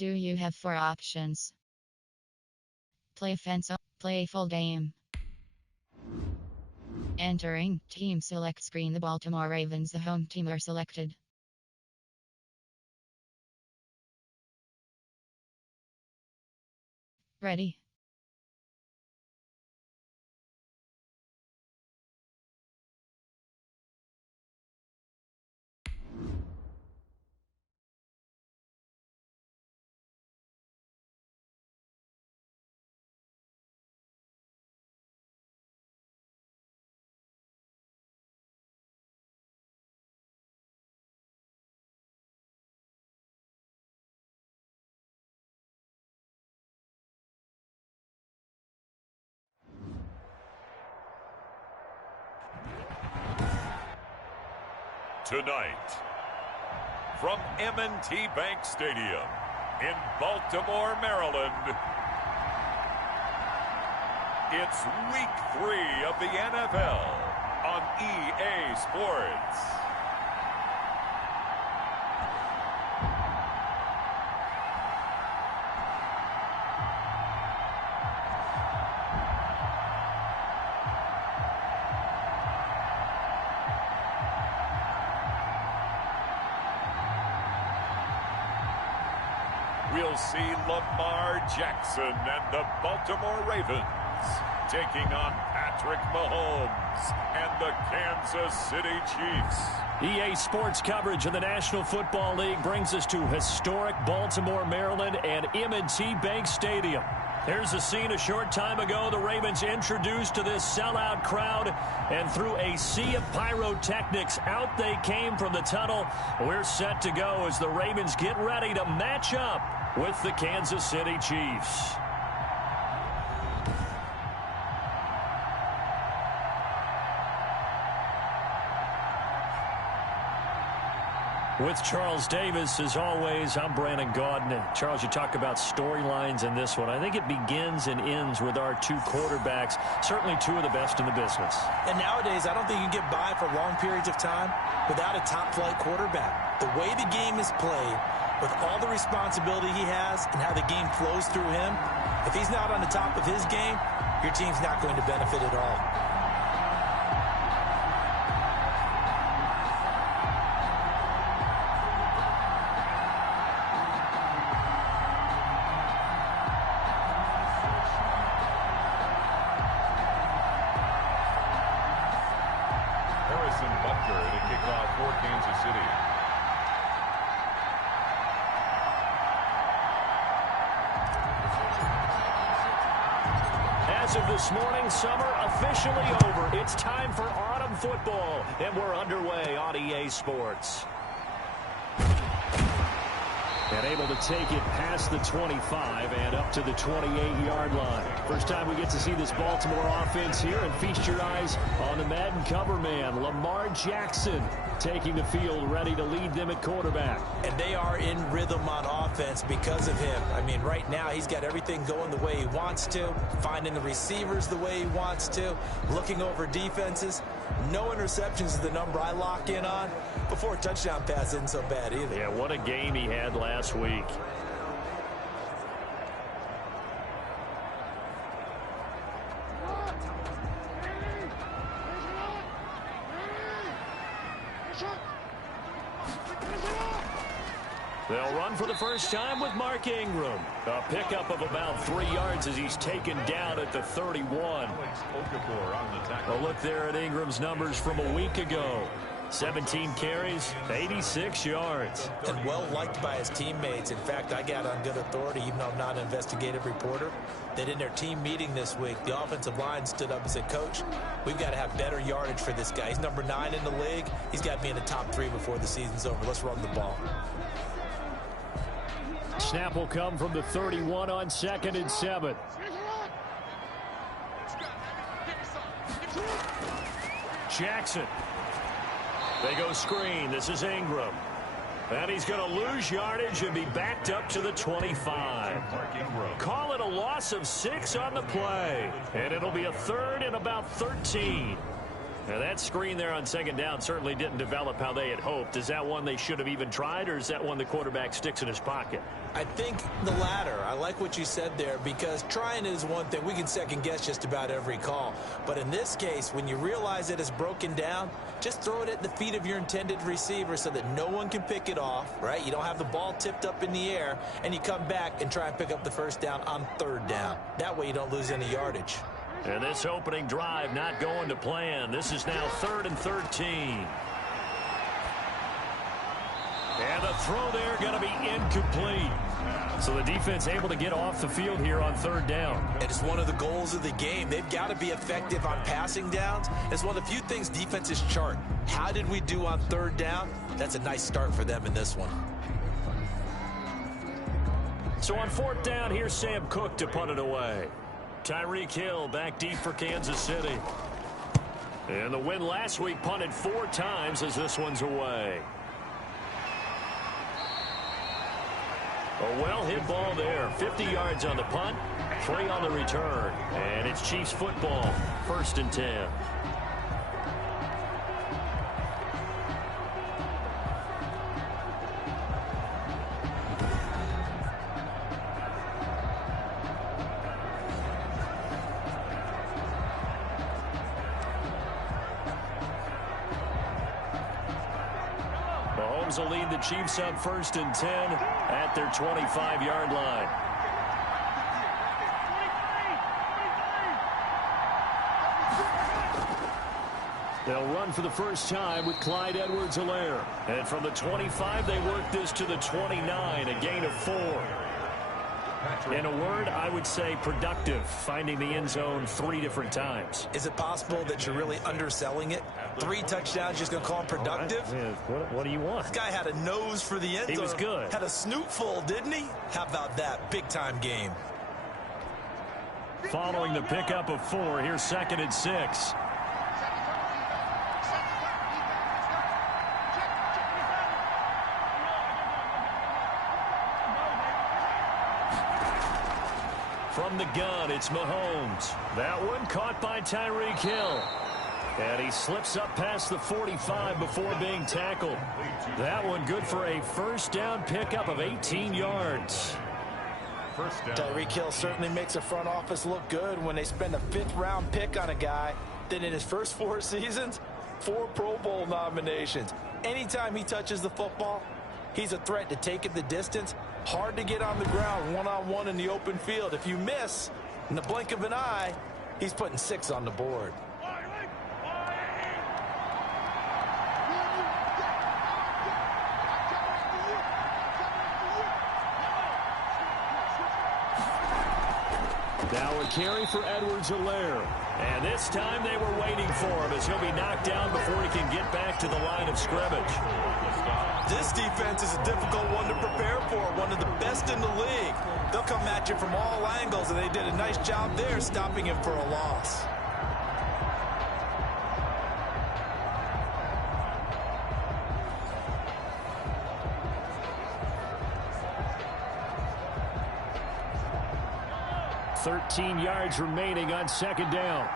Do you have four options? Play fence, play full game. Entering team select screen. The Baltimore Ravens, the home team, are selected. Ready. Tonight, from M&T Bank Stadium in Baltimore, Maryland, it's Week 3 of the NFL on EA Sports. We'll see Lamar Jackson and the Baltimore Ravens taking on Patrick Mahomes and the Kansas City Chiefs. EA Sports coverage of the National Football League brings us to historic Baltimore, Maryland, and M&T Bank Stadium. Here's a scene a short time ago. The Ravens introduced to this sellout crowd, and through a sea of pyrotechnics, out they came from the tunnel. We're set to go as the Ravens get ready to match up with the Kansas City Chiefs. With Charles Davis, as always, I'm Brandon Gaudin. And Charles, you talk about storylines in this one. I think it begins and ends with our two quarterbacks, certainly two of the best in the business. And nowadays, I don't think you can get by for long periods of time without a top-flight quarterback. The way the game is played, with all the responsibility he has and how the game flows through him, if he's not on the top of his game, your team's not going to benefit at all. To kick off for Kansas City. As of this morning, summer officially over. It's time for autumn football, and we're underway on EA Sports. And able to take it past the 25 and up to the 28-yard line. First time we get to see this Baltimore offense here, and feast your eyes on the Madden cover man, Lamar Jackson, taking the field, ready to lead them at quarterback. And they are in rhythm on offense because of him. I mean, right now he's got everything going the way he wants to, finding the receivers the way he wants to, looking over defenses. No interceptions is the number I lock in on. Before a touchdown pass isn't so bad either. Yeah, what a game he had last week. They'll run for the first time with Mark Ingram. A pickup of about 3 yards as he's taken down at the 31. A look there at Ingram's numbers from a week ago. 17 carries, 86 yards. And well liked by his teammates. In fact, I got on good authority, even though I'm not an investigative reporter, that in their team meeting this week, the offensive line stood up and said, Coach, we've got to have better yardage for this guy. He's number 9 in the league. He's got to be in the top 3 before the season's over. Let's run the ball. Snap will come from the 31 on 2nd and 7. Jackson. They go screen. This is Ingram. And he's going to lose yardage and be backed up to the 25. Call it a loss of 6 on the play. And it'll be a 3rd and about 13. Now that screen there on 2nd down certainly didn't develop how they had hoped. Is that one they should have even tried, or is that one the quarterback sticks in his pocket? I think the latter. I like what you said there, because trying is one thing. We can second guess just about every call. But in this case, when you realize that it's broken down, just throw it at the feet of your intended receiver so that no one can pick it off, right? You don't have the ball tipped up in the air, and you come back and try and pick up the first down on third down. That way you don't lose any yardage. And this opening drive not going to plan. This is now 3rd and 13. And the throw there going to be incomplete. So the defense able to get off the field here on 3rd down. It is one of the goals of the game. They've got to be effective on passing downs. It's one of the few things defenses chart. How did we do on 3rd down? That's a nice start for them in this one. So on 4th down, here's Sam Cook to punt it away. Tyreek Hill back deep for Kansas City. And the win last week punted 4 times as this one's away. A well-hit ball there. 50 yards on the punt, 3 on the return. And it's Chiefs football, 1st and 10. Mahomes will lead the Chiefs up 1st and 10 at their 25-yard line. They'll run for the first time with Clyde Edwards-Helaire. And from the 25, they work this to the 29, a gain of 4. In a word, I would say productive, finding the end zone 3 different times. Is it possible that you're really underselling it? 3 touchdowns, just going to call him productive? Right. What do you want? This guy had a nose for the end zone. He was good. Had a snootful, didn't he? How about that? Big-time game. Following the pickup of 4, here's 2nd and 6. From the gun, it's Mahomes. That one caught by Tyreek Hill. And he slips up past the 45 before being tackled. That one good for a first down pickup of 18 yards. Tyreek Hill certainly makes the front office look good when they spend a 5th-round pick on a guy. Then in his first 4 seasons, 4 Pro Bowl nominations. Anytime he touches the football, he's a threat to take it the distance. Hard to get on the ground one-on-one in the open field. If you miss, in the blink of an eye, he's putting 6 on the board. Now a carry for Edwards-Helaire. And this time they were waiting for him as he'll be knocked down before he can get back to the line of scrimmage. This defense is a difficult one to prepare for, one of the best in the league. They'll come at you from all angles, and they did a nice job there stopping him for a loss. $13 yards remaining on 2nd down.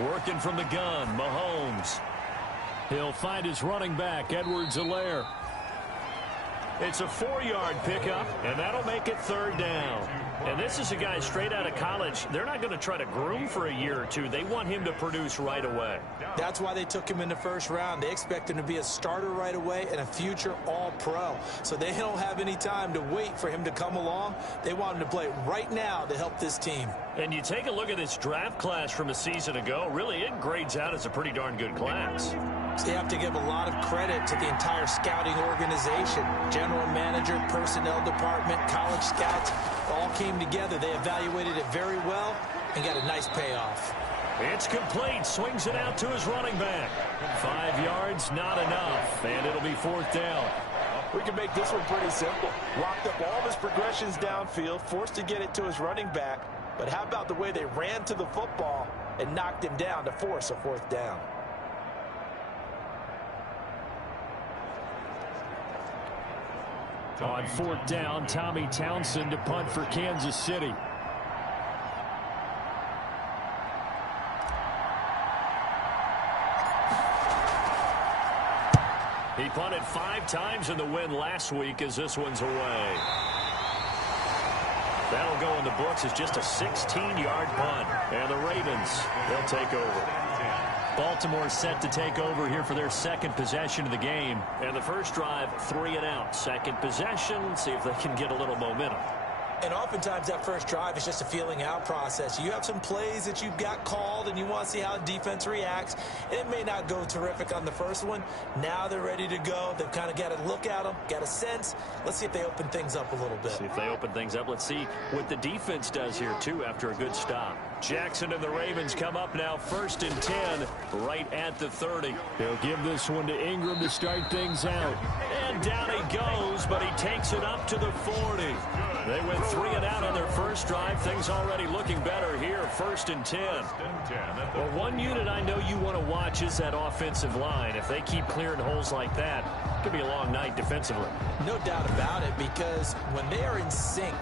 Working from the gun, Mahomes. He'll find his running back, Edwards-Helaire. It's a 4-yard pickup, and that'll make it 3rd down. And this is a guy straight out of college. They're not going to try to groom for a year or 2. They want him to produce right away. That's why they took him in the 1st round. They expect him to be a starter right away and a future All-Pro. So they don't have any time to wait for him to come along. They want him to play right now to help this team. And you take a look at this draft class from a season ago, really it grades out as a pretty darn good class. So you have to give a lot of credit to the entire scouting organization. General manager, personnel department, college scouts, all came together. They evaluated it very well and got a nice payoff. It's complete. Swings it out to his running back. 5 yards, not enough. And it'll be 4th down. We can make this one pretty simple. Locked up all of his progressions downfield, forced to get it to his running back. But how about the way they ran to the football and knocked him down to force a 4th down? On 4th down, Tommy Townsend to punt for Kansas City. He punted 5 times in the win last week as this one's away. That'll go in the books as just a 16-yard punt. And the Ravens, they'll take over. Baltimore set to take over here for their second possession of the game. And the first drive, 3 and out. Second possession, see if they can get a little momentum. And oftentimes that first drive is just a feeling out process. You have some plays that you've got called and you want to see how the defense reacts. It may not go terrific on the first one. Now they're ready to go. They've kind of got to look at them, got a sense. Let's see if they open things up a little bit. See if they open things up. Let's see what the defense does here, too, after a good stop. Jackson and the Ravens come up now 1st and 10 right at the 30. They'll give this one to Ingram to start things out. And down he goes, but he takes it up to the 40. They went 3 and out on their first drive. Things already looking better here, 1st and 10. Well, one unit I know you want to watch is that offensive line. If they keep clearing holes like that, it could be a long night defensively. No doubt about it, because when they are in sync,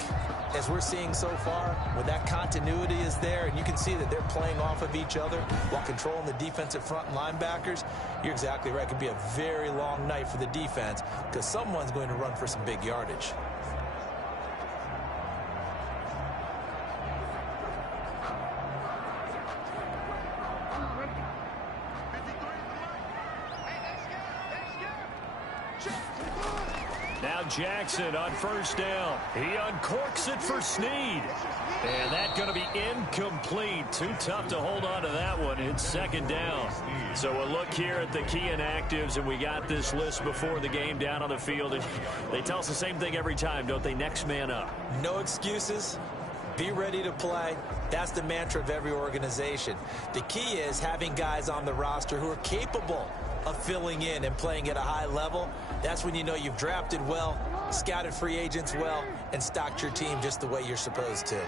as we're seeing so far, when that continuity is there and you can see that they're playing off of each other while controlling the defensive front and linebackers, you're exactly right. It could be a very long night for the defense because someone's going to run for some big yardage. Now Jackson on first down. He uncorks it for Snead. And that's going to be incomplete. Too tough to hold on to that one. It's 2nd down. So a look here at the key inactives, and we got this list before the game down on the field. And they tell us the same thing every time, don't they? Next man up. No excuses. Be ready to play. That's the mantra of every organization. The key is having guys on the roster who are capable of filling in and playing at a high level. That's when you know you've drafted well, scouted free agents well, and stocked your team just the way you're supposed to.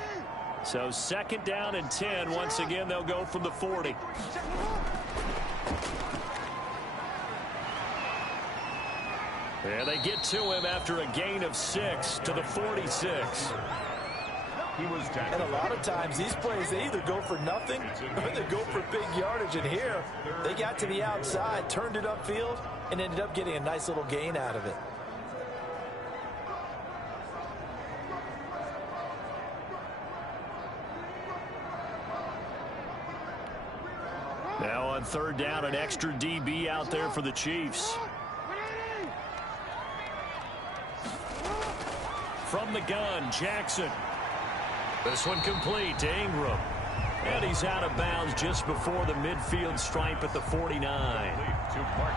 So 2nd down and 10. Once again, they'll go from the 40. And they get to him after a gain of 6 to the 46. And a lot of times these plays, they either go for nothing or they go for big yardage. And here, they got to the outside, turned it upfield, and ended up getting a nice little gain out of it. Now on 3rd down, an extra DB out there for the Chiefs. From the gun, Jackson. This one complete to Ingram. And he's out of bounds just before the midfield stripe at the 49.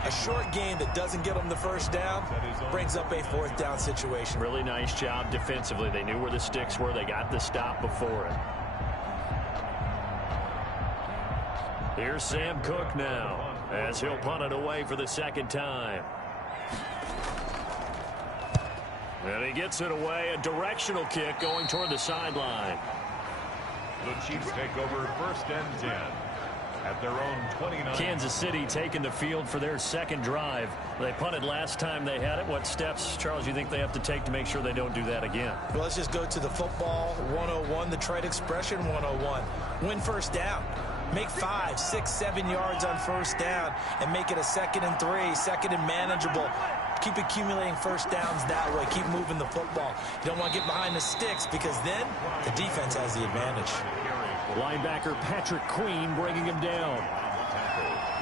A short gain that doesn't get them the first down brings up a 4th down situation. Really nice job defensively. They knew where the sticks were. They got the stop before it. Here's Sam Cook now as he'll punt it away for the 2nd time. And he gets it away. A directional kick going toward the sideline. The Chiefs take over 1st and 10 at their own 29. Kansas City taking the field for their 2nd drive. They punted last time they had it. What steps, Charles, you think they have to take to make sure they don't do that again? Well, let's just go to the football 101, the trade expression 101. Win 1st down. Make 5, 6, 7 yards on 1st down and make it a 2nd and 3, 2nd and manageable. Keep accumulating 1st downs that way. Keep moving the football. You don't want to get behind the sticks because then the defense has the advantage. Linebacker Patrick Queen bringing him down.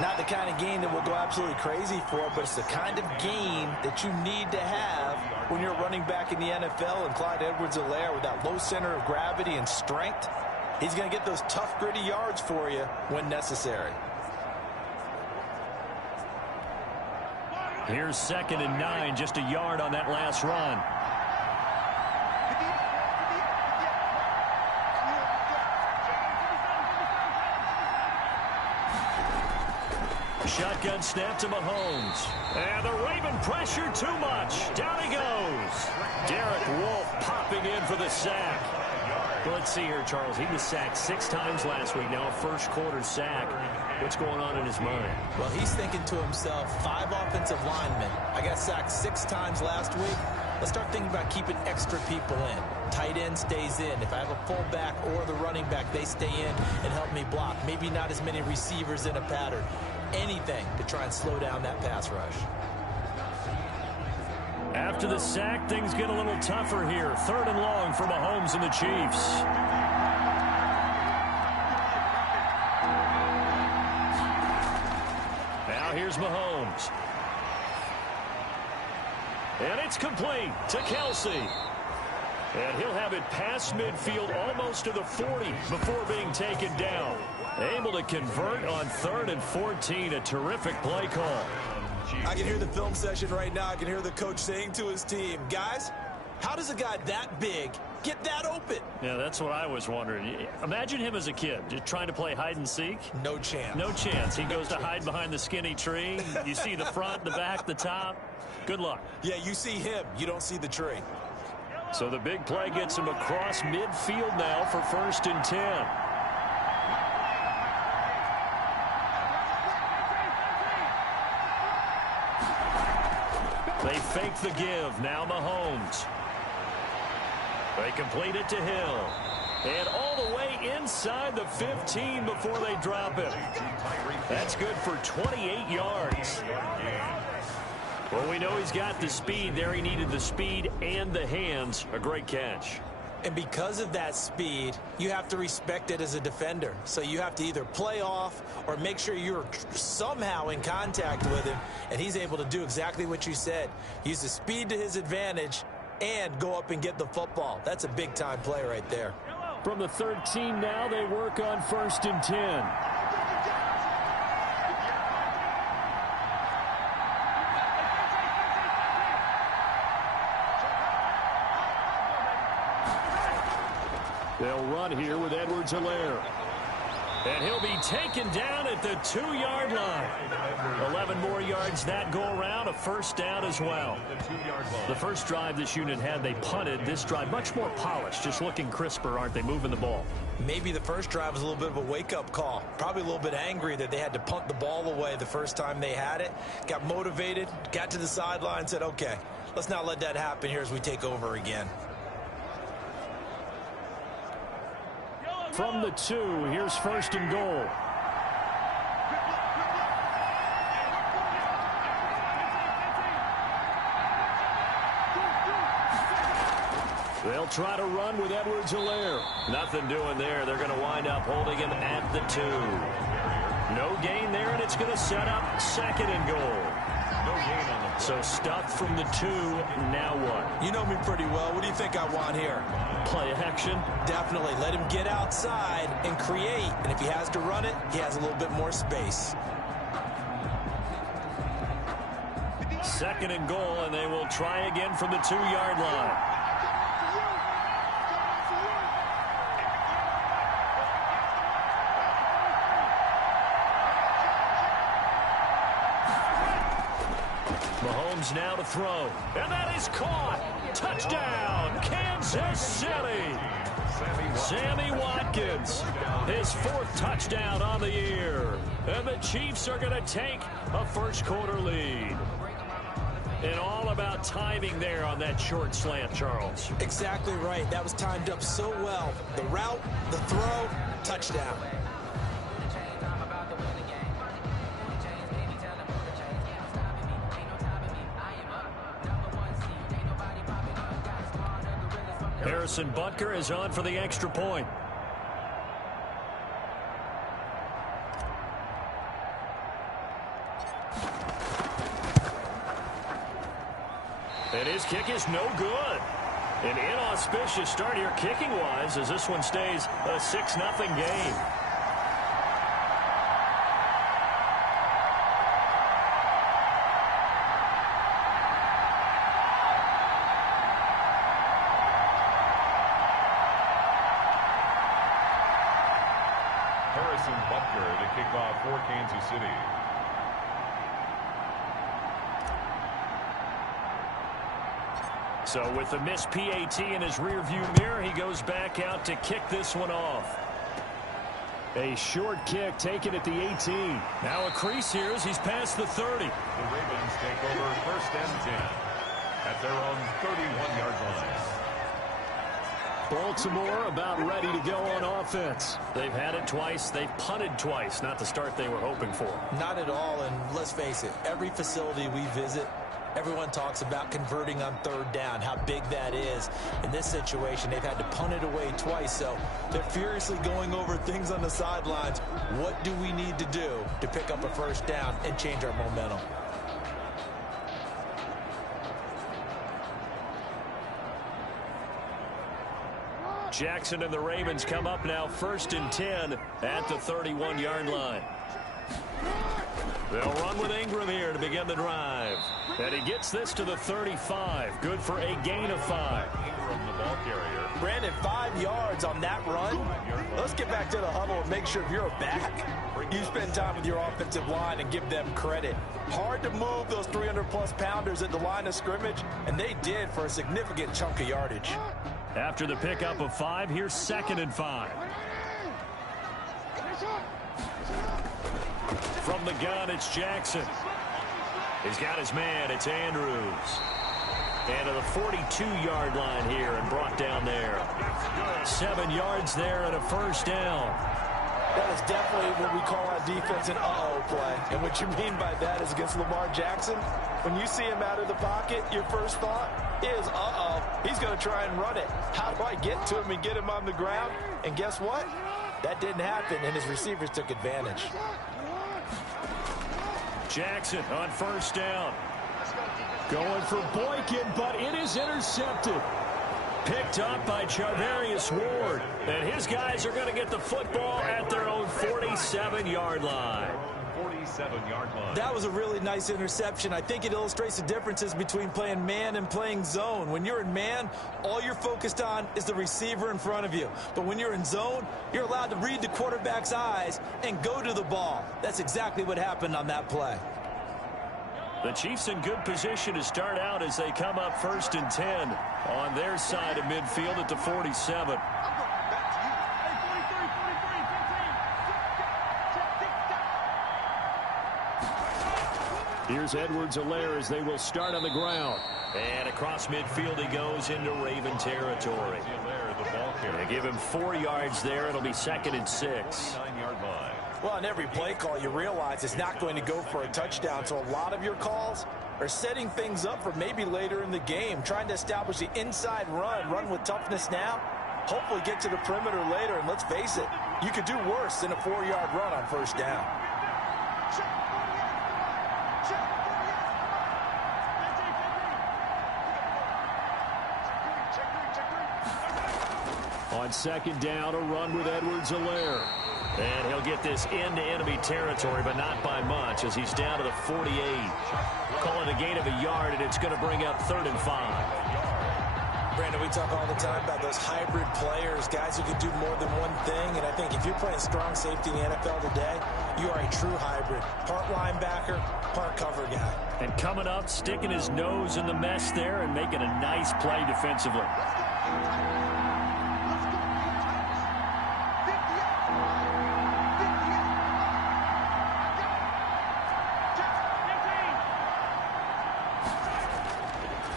Not the kind of gain that we'll go absolutely crazy for, but it's the kind of gain that you need to have when you're running back in the NFL. And Clyde Edwards-Helaire with that low center of gravity and strength, he's going to get those tough, gritty yards for you when necessary. Here's 2nd and 9, just a yard on that last run. Shotgun snap to Mahomes. And the Raven pressure too much. Down he goes. Derek Wolfe popping in for the sack. Well, let's see here, Charles. He was sacked 6 times last week. Now a first-quarter sack. What's going on in his mind? Well, he's thinking to himself, 5 offensive linemen. I got sacked 6 times last week. Let's start thinking about keeping extra people in. Tight end stays in. If I have a fullback or the running back, they stay in and help me block. Maybe not as many receivers in a pattern. Anything to try and slow down that pass rush. After the sack, things get a little tougher here. 3rd and long for Mahomes and the Chiefs. Now here's Mahomes. And it's complete to Kelsey. And he'll have it past midfield almost to the 40 before being taken down. Able to convert on 3rd and 14. A terrific play call. I can hear the film session right now. I can hear the coach saying to his team, guys, how does a guy that big get that open? Yeah, that's what I was wondering. Imagine him as a kid, just trying to play hide and seek. No chance. No chance. He goes to hide behind the skinny tree. You see the front, the back, the top. Good luck. Yeah, you see him. You don't see the tree. So the big play gets him across midfield now for 1st and 10. They fake the give. Now Mahomes. They complete it to Hill. And all the way inside the 15 before they drop it. That's good for 28 yards. Well, we know he's got the speed there. He needed the speed and the hands. A great catch. And because of that speed, you have to respect it as a defender. So you have to either play off or make sure you're somehow in contact with him. And he's able to do exactly what you said. Use the speed to his advantage and go up and get the football. That's a big-time play right there. From the 13 now, they work on 1st and 10. They'll run here with Edwards-Helaire. And he'll be taken down at the 2-yard line. 11 more yards that go around, a 1st down as well. The first drive this unit had, they punted. This drive, much more polished, just looking crisper, aren't they, moving the ball? Maybe the first drive was a little bit of a wake-up call. Probably a little bit angry that they had to punt the ball away the first time they had it. Got motivated, got to the sideline, said, okay, let's not let that happen here as we take over again. From the 2, here's 1st and goal. They'll try to run with Edwards-Helaire. Nothing doing there. They're going to wind up holding him at the 2. No gain there, and it's going to set up 2nd and goal. So stuff from the 2, now what? You know me pretty well. What do you think I want here? Play action? Definitely. Let him get outside and create. And if he has to run it, he has a little bit more space. 2nd and goal, and they will try again from the 2-yard line. Mahomes now to throw. And that is caught. Touchdown, Kansas City. Sammy Watkins, his 4th touchdown on the year. And the Chiefs are going to take a first-quarter lead. And all about timing there on that short slant, Charles. Exactly right. That was timed up so well. The route, the throw, touchdown. Harrison Butker is on for the extra point. And his kick is no good. An inauspicious start here kicking-wise as this one stays a 6-0 game. Harrison Butker to kick off for Kansas City. So with the missed PAT in his rearview mirror, he goes back out to kick this one off. A short kick taken at the 18. Now a crease here as he's past the 30. The Ravens take over 1st and 10 at their own 31-yard line. Baltimore about ready to go on offense. They've had it twice. They've punted twice. Not the start they were hoping for. Not at all, and let's face it, every facility we visit, Everyone talks about converting on third down, how big that is. In this situation, they've had to punt it away twice, so they're furiously going over things on the sidelines. What do we need to do to pick up a first down and change our momentum? Jackson and the Ravens come up now 1st and 10 at the 31-yard line. They'll run with Ingram here to begin the drive. And he gets this to the 35. Good for a gain of 5. Ingram, the ball carrier. Brandon, 5 yards on that run. Let's get back to the huddle and make sure you're back. You spend time with your offensive line and give them credit. Hard to move those 300-plus pounders at the line of scrimmage, and they did for a significant chunk of yardage. After the pickup of 5, here's 2nd and 5. From the gun, it's Jackson. He's got his man. It's Andrews. And to the 42-yard line here and brought down there. 7 yards there and a first down. That is definitely what we call our defense an uh-oh play. And what you mean by that is against Lamar Jackson, when you see him out of the pocket, your first thought is, uh-oh, he's going to try and run it. How do I get to him and get him on the ground? And guess what? That didn't happen, and his receivers took advantage. Jackson on first down. Going for Boykin, but it is intercepted. Picked up by Charvarius Ward. And his guys are going to get the football at their own 47-yard line. 47-yard line. That was a really nice interception. I think it illustrates the differences between playing man and playing zone. When you're in man, all you're focused on is the receiver in front of you. But when you're in zone, you're allowed to read the quarterback's eyes and go to the ball. That's exactly what happened on that play. The Chiefs in good position to start out as they come up 1st and 10 on their side of midfield at the 47. Here's Edwards-Helaire as they will start on the ground. And across midfield he goes into Raven territory. They give him 4 yards there. It'll be 2nd and 6. 9-yard line. Well, on every play call, you realize it's not going to go for a touchdown. So a lot of your calls are setting things up for maybe later in the game, trying to establish the inside run with toughness now, hopefully get to the perimeter later. And let's face it, you could do worse than a 4-yard run on first down. On 2nd down, a run with Edwards-Helaire. And he'll get this into enemy territory, but not by much, as he's down to the 48. Calling a gain of a yard, and it's going to bring up 3rd and 5. Brandon, we talk all the time about those hybrid players, guys who can do more than one thing. And I think if you're playing strong safety in the NFL today, you are a true hybrid. Part linebacker, part cover guy. And coming up, sticking his nose in the mess there and making a nice play defensively.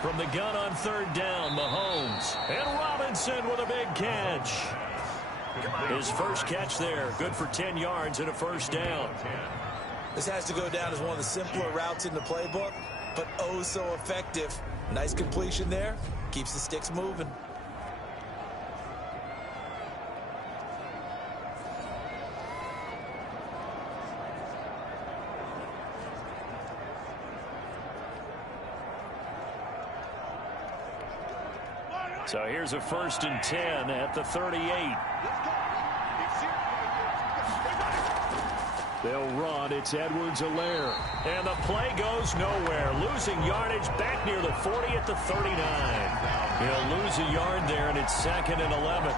From the gun on 3rd down, Mahomes. And Robinson with a big catch. His first catch there, good for 10 yards and a first down. This has to go down as one of the simpler routes in the playbook, but oh so effective. Nice completion there, keeps the sticks moving. So here's a 1st and 10 at the 38. They'll run. It's Edwards-Helaire. And the play goes nowhere. Losing yardage back near the 40 at the 39. He'll lose a yard there, and it's 2nd and 11.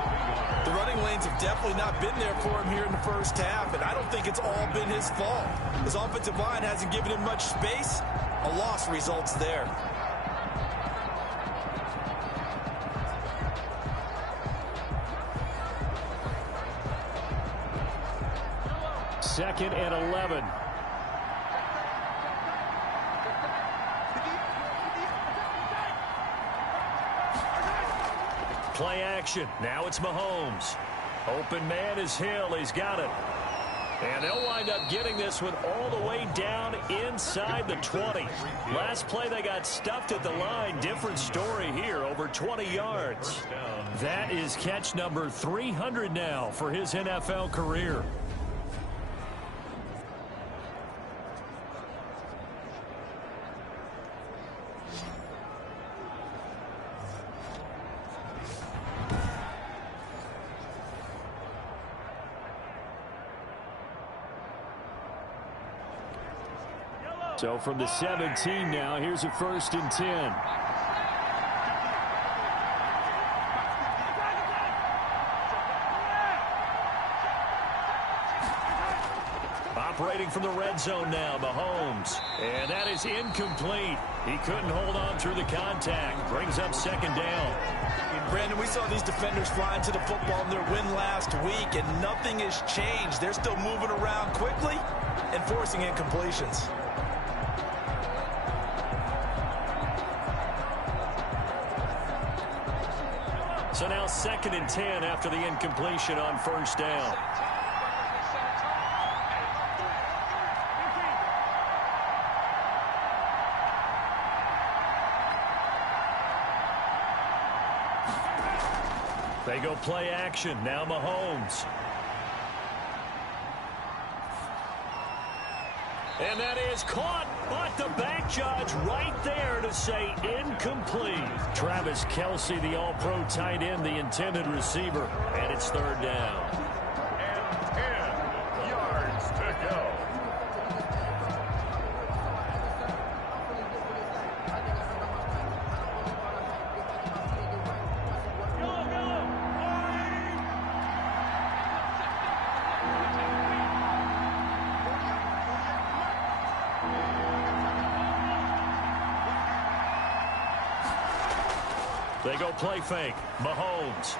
The running lanes have definitely not been there for him here in the first half, and I don't think it's all been his fault. His offensive line hasn't given him much space. A loss results there. 2nd and 11. Play action. Now it's Mahomes. Open man is Hill. He's got it. And they'll wind up getting this one all the way down inside the 20. Last play they got stuffed at the line. Different story here, over 20 yards. That is catch number 300 now for his NFL career. So from the 17 now, here's a 1st and 10. Operating from the red zone now, Mahomes. And that is incomplete. He couldn't hold on through the contact. Brings up 2nd down. Brandon, we saw these defenders fly into the football in their win last week, and nothing has changed. They're still moving around quickly and forcing incompletions. So now 2nd and 10 after the incompletion on 1st down. They go play action. Now Mahomes. And that is caught, but the back judge right there to say incomplete. Travis Kelce, the all-pro tight end, the intended receiver, and it's 3rd down. And 10 yards to go. They go play fake. Mahomes.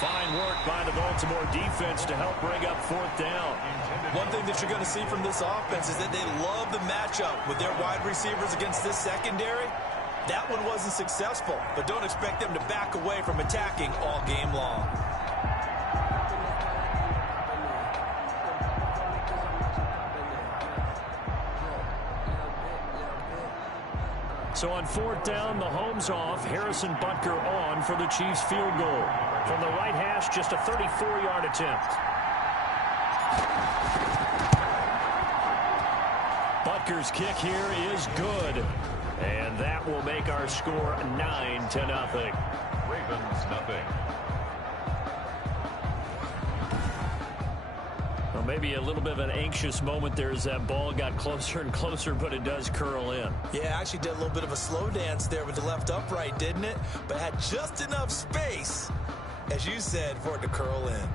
Fine work by the Baltimore defense to help bring up 4th down. One thing that you're going to see from this offense is that they love the matchup with their wide receivers against this secondary. That one wasn't successful, but don't expect them to back away from attacking all game long. So on 4th down, Mahomes off, Harrison Butker on for the Chiefs field goal. From the right hash, just a 34-yard attempt. Butker's kick here is good. And that will make our score 9-0. Ravens nothing. Well, maybe a little bit of an anxious moment there as that ball got closer and closer, but it does curl in. Yeah, actually did a little bit of a slow dance there with the left upright, didn't it? But had just enough space, as you said, for it to curl in.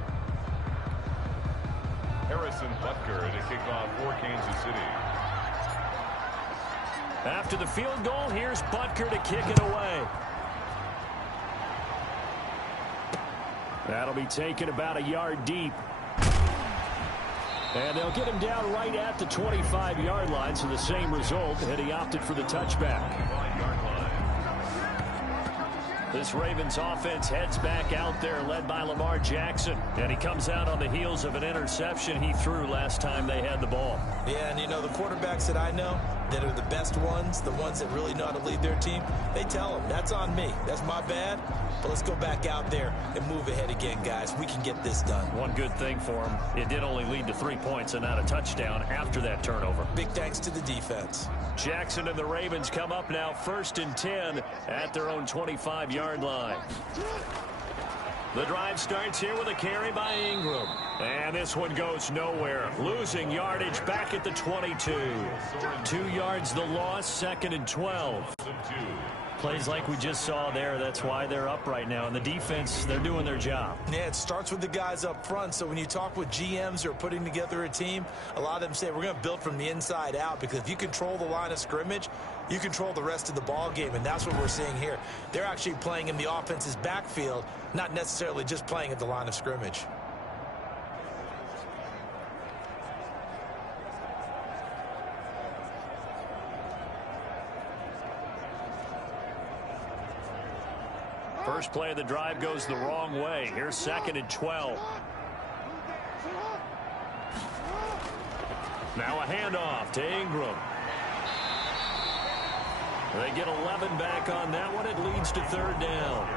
Harrison Butker to kick off for Kansas City. After the field goal, here's Butker to kick it away. That'll be taken about a yard deep. And they'll get him down right at the 25-yard line, so the same result, and he opted for the touchback. This Ravens offense heads back out there, led by Lamar Jackson. And he comes out on the heels of an interception he threw last time they had the ball. Yeah, and you know, the quarterbacks that I know that are the best ones, the ones that really know how to lead their team, they tell them, that's on me. That's my bad. But let's go back out there and move ahead again, guys. We can get this done. One good thing for him, it did only lead to 3 points and not a touchdown after that turnover. Big thanks to the defense. Jackson and the Ravens come up now 1st and 10 at their own 25-yard line. The drive starts here with a carry by Ingram. And this one goes nowhere. Losing yardage back at the 22. 2 yards the loss, 2nd and 12. Plays like we just saw there. That's why they're up right now. And the defense, they're doing their job. Yeah, it starts with the guys up front. So when you talk with GMs who are putting together a team, a lot of them say we're going to build from the inside out, because if you control the line of scrimmage, you control the rest of the ball game, and that's what we're seeing here. They're actually playing in the offense's backfield, not necessarily just playing at the line of scrimmage. First play of the drive goes the wrong way. Here's 2nd and 12. Now a handoff to Ingram. They get 11 back on that one. It leads to third down.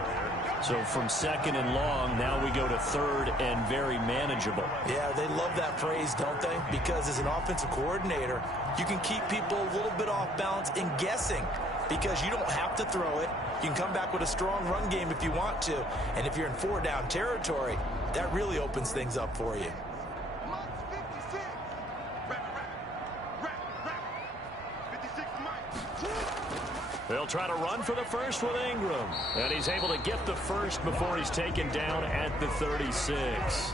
So from second and long, now we go to third and very manageable. Yeah, they love that phrase, don't they? Because as an offensive coordinator, you can keep people a little bit off balance and guessing because you don't have to throw it. You can come back with a strong run game if you want to. And if you're in four-down territory, that really opens things up for you. They'll try to run for the first with Ingram. And he's able to get the first before he's taken down at the 36.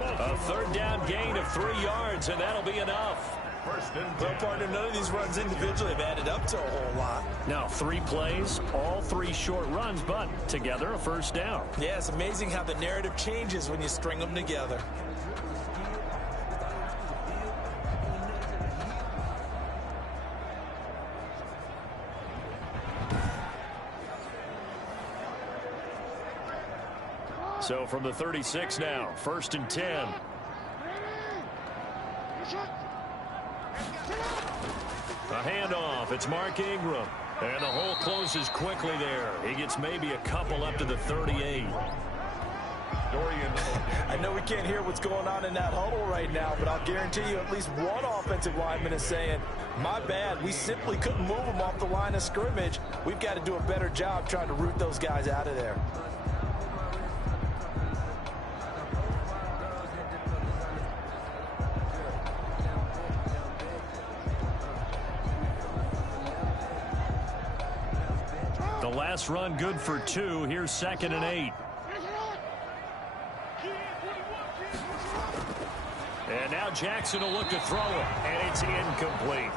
A third down gain of 3 yards, and that'll be enough. Well, partner, none of these runs individually have added up to a whole lot. Now, 3 plays, all 3 short runs, but together a first down. Yeah, it's amazing how the narrative changes when you string them together. So from the 36 now, 1st and 10. A handoff. It's Mark Ingram. And the hole closes quickly there. He gets maybe a couple up to the 38. I know we can't hear what's going on in that huddle right now, but I'll guarantee you at least one offensive lineman is saying, my bad, we simply couldn't move them off the line of scrimmage. We've got to do a better job trying to root those guys out of there. The last run good for 2. Here's 2nd and 8. And now Jackson will look to throw it, and it's incomplete.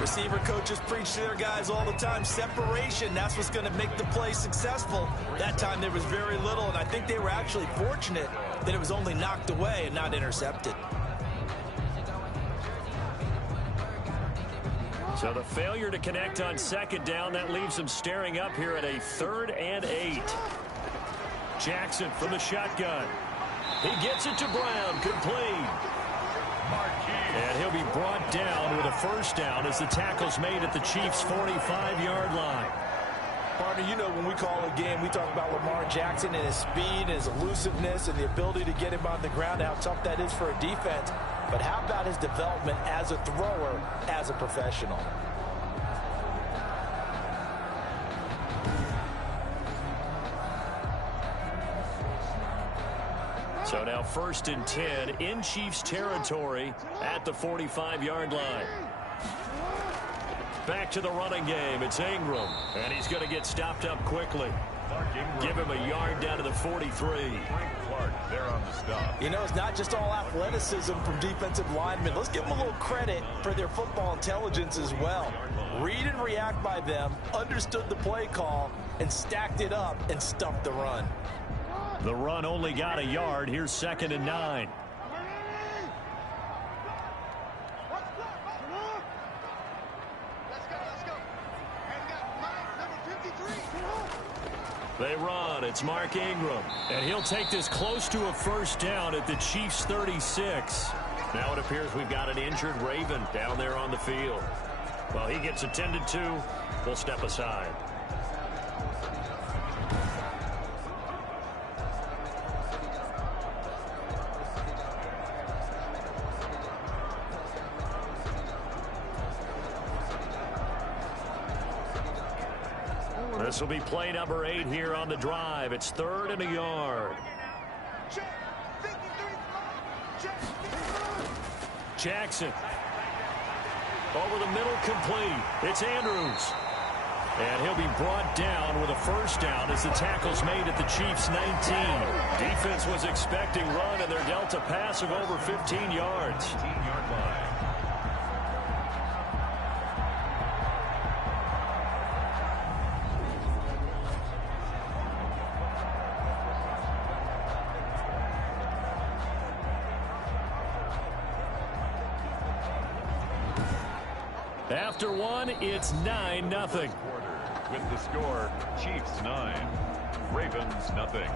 Receiver coaches preach to their guys all the time. Separation, that's what's going to make the play successful. That time there was very little, and I think they were actually fortunate that it was only knocked away and not intercepted. So the failure to connect on 2nd down, that leaves them staring up here at a 3rd and 8. Jackson from the shotgun. He gets it to Brown, complete. And he'll be brought down with a first down as the tackle's made at the Chiefs' 45-yard line. Partner, you know when we call a game, we talk about Lamar Jackson and his speed and his elusiveness and the ability to get him on the ground, how tough that is for a defense. But how about his development as a thrower, as a professional? So now 1st and 10 in Chiefs territory at the 45-yard line. Back to the running game. It's Ingram, and he's going to get stopped up quickly. Give him a yard down to the 43. There on the stop. You know, it's not just all athleticism from defensive linemen. Let's give them a little credit for their football intelligence as well. Read and react by them, understood the play call, and stacked it up and stuffed the run. The run only got a yard. Here's 2nd and 9. They run. It's Mark Ingram. And he'll take this close to a first down at the Chiefs' 36. Now it appears we've got an injured Raven down there on the field. Well, he gets attended to. We'll step aside. This will be play number 8 here on the drive. It's 3rd and a yard. Jackson. Over the middle, complete. It's Andrews. And he'll be brought down with a first down as the tackle's made at the Chiefs' 19. Defense was expecting run, and they're dealt a pass of over 15 yards. 15-yard line. After one, it's 9-0. With the score, Chiefs 9, Ravens nothing.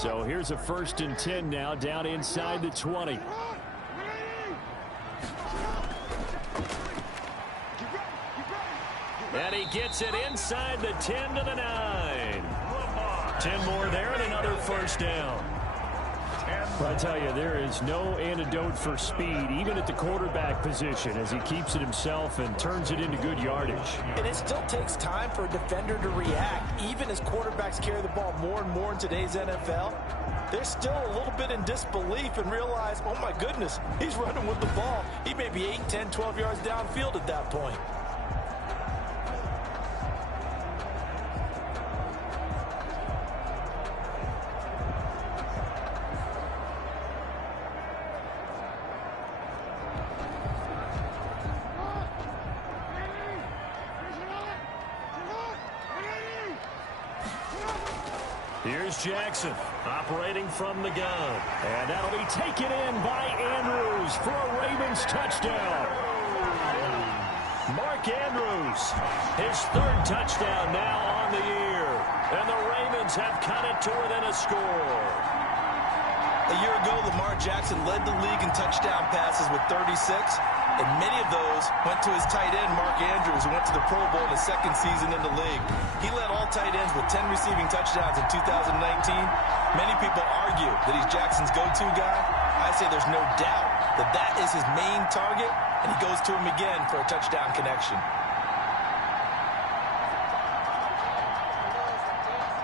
So here's a 1st and 10 now, down inside the 20. And he gets it inside the 10 to the 9. 10 more there and another 1st down. I tell you, there is no antidote for speed, even at the quarterback position, as he keeps it himself and turns it into good yardage. And it still takes time for a defender to react, even as quarterbacks carry the ball more and more in today's NFL. They're still a little bit in disbelief and realize, oh my goodness, he's running with the ball. He may be 8, 10, 12 yards downfield at that point. Here's Jackson operating from the gun. And that'll be taken in by Andrews for a Ravens touchdown. Mark Andrews, his 3rd touchdown now on the year. And the Ravens have cut it to within a score. A year ago, Lamar Jackson led the league in touchdown passes with 36, and many of those went to his tight end, Mark Andrews, who went to the Pro Bowl in his 2nd season in the league. He led all tight ends with 10 receiving touchdowns in 2019. Many people argue that he's Jackson's go-to guy. I say there's no doubt that that is his main target, and he goes to him again for a touchdown connection.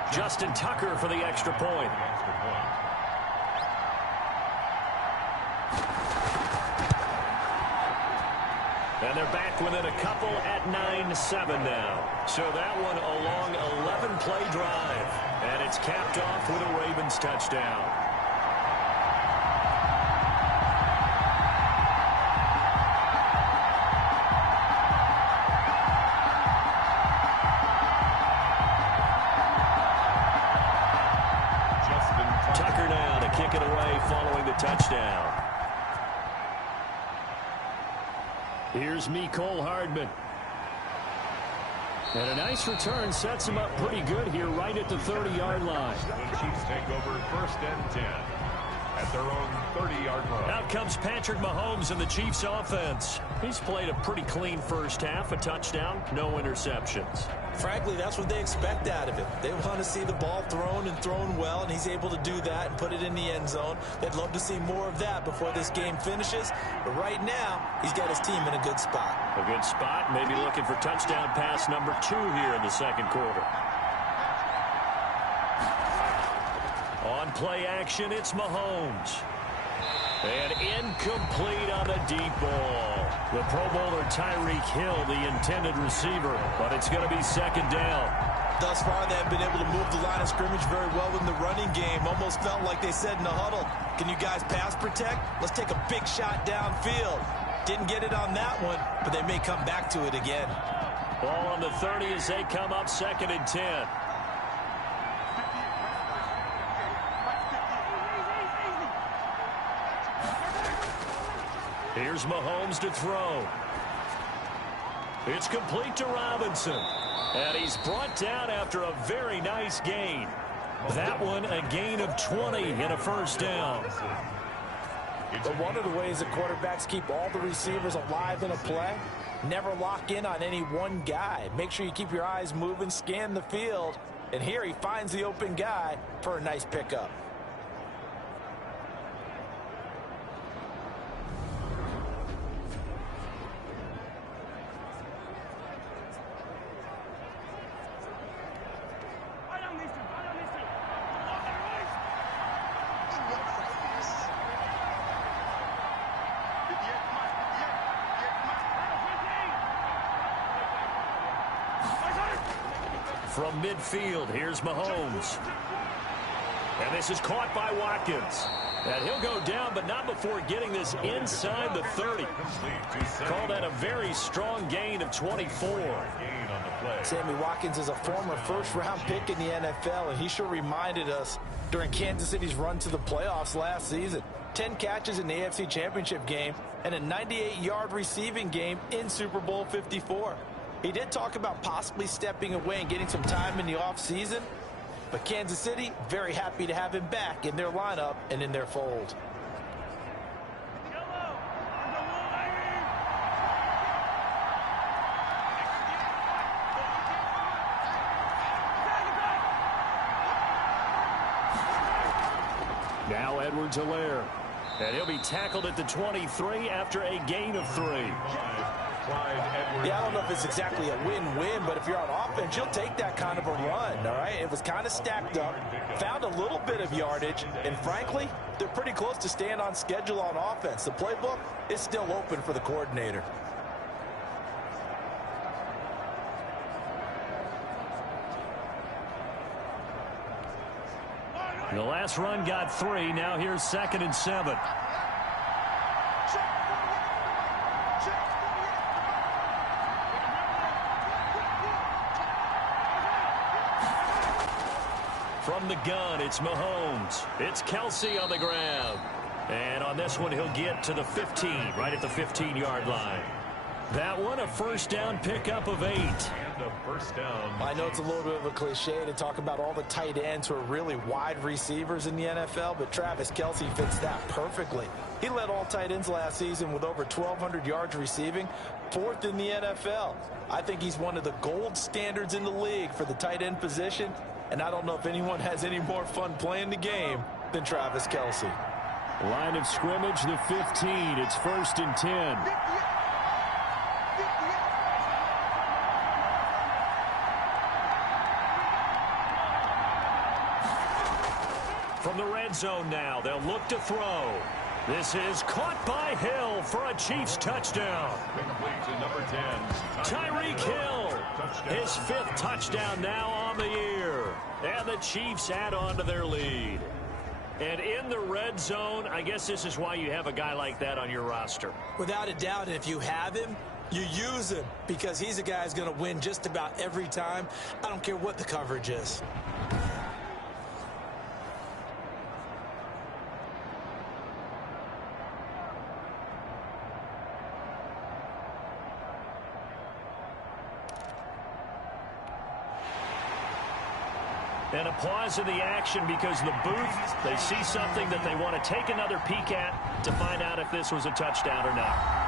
Justin Tucker for the extra point. And they're back within a couple at 9-7 now. So that one a long 11-play drive. And it's capped off with a Ravens touchdown. Tucker now to kick it away following the touchdown. Here's Mecole Hardman. And a nice return sets him up pretty good here right at the 30-yard line. The Chiefs take over 1st and 10 at their own 30-yard line. Out comes Patrick Mahomes in the Chiefs offense. He's played a pretty clean first half, a touchdown, no interceptions. Frankly, that's what they expect out of him. They want to see the ball thrown and thrown well, and he's able to do that and put it in the end zone. They'd love to see more of that before this game finishes. But right now, he's got his team in a good spot. A good spot, maybe looking for touchdown pass number 2 here in the 2nd quarter. On play action, it's Mahomes. And incomplete on the deep ball. The Pro Bowler Tyreek Hill, the intended receiver, but it's going to be 2nd down. Thus far, they have been able to move the line of scrimmage very well in the running game. Almost felt like they said in the huddle, can you guys pass protect? Let's take a big shot downfield. Didn't get it on that one, but they may come back to it again. Ball on the 30 as they come up 2nd and 10. Here's Mahomes to throw. It's complete to Robinson. And he's brought down after a very nice gain. That one a gain of 20 and a 1st down. But one of the ways that quarterbacks keep all the receivers alive in a play, never lock in on any one guy. Make sure you keep your eyes moving, scan the field. And here he finds the open guy for a nice pickup. From midfield, here's Mahomes. And this is caught by Watkins. And he'll go down, but not before getting this inside the 30. Call that a very strong gain of 24. Sammy Watkins is a former first-round pick in the NFL, and he sure reminded us during Kansas City's run to the playoffs last season. 10 catches in the AFC Championship game and a 98-yard receiving game in Super Bowl 54. He did talk about possibly stepping away and getting some time in the offseason. But Kansas City, very happy to have him back in their lineup and in their fold. Now Edwards-Helaire. And he'll be tackled at the 23 after a gain of 3. Yeah, I don't know if it's exactly a win-win, but if you're on offense, you'll take that kind of a run, all right? It was kind of stacked up, found a little bit of yardage, and frankly, they're pretty close to staying on schedule on offense. The playbook is still open for the coordinator. The last run got 3. Now here's 2nd and 7. From the gun, it's Mahomes. It's Kelsey on the ground. And on this one, he'll get to the 15, right at the 15-yard line. That one, a first down pickup of 8. First down. I know it's a little bit of a cliche to talk about all the tight ends who are really wide receivers in the NFL, but Travis Kelsey fits that perfectly. He led all tight ends last season with over 1,200 yards receiving, 4th in the NFL. I think he's one of the gold standards in the league for the tight end position, and I don't know if anyone has any more fun playing the game than Travis Kelsey. Line of scrimmage, the 15. It's 1st and 10. From the red zone now, they'll look to throw. This is caught by Hill for a Chiefs touchdown. Number 10. Tyreek Hill, his 5th touchdown now on the year. And the Chiefs add on to their lead. And in the red zone, I guess this is why you have a guy like that on your roster. Without a doubt, and if you have him, you use him because he's a guy who's going to win just about every time. I don't care what the coverage is. And a pause in the action because the booth, they see something that they want to take another peek at to find out if this was a touchdown or not.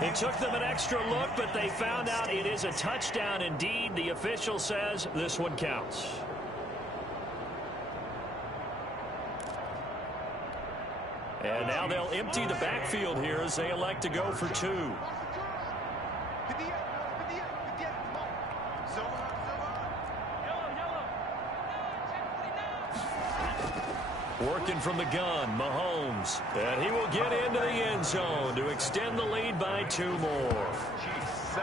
It took them an extra look, but they found out it is a touchdown indeed. The official says this one counts. And now they'll empty the backfield here as they elect to go for 2. Working from the gun, Mahomes. And he will get into the end zone to extend the lead by 2 more. Chiefs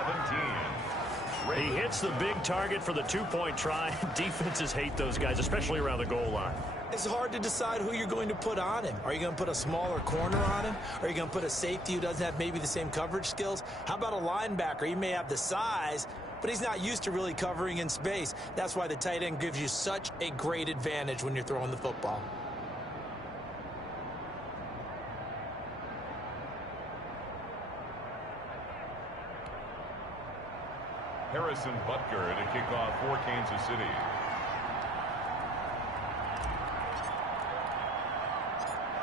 17. He hits the big target for the 2-point try. Defenses hate those guys, especially around the goal line. It's hard to decide who you're going to put on him. Are you going to put a smaller corner on him? Are you going to put a safety who doesn't have maybe the same coverage skills? How about a linebacker? He may have the size, but he's not used to really covering in space. That's why the tight end gives you such a great advantage when you're throwing the football. Harrison Butker to kick off for Kansas City.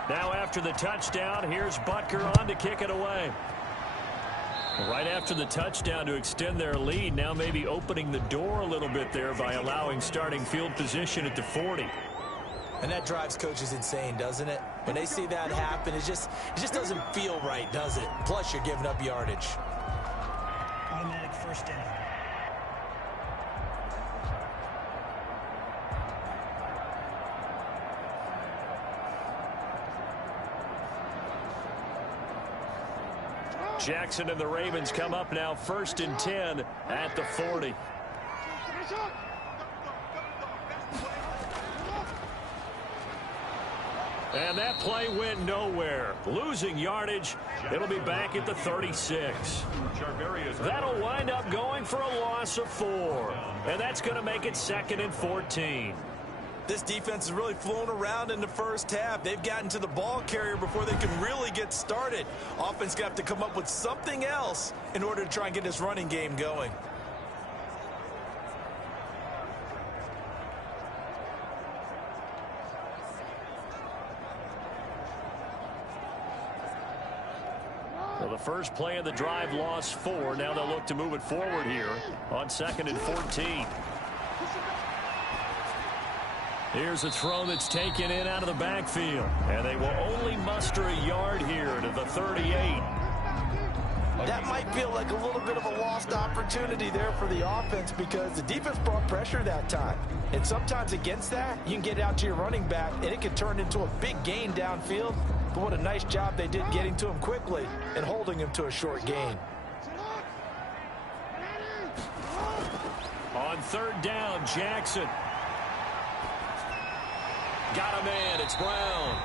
Now after the touchdown, here's Butker on to kick it away. Right after the touchdown to extend their lead, now maybe opening the door a little bit there by allowing starting field position at the 40. And that drives coaches insane, doesn't it? When they see that happen, it just doesn't feel right, does it? Plus, you're giving up yardage. Automatic first down. Jackson and the Ravens come up now 1st and 10 at the 40. And that play went nowhere. Losing yardage. It'll be back at the 36. That'll wind up going for a loss of 4. And that's going to make it 2nd and 14. This defense has really flown around in the first half. They've gotten to the ball carrier before they can really get started. Offense got to come up with something else in order to try and get this running game going. Well, the first play of the drive lost 4. Now they'll look to move it forward here on 2nd and 14. Here's a throw that's taken in out of the backfield. And they will only muster a yard here to the 38. That might feel like a little bit of a lost opportunity there for the offense because the defense brought pressure that time. And sometimes against that, you can get out to your running back, and it can turn into a big gain downfield. But what a nice job they did getting to him quickly and holding him to a short gain. On 3rd down, Jackson. Got a man. It's Brown.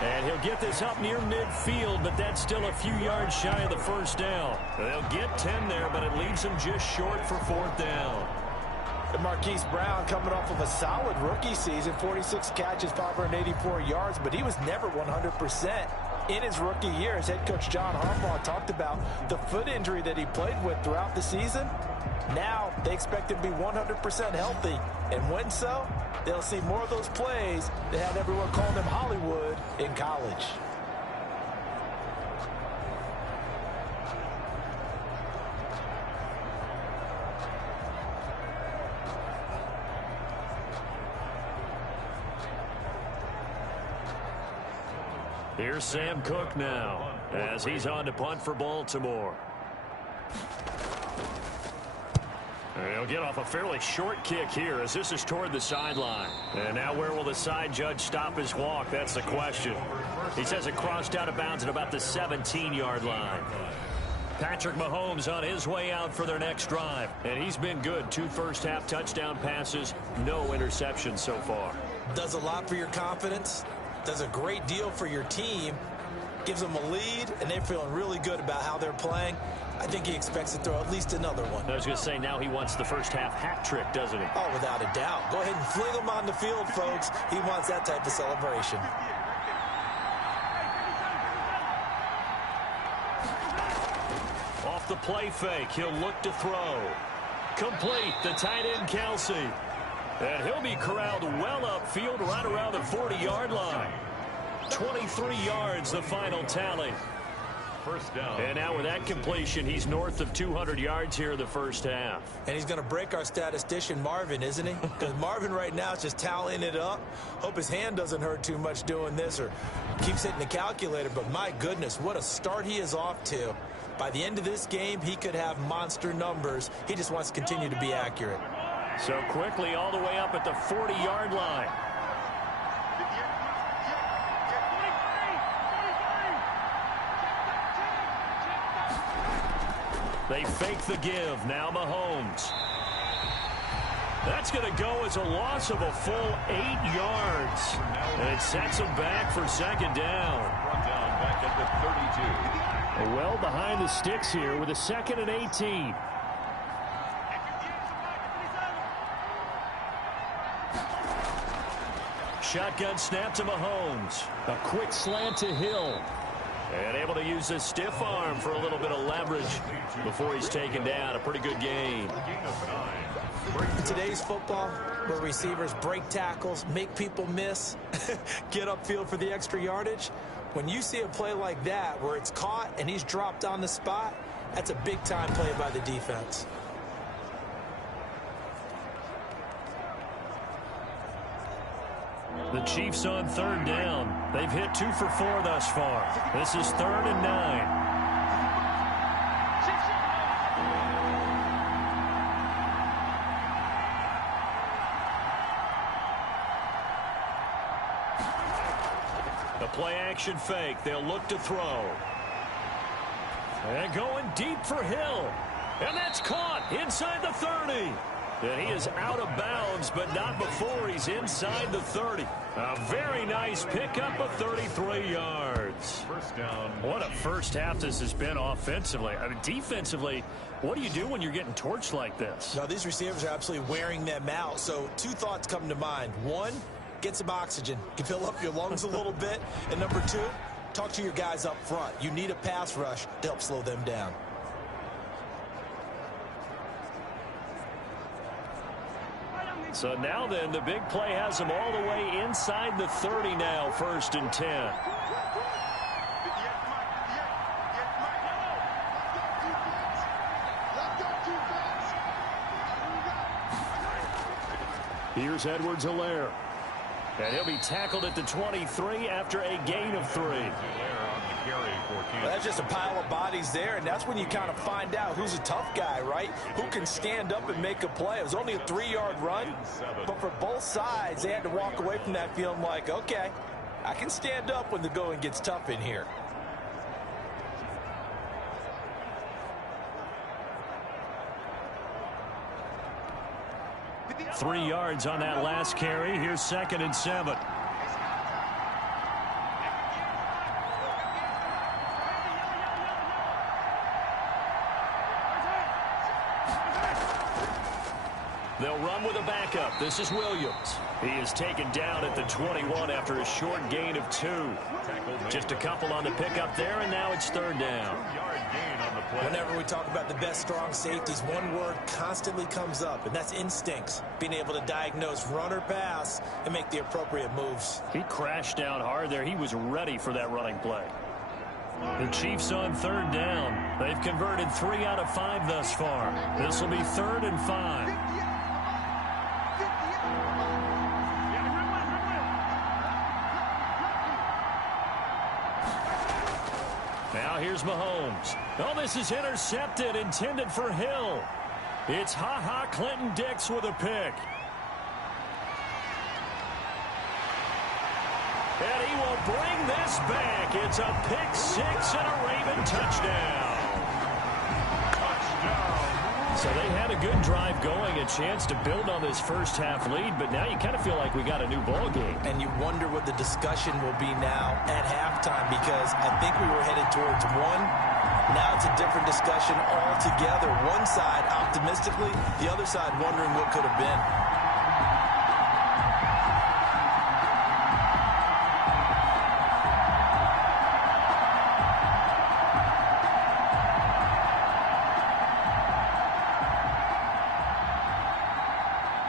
And he'll get this up near midfield, but that's still a few yards shy of the first down. They'll get 10 there, but it leaves them just short for 4th down. And Marquise Brown coming off of a solid rookie season, 46 catches, 584 yards, but he was never 100% in his rookie year. As head coach John Harbaugh talked about the foot injury that he played with throughout the season. Now they expect him to be 100% healthy, and when so, they'll see more of those plays that had everyone calling him Hollywood in college. Here's Sam Cook now as he's on to punt for Baltimore. He'll get off a fairly short kick here as this is toward the sideline. And now where will the side judge stop his walk? That's the question. He says it crossed out of bounds at about the 17-yard line. Patrick Mahomes on his way out for their next drive. And he's been good. 2 first-half touchdown passes, no interceptions so far. Does a lot for your confidence. Does a great deal for your team. Gives them a lead, and they're feeling really good about how they're playing. I think he expects to throw at least another one. I was going to say, now he wants the first half hat trick, doesn't he? Oh, without a doubt. Go ahead and fling him on the field, folks. He wants that type of celebration. Off the play fake, he'll look to throw. Complete, the tight end Kelsey. And he'll be corralled well upfield right around the 40-yard line. 23 yards, the final tally. First down. And now with that completion, he's north of 200 yards here in the first half. And he's going to break our statistician, Marvin, isn't he? Because Marvin right now is just tallying it up. Hope his hand doesn't hurt too much doing this or keeps hitting the calculator. But my goodness, what a start he is off to. By the end of this game, he could have monster numbers. He just wants to continue to be accurate. So quickly all the way up at the 40-yard line. They fake the give. Now Mahomes. That's going to go as a loss of a full 8 yards. And it sets him back for 2nd down. Back at the 32. Well behind the sticks here with a 2nd and 18. Shotgun snap to Mahomes. A quick slant to Hill. And able to use his stiff arm for a little bit of leverage before he's taken down. A pretty good game. In today's football, where receivers break tackles, make people miss, get upfield for the extra yardage, when you see a play like that where it's caught and he's dropped on the spot, that's a big-time play by the defense. The Chiefs on 3rd down. They've hit 2 for 4 thus far. This is 3rd and 9. The play action fake. They'll look to throw. And going deep for Hill. And that's caught inside the 30. And he is out of bounds, but not before he's inside the 30. A very nice pickup of 33 yards. First down. What a first half this has been offensively. I mean, defensively, what do you do when you're getting torched like this? Now, these receivers are absolutely wearing them out. So two thoughts come to mind. One, get some oxygen. You can fill up your lungs a little bit. And number two, talk to your guys up front. You need a pass rush to help slow them down. So now then, the big play has him all the way inside the 30 now, 1st and 10. Here's Edwards-Helaire. And he'll be tackled at the 23 after a gain of 3. Well, that's just a pile of bodies there, and that's when you kind of find out who's a tough guy, right? Who can stand up and make a play. It was only a 3-yard run, but for both sides, they had to walk away from that feeling like, okay, I can stand up when the going gets tough in here. Three yards on that last carry. Here's 2nd and 7. They'll run with a backup. This is Williams. He is taken down at the 21 after a short gain of 2. Just a couple on the pickup there, and now it's 3rd down. Whenever we talk about the best strong safeties, one word constantly comes up, and that's instincts. Being able to diagnose run or pass and make the appropriate moves. He crashed down hard there. He was ready for that running play. The Chiefs on 3rd down. They've converted 3 out of 5 thus far. This will be 3rd and 5. Now here's Mahomes. Oh, this is intercepted, intended for Hill. It's Clinton Dix with a pick. And he will bring this back. It's a pick 6 and a Raven touchdown. So they had a good drive going, a chance to build on this first half lead, but now you kind of feel like we got a new ball game. And you wonder what the discussion will be now at halftime, because I think we were headed towards one. Now it's a different discussion altogether. One side optimistically, the other side wondering what could have been.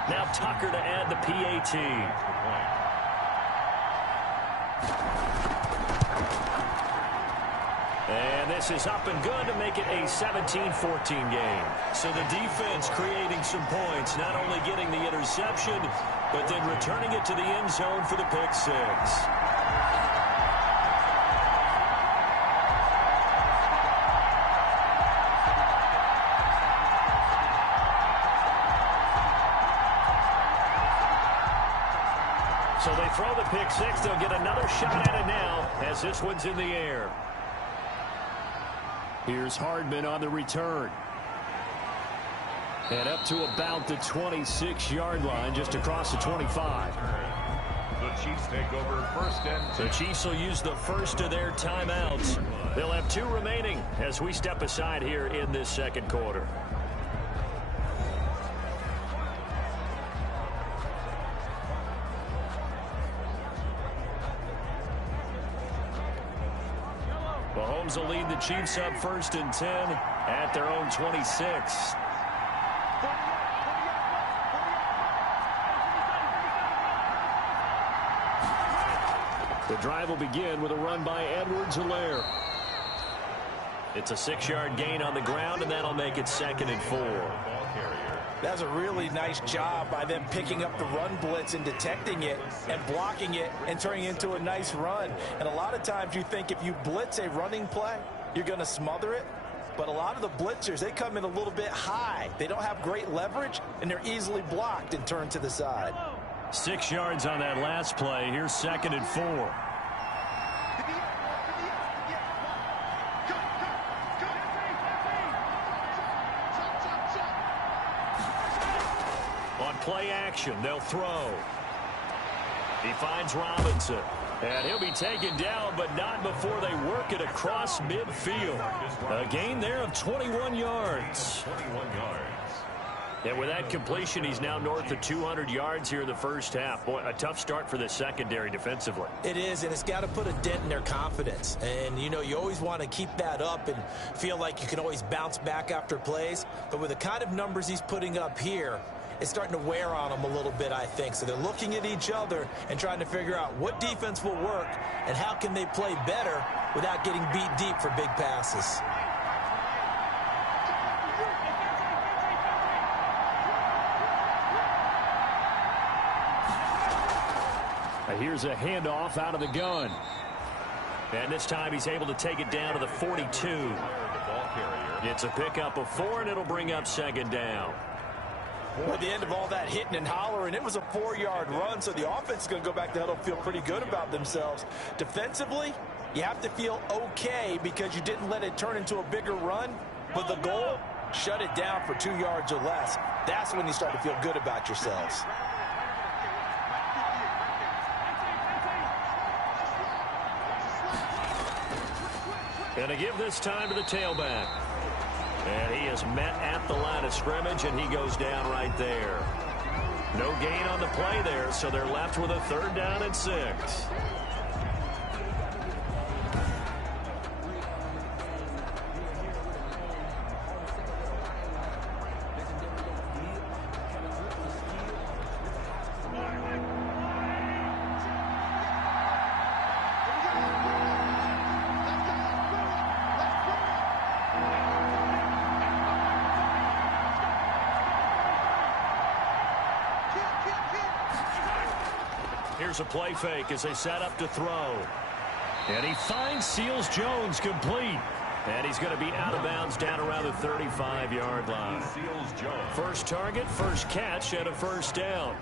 Now Tucker to add the PAT. And this is up and good to make it a 17-14 game. So the defense creating some points, not only getting the interception, but then returning it to the end zone for the pick 6. So they throw the pick 6. They'll get another shot at it now as this one's in the air. Here's Hardman on the return. And up to about the 26-yard line, just across the 25. The Chiefs take over 1st and 10. The Chiefs will use the first of their timeouts. They'll have 2 remaining as we step aside here in this 2nd quarter. Mahomes will lead the Chiefs up 1st and 10 at their own 26. The drive will begin with a run by Edwards-Helaire. It's a 6-yard gain on the ground, and that'll make it 2nd and 4. That's a really nice job by them picking up the run blitz and detecting it and blocking it and turning it into a nice run. And a lot of times you think if you blitz a running play, you're going to smother it. But a lot of the blitzers, they come in a little bit high. They don't have great leverage, and they're easily blocked and turned to the side. 6 yards on that last play. Here's 2nd and 4. On play action, they'll throw. He finds Robinson. And he'll be taken down, but not before they work it across midfield. A gain there of 21 yards. 21 yards. And with that completion, he's now north of 200 yards here in the first half. Boy, a tough start for the secondary defensively. It is, and it's got to put a dent in their confidence. And, you know, you always want to keep that up and feel like you can always bounce back after plays. But with the kind of numbers he's putting up here, it's starting to wear on them a little bit, I think. So they're looking at each other and trying to figure out what defense will work and how can they play better without getting beat deep for big passes. Here's a handoff out of the gun. And this time he's able to take it down to the 42. It's a pickup of 4, and it'll bring up second down. Well, at the end of all that hitting and hollering, it was a 4-yard run, so the offense is going to go back to huddle, feel pretty good about themselves. Defensively, you have to feel okay because you didn't let it turn into a bigger run, but the goal, shut it down for 2 yards or less. That's when you start to feel good about yourselves. And to give this time to the tailback. And he is met at the line of scrimmage, and he goes down right there. No gain on the play there, so they're left with a 3rd down and 6. Here's a play fake as they set up to throw. And he finds Seals-Jones complete. And he's going to be out of bounds down around the 35-yard line. First target, first catch, and a first down.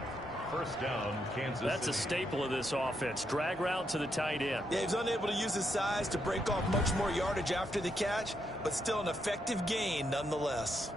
First down, Kansas City. That's a staple of this offense. Drag route to the tight end. Yeah, he's unable to use his size to break off much more yardage after the catch, but still an effective gain nonetheless.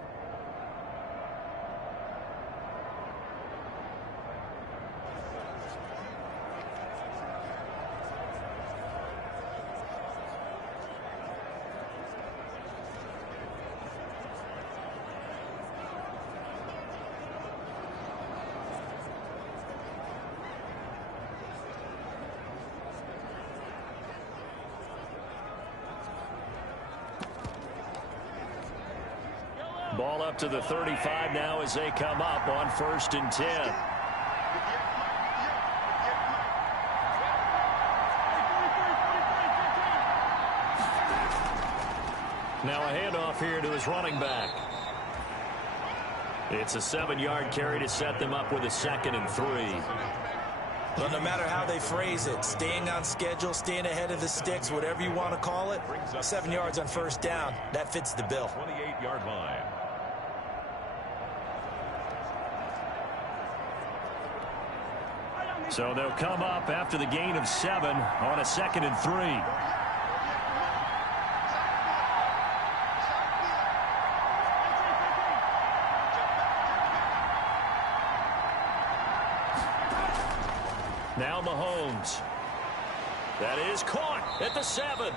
Ball up to the 35 now as they come up on 1st and 10. Now a handoff here to his running back. It's a 7-yard carry to set them up with a 2nd and 3. Well, no matter how they phrase it, staying on schedule, staying ahead of the sticks, whatever you want to call it, 7 yards on first down, that fits the bill. 28-yard line. So they'll come up after the gain of 7 on a 2nd and 3. Now Mahomes. That is caught at the 7.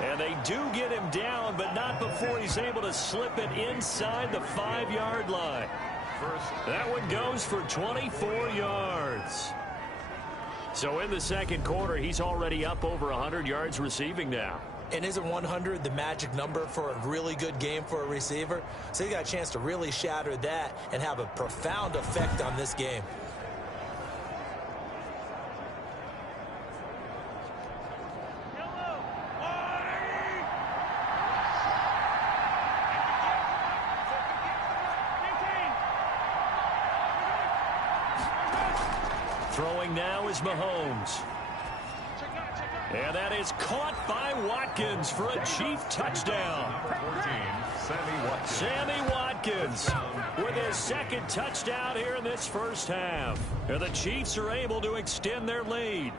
And they do get him down, but not before he's able to slip it inside the 5-yard line. That one goes for 24 yards. So in the second quarter, he's already up over 100 yards receiving now. And isn't 100 the magic number for a really good game for a receiver? So he got a chance to really shatter that and have a profound effect on this game. Throwing now is Mahomes. And that is caught by Watkins for a Chief touchdown. 14, Sammy Watkins with his 2nd touchdown here in this first half. And the Chiefs are able to extend their lead.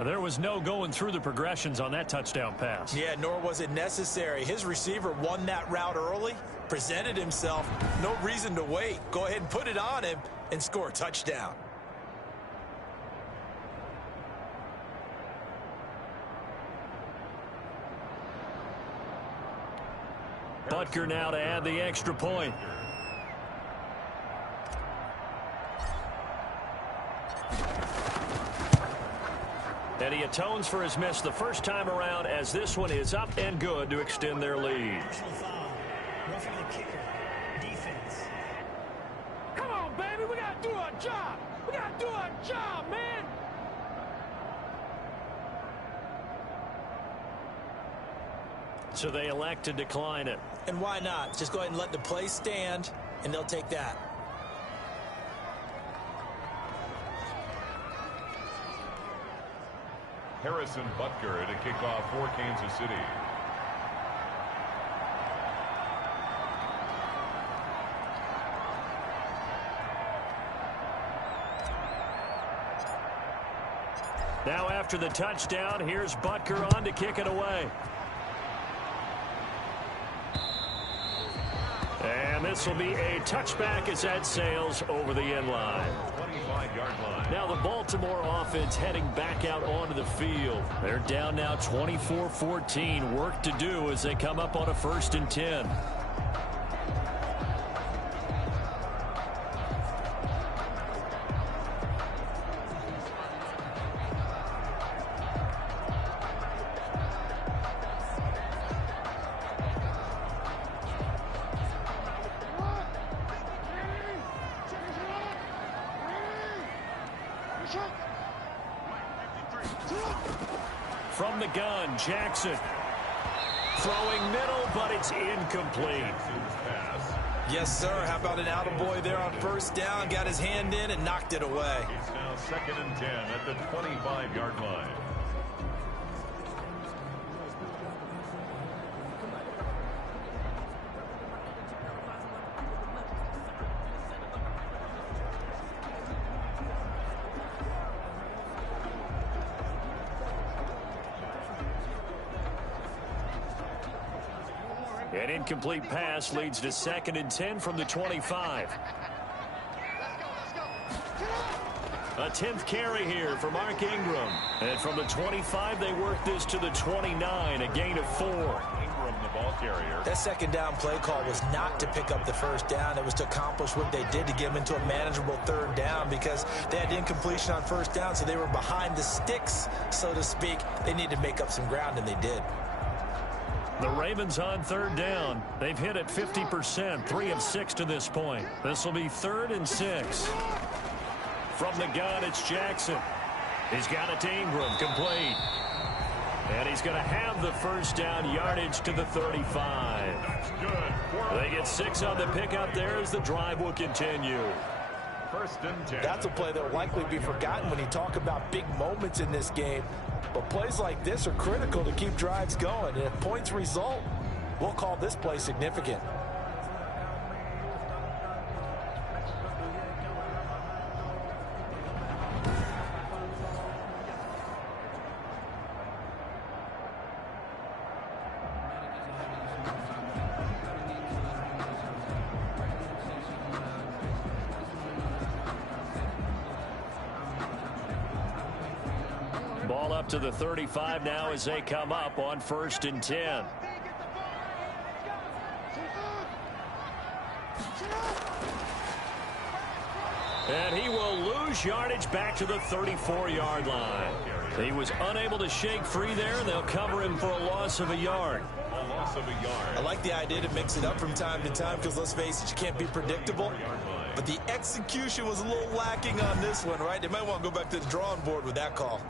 There was no going through the progressions on that touchdown pass. Yeah, nor was it necessary. His receiver won that route early, presented himself. No reason to wait. Go ahead and put it on him and score a touchdown. Butker now to add the extra point. And he atones for his miss the first time around as this one is up and good to extend their lead. Personal foul. Roughing the kicker. Defense. Come on, baby. We got to do our job. We got to do our job, man. So they elect to decline it. And why not? Just go ahead and let the play stand, and they'll take that. Harrison Butker to kick off for Kansas City. Now after the touchdown, here's Butker on to kick it away. And this will be a touchback as that sails over the end line. 25-yard line. Now the Baltimore offense heading back out onto the field. They're down now 24-14. Work to do as they come up on a 1st and 10. From the gun, Jackson. Throwing middle, but it's incomplete. Yes, sir. How about an attaboy there on 1st down? Got his hand in and knocked it away. It's now 2nd and 10 at the 25-yard line. An incomplete pass leads to 2nd and 10 from the 25. A 10th carry here for Mark Ingram. And from the 25, they work this to the 29, a gain of 4. Ingram, the ball carrier. That 2nd down play call was not to pick up the 1st down. It was to accomplish what they did to get them into a manageable 3rd down because they had incompletion on 1st down, so they were behind the sticks, so to speak. They needed to make up some ground, and they did. The Ravens on 3rd down. They've hit it 50%, 3 of 6 to this point. This will be 3rd and 6. From the gun, it's Jackson. He's got it to Ingram, complete. And he's going to have the 1st down, yardage to the 35. That's good. They get 6 on the pickup there as the drive will continue. 1st and 10. That's a play that will likely be forgotten when you talk about big moments in this game. But plays like this are critical to keep drives going. And if points result, we'll call this play significant. Ball up to the 35 now as they come up on 1st and 10. And he will lose yardage back to the 34-yard line. He was unable to shake free there, and they'll cover him for a loss of a yard. A loss of a yard. I like the idea to mix it up from time to time because, let's face it, you can't be predictable. But the execution was a little lacking on this one, right? They might want to go back to the drawing board with that call.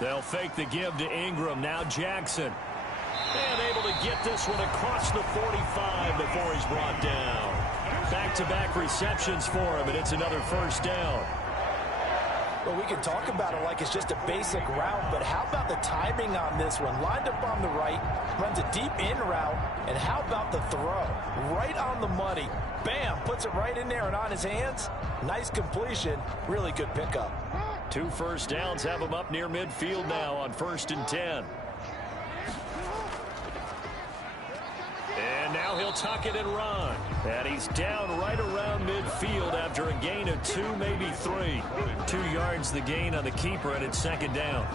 They'll fake the give to Ingram. Now Jackson. And able to get this one across the 45 before he's brought down. Back-to-back receptions for him, and it's another 1st down. Well, we can talk about it like it's just a basic route, but how about the timing on this one? Lined up on the right, runs a deep in route, and how about the throw? Right on the money. Bam, puts it right in there and on his hands. Nice completion, really good pickup. 2 first downs have him up near midfield now on 1st and 10. And now he'll tuck it and run. And he's down right around midfield after a gain of 2, maybe 3. 2 yards the gain on the keeper, and it's 2nd down.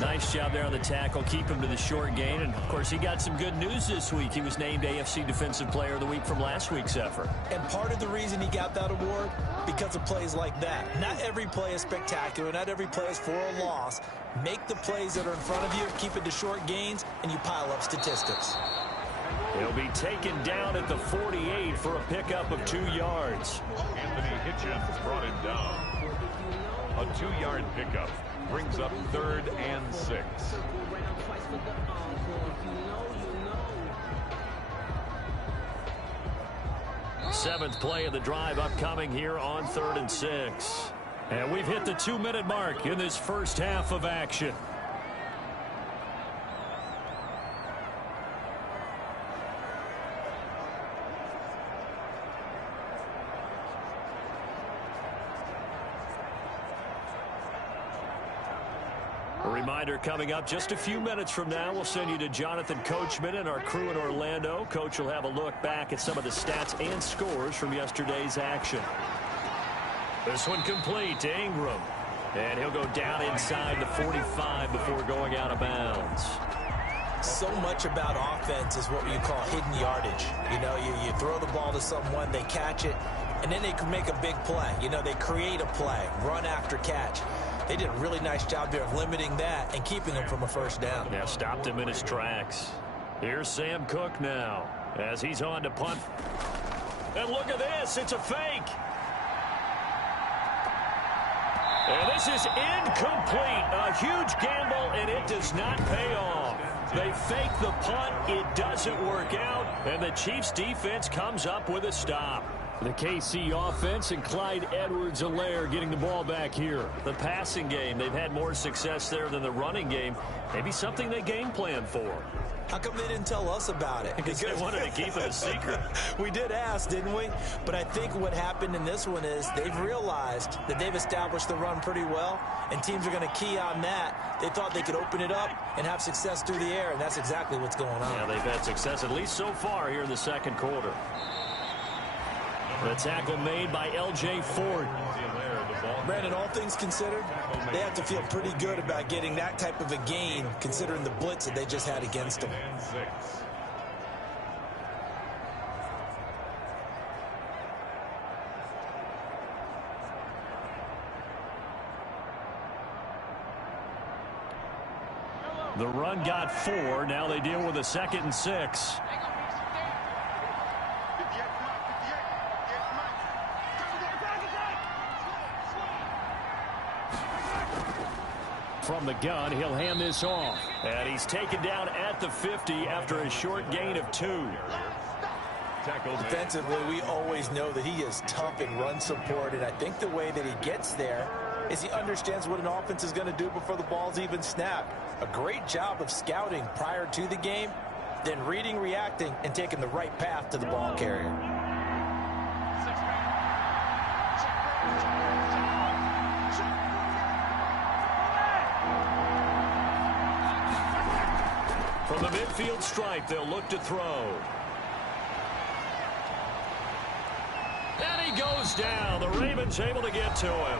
Nice job there on the tackle. Keep him to the short gain. And, of course, he got some good news this week. He was named AFC Defensive Player of the Week from last week's effort. And part of the reason he got that award, because of plays like that. Not every play is spectacular. Not every play is for a loss. Make the plays that are in front of you, keep it to short gains, and you pile up statistics. He'll be taken down at the 48 for a pickup of 2 yards. Anthony Hitchens brought him down. A 2-yard pickup brings up 3rd and 6. Seventh play of the drive upcoming here on 3rd and 6. And we've hit the 2-minute mark in this first half of action. A reminder coming up just a few minutes from now, we'll send you to Jonathan Coachman and our crew in Orlando. Coach will have a look back at some of the stats and scores from yesterday's action. This one complete to Ingram. And he'll go down inside the 45 before going out of bounds. So much about offense is what you call hidden yardage. You know, you throw the ball to someone, they catch it, and then they can make a big play. You know, they create a play, run after catch. They did a really nice job there of limiting that and keeping him from a first down. Yeah, stopped him in his tracks. Here's Sam Cook now as he's on to punt. And look at this. It's a fake. And this is incomplete. A huge gamble, and it does not pay off. They fake the punt. It doesn't work out, and the Chiefs defense comes up with a stop. The KC offense and Clyde Edwards-Helaire getting the ball back here. The passing game, they've had more success there than the running game. Maybe something they game plan for. How come they didn't tell us about it? Because they wanted to keep it a secret. We did ask, didn't we? But I think what happened in this one is they've realized that they've established the run pretty well, and teams are going to key on that. They thought they could open it up and have success through the air, and that's exactly what's going on. Yeah, they've had success at least so far here in the second quarter. The tackle made by L.J. Ford. Brandon, all things considered, they have to feel pretty good about getting that type of a gain, considering the blitz that they just had against them. The run got 4. Now they deal with a 2nd and 6. From the gun, he'll hand this off. And he's taken down at the 50 after a short gain of 2. Defensively, we always know that he is tough in run support, and I think the way that he gets there is he understands what an offense is going to do before the ball's even snapped. A great job of scouting prior to the game, then reading, reacting, and taking the right path to the ball carrier. From the midfield stripe, they'll look to throw. And he goes down. The Ravens able to get to him.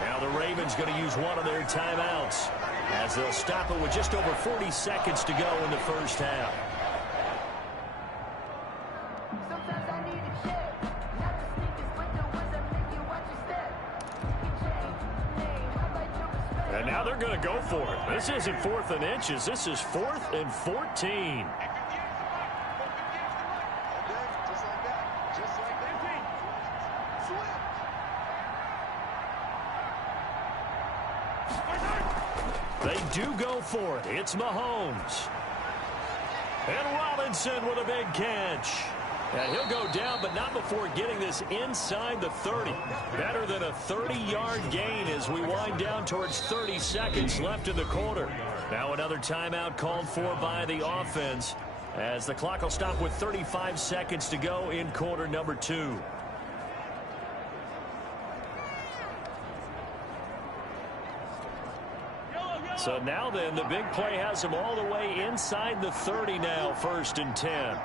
Now the Ravens going to use one of their timeouts as they'll stop it with just over 40 seconds to go in the first half. And now they're going to go for it. This isn't 4th and inches. This is 4th and 14. They do go for it. It's Mahomes. And Robinson with a big catch. And he'll go down, but not before getting this inside the 30. Better than a 30-yard gain as we wind down towards 30 seconds left in the quarter. Now another timeout called for by the offense as the clock will stop with 35 seconds to go in quarter number 2. So now then, the big play has him all the way inside the 30 now, 1st and 10.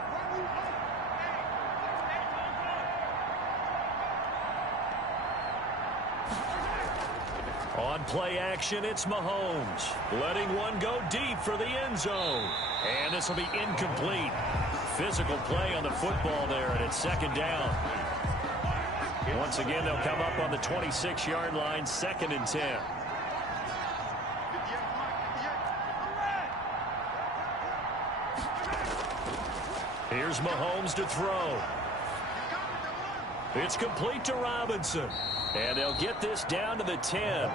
On play action, it's Mahomes. Letting one go deep for the end zone. And this will be incomplete. Physical play on the football there, and it's 2nd down. Once again, they'll come up on the 26-yard line, 2nd and 10. Here's Mahomes to throw. It's complete to Robinson. And they'll get this down to the 10.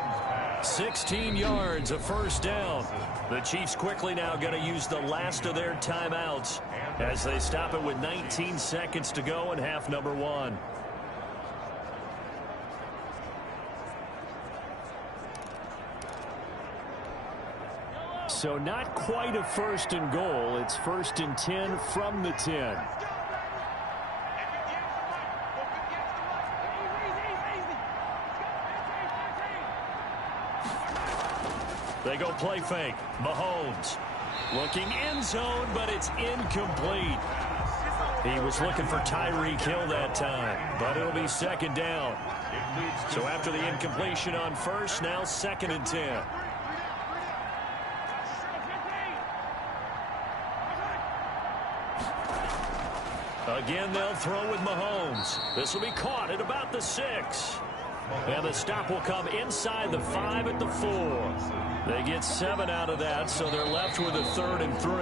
16 yards, a 1st down. The Chiefs quickly now going to use the last of their timeouts as they stop it with 19 seconds to go in half number 1. So not quite a 1st and goal. It's 1st and 10 from the 10. They go play fake. Mahomes looking end zone, but it's incomplete. He was looking for Tyreek Hill that time, but it'll be 2nd down. So after the incompletion on 1st, now 2nd and 10. Again, they'll throw with Mahomes. This will be caught at about the 6. And the stop will come inside the 5 at the 4. They get 7 out of that, so they're left with a 3rd and 3.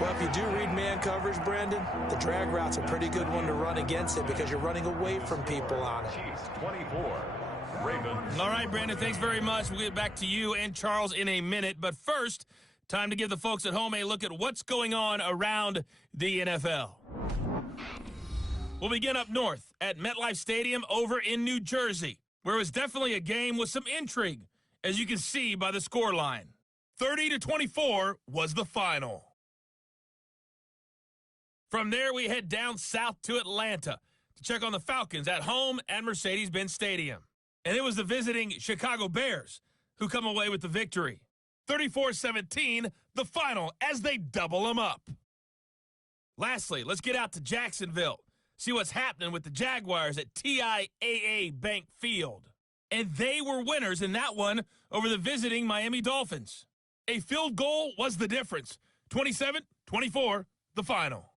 Well, if you do read man coverage, Brandon, the drag route's a pretty good one to run against it because you're running away from people on it. Chiefs 24, Ravens. All right, Brandon, thanks very much. We'll get back to you and Charles in a minute. But first, time to give the folks at home a look at what's going on around the NFL. We'll begin up north at MetLife Stadium over in New Jersey, where it was definitely a game with some intrigue, as you can see by the scoreline. 30-24 was the final. From there, we head down south to Atlanta to check on the Falcons at home at Mercedes-Benz Stadium. And it was the visiting Chicago Bears who come away with the victory. 34-17, the final as they double them up. Lastly, let's get out to Jacksonville. See what's happening with the Jaguars at TIAA Bank Field. And they were winners in that one over the visiting Miami Dolphins. A field goal was the difference. 27-24, the final.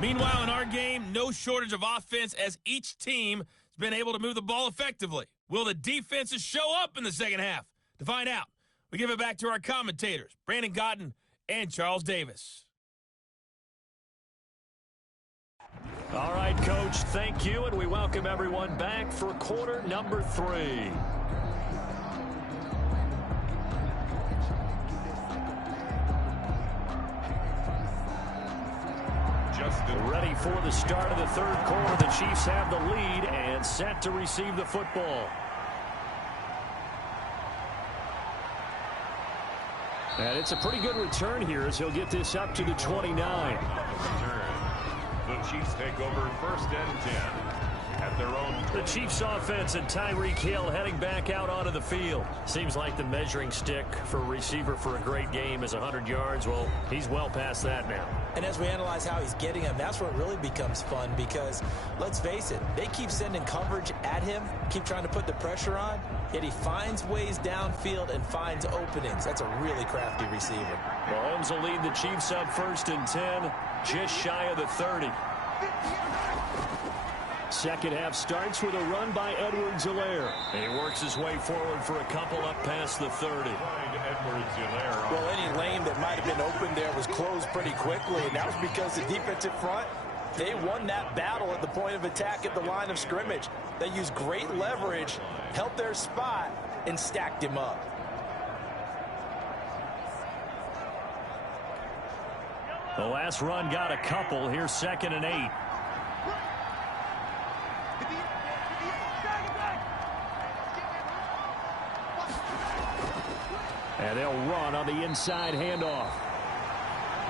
Meanwhile, in our game, no shortage of offense as each team has been able to move the ball effectively. Will the defenses show up in the second half? To find out, we give it back to our commentators, Brandon Godden and Charles Davis. All right, Coach, thank you, and we welcome everyone back for quarter number 3. Justin ready for the start of the 3rd quarter. The Chiefs have the lead and set to receive the football. And it's a pretty good return here as he'll get this up to the 29. The Chiefs take over 1st and 10 at their own. The Chiefs offense and Tyreek Hill heading back out onto the field. Seems like the measuring stick for a receiver for a great game is 100 yards. Well, he's well past that now. And as we analyze how he's getting him, that's what really becomes fun because, let's face it, they keep sending coverage at him, keep trying to put the pressure on, yet he finds ways downfield and finds openings. That's a really crafty receiver. Mahomes will lead the Chiefs up 1st and 10, just shy of the 30. Second half starts with a run by Edwards-Helaire. He works his way forward for a couple up past the 30. Well, any lane that might have been open there was closed pretty quickly, and that was because the defensive front, they won that battle at the point of attack at the line of scrimmage. They used great leverage, held their spot, and stacked him up. The last run got a couple. Here's 2nd and 8. And they'll run on the inside handoff.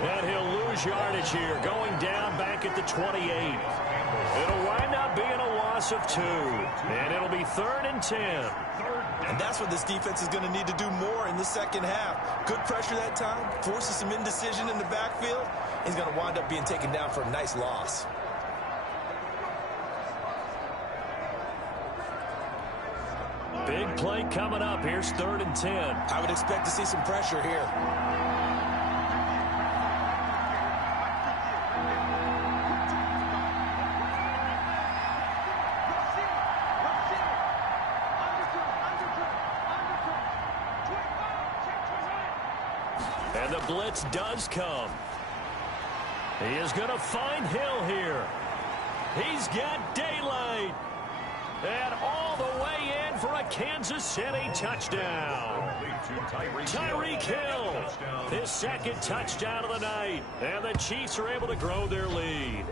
And he'll lose yardage here, going down back at the 28. It'll wind up being a loss of 2. And it'll be 3rd and 10. And that's what this defense is going to need to do more in the second half. Good pressure that time, forces some indecision in the backfield. He's going to wind up being taken down for a nice loss. Big play coming up. Here's 3rd and 10. I would expect to see some pressure here. And the blitz does come. He is going to find Hill here. He's got daylight. And all the way in for a Kansas City touchdown. Tyreek Hill, his 2nd touchdown of the night. And the Chiefs are able to grow their lead.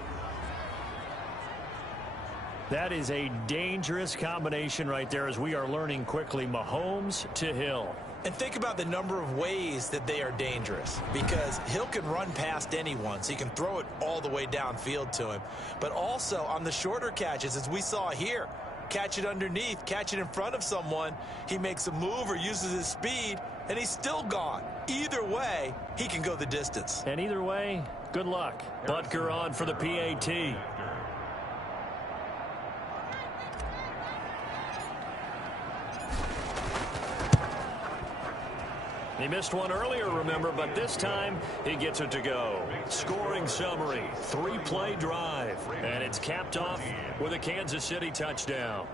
That is a dangerous combination right there, as we are learning quickly. Mahomes to Hill. And think about the number of ways that they are dangerous, because Hill can run past anyone, so he can throw it all the way downfield to him. But also on the shorter catches, as we saw here, catch it underneath, catch it in front of someone, he makes a move or uses his speed, and he's still gone. Either way, he can go the distance. And either way, good luck. Butker on for the PAT. He missed one earlier, remember, but this time he gets it to go. Scoring summary, 3-play drive, and it's capped off with a Kansas City touchdown.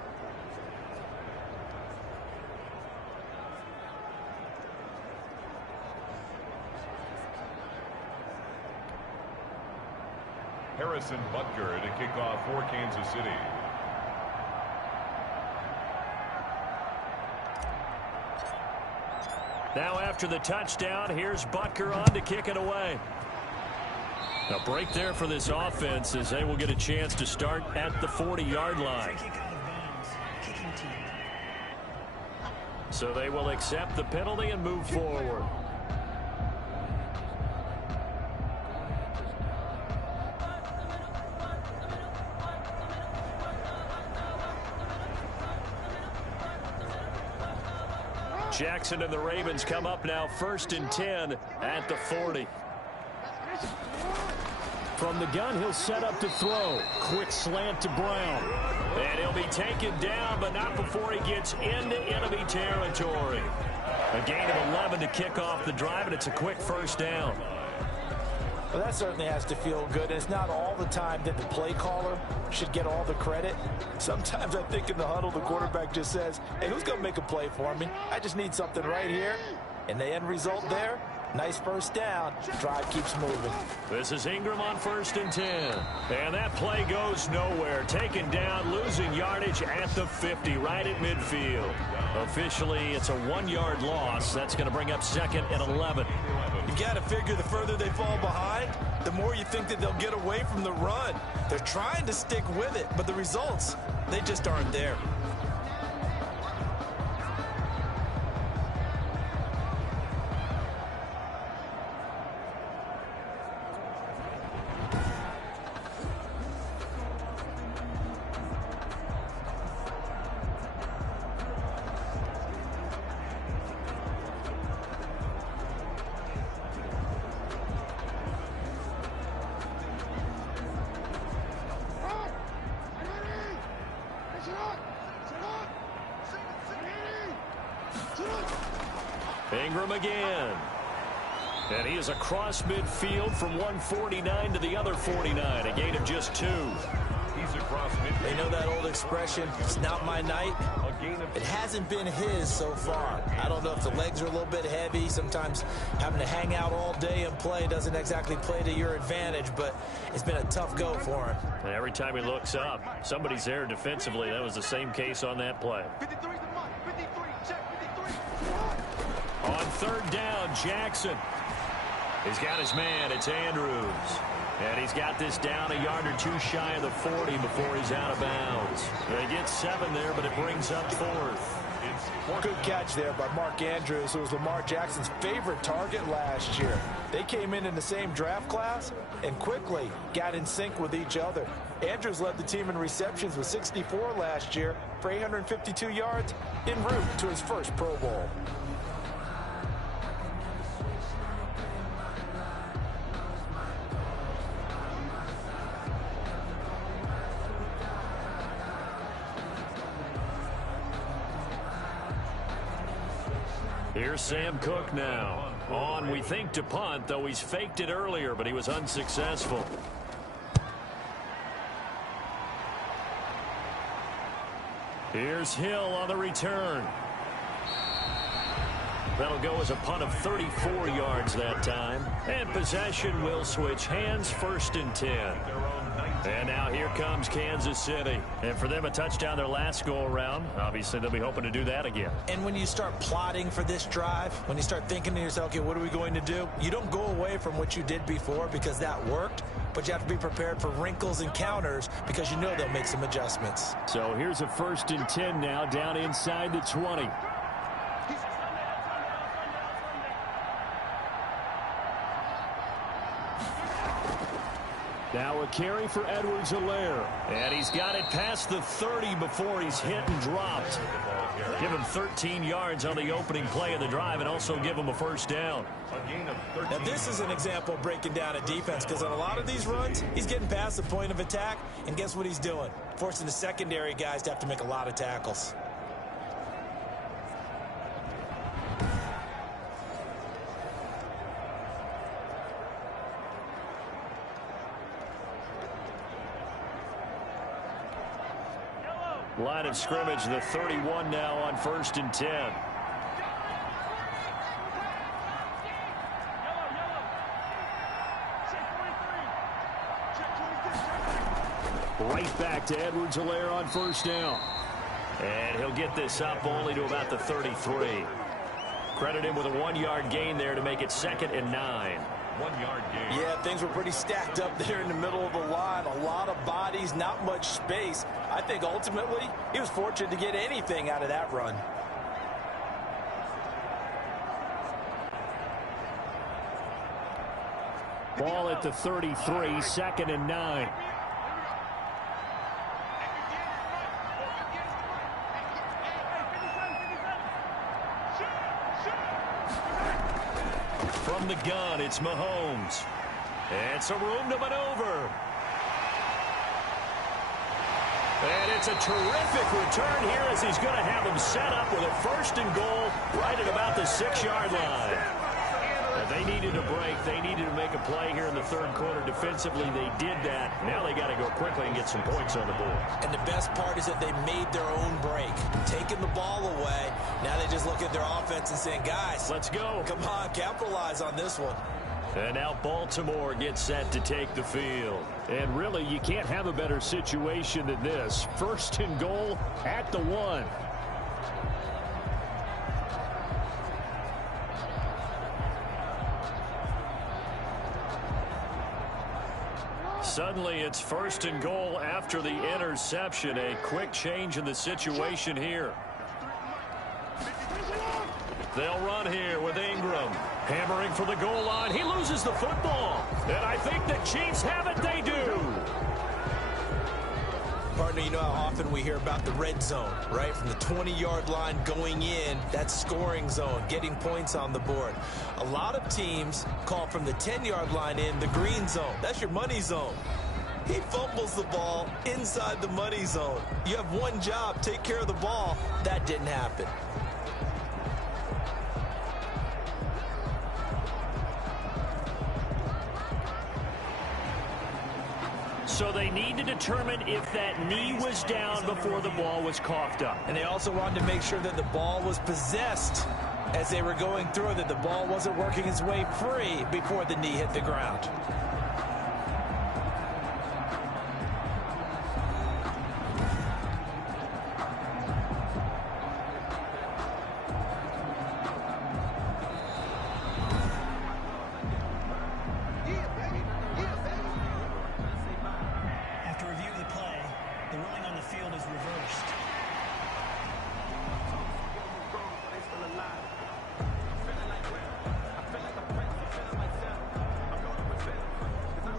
Harrison Butker to kick off for Kansas City. Now after the touchdown, here's Butker on to kick it away. A break there for this offense, as they will get a chance to start at the 40-yard line. So they will accept the penalty and move forward. Jackson and the Ravens come up now, 1st and 10 at the 40. From the gun, he'll set up to throw. Quick slant to Brown. And he'll be taken down, but not before he gets into enemy territory. A gain of 11 to kick off the drive, and it's a quick 1st down. Well, that certainly has to feel good. And it's not all the time that the play caller should get all the credit. Sometimes I think in the huddle, the quarterback just says, hey, who's going to make a play for me? I just need something right here. And the end result there, nice 1st down. Drive keeps moving. This is Ingram on 1st and 10. And that play goes nowhere. Taken down, losing yardage at the 50, right at midfield. Officially, it's a 1-yard loss. That's going to bring up 2nd and 11. You've got to figure the further they fall behind, the more you think that they'll get away from the run. They're trying to stick with it, but the results, they just aren't there. Ingram again. And he is across midfield from 149 to the other 49. A gain of just 2. He's across midfield. They know that old expression, it's not my night. It hasn't been his so far. I don't know if the legs are a little bit heavy. Sometimes having to hang out all day and play doesn't exactly play to your advantage, but it's been a tough go for him. And every time he looks up, somebody's there defensively. That was the same case on that play. On 3rd down, Jackson. He's got his man. It's Andrews. And he's got this down a yard or two shy of the 40 before he's out of bounds. They get 7 there, but it brings up 4th. Good catch there by Mark Andrews, who was Lamar Jackson's favorite target last year. They came in the same draft class and quickly got in sync with each other. Andrews led the team in receptions with 64 last year for 852 yards en route to his first Pro Bowl. Here's Sam Cook now. On, we think, to punt, though he's faked it earlier, but he was unsuccessful. Here's Hill on the return. That'll go as a punt of 34 yards that time. And possession will switch hands, 1st and 10. And now here comes Kansas City. And for them, a touchdown their last go-around. Obviously, they'll be hoping to do that again. And when you start plotting for this drive, when you start thinking to yourself, okay, what are we going to do? You don't go away from what you did before because that worked, but you have to be prepared for wrinkles and counters because you know they'll make some adjustments. So here's a 1st and 10 now, down inside the 20. Now a carry for Edwards-Helaire. And he's got it past the 30 before he's hit and dropped. Give him 13 yards on the opening play of the drive and also give him a 1st down. Now this is an example of breaking down a defense because on a lot of these runs, he's getting past the point of attack, and guess what he's doing? Forcing the secondary guys to have to make a lot of tackles. Line of scrimmage, the 31 now on 1st and 10. Right back to Edwards-Helaire on 1st down. And he'll get this up only to about the 33. Credit him with a 1-yard gain there to make it 2nd and 9. 1-yard gain. Yeah, things were pretty stacked up there in the middle of the line. A lot of bodies, not much space. I think ultimately he was fortunate to get anything out of that run. Ball at the 33, 2nd and 9. From the gun, it's Mahomes. And some room to maneuver. And it's a terrific return here as he's going to have him set up with a 1st and goal right at about the 6-yard line. And they needed a break. They needed to make a play here in the 3rd quarter. Defensively, they did that. Now they got to go quickly and get some points on the board. And the best part is that they made their own break. Taking the ball away. Now they just look at their offense and saying, guys, let's go. Come on, capitalize on this one. And now Baltimore gets set to take the field. And really, you can't have a better situation than this. 1st and goal at the 1. Suddenly, it's 1st and goal after the interception. A quick change in the situation here. They'll run here with Ingram. Hammering for the goal line. He loses the football. And I think the Chiefs have it. They do. Partner, you know how often we hear about the red zone, right? From the 20-yard line going in, that scoring zone, getting points on the board. A lot of teams call from the 10-yard line in the green zone. That's your money zone. He fumbles the ball inside the money zone. You have one job, take care of the ball. That didn't happen. So they need to determine if that knee was down before the ball was coughed up. And they also wanted to make sure that the ball was possessed as they were going through, that the ball wasn't working its way free before the knee hit the ground.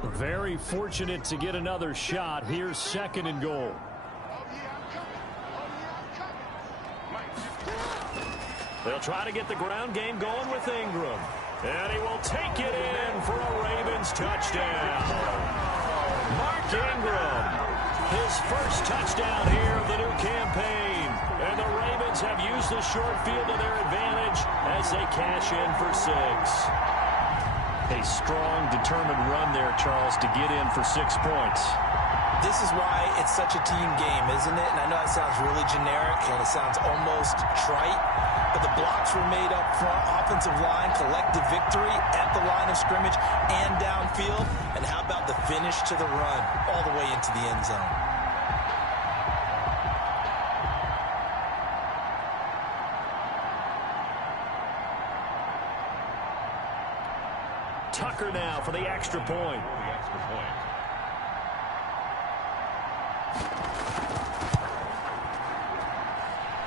Very fortunate to get another shot. Here's 2nd and goal. They'll try to get the ground game going with Ingram. And he will take it in for a Ravens touchdown. Mark Ingram, his first touchdown here of the new campaign. And the Ravens have used the short field to their advantage as they cash in for 6. A strong, determined run there, Charles, to get in for 6 points. This is why it's such a team game, isn't it? And I know it sounds really generic and it sounds almost trite, but the blocks were made up front, offensive line, collective victory at the line of scrimmage and downfield. And how about the finish to the run all the way into the end zone? Tucker now for the extra point.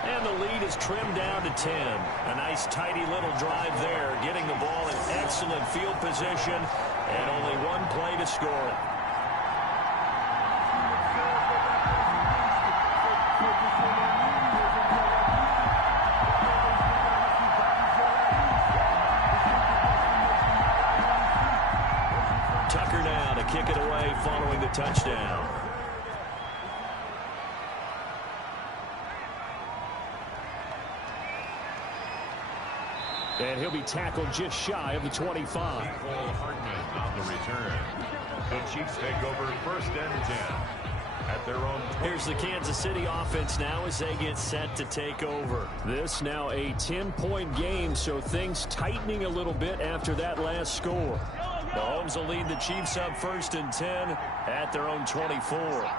And the lead is trimmed down to 10. A nice, tidy little drive there, getting the ball in excellent field position, and only one play to score it. Tucker now to kick it away following the touchdown. And he'll be tackled just shy of the 25. Hartman on the return. The Chiefs take over 1st and 10 at their own. Here's the Kansas City offense now as they get set to take over. This now a 10-point game, so things tightening a little bit after that last score. Mahomes will lead the Chiefs up 1st and 10 at their own 24.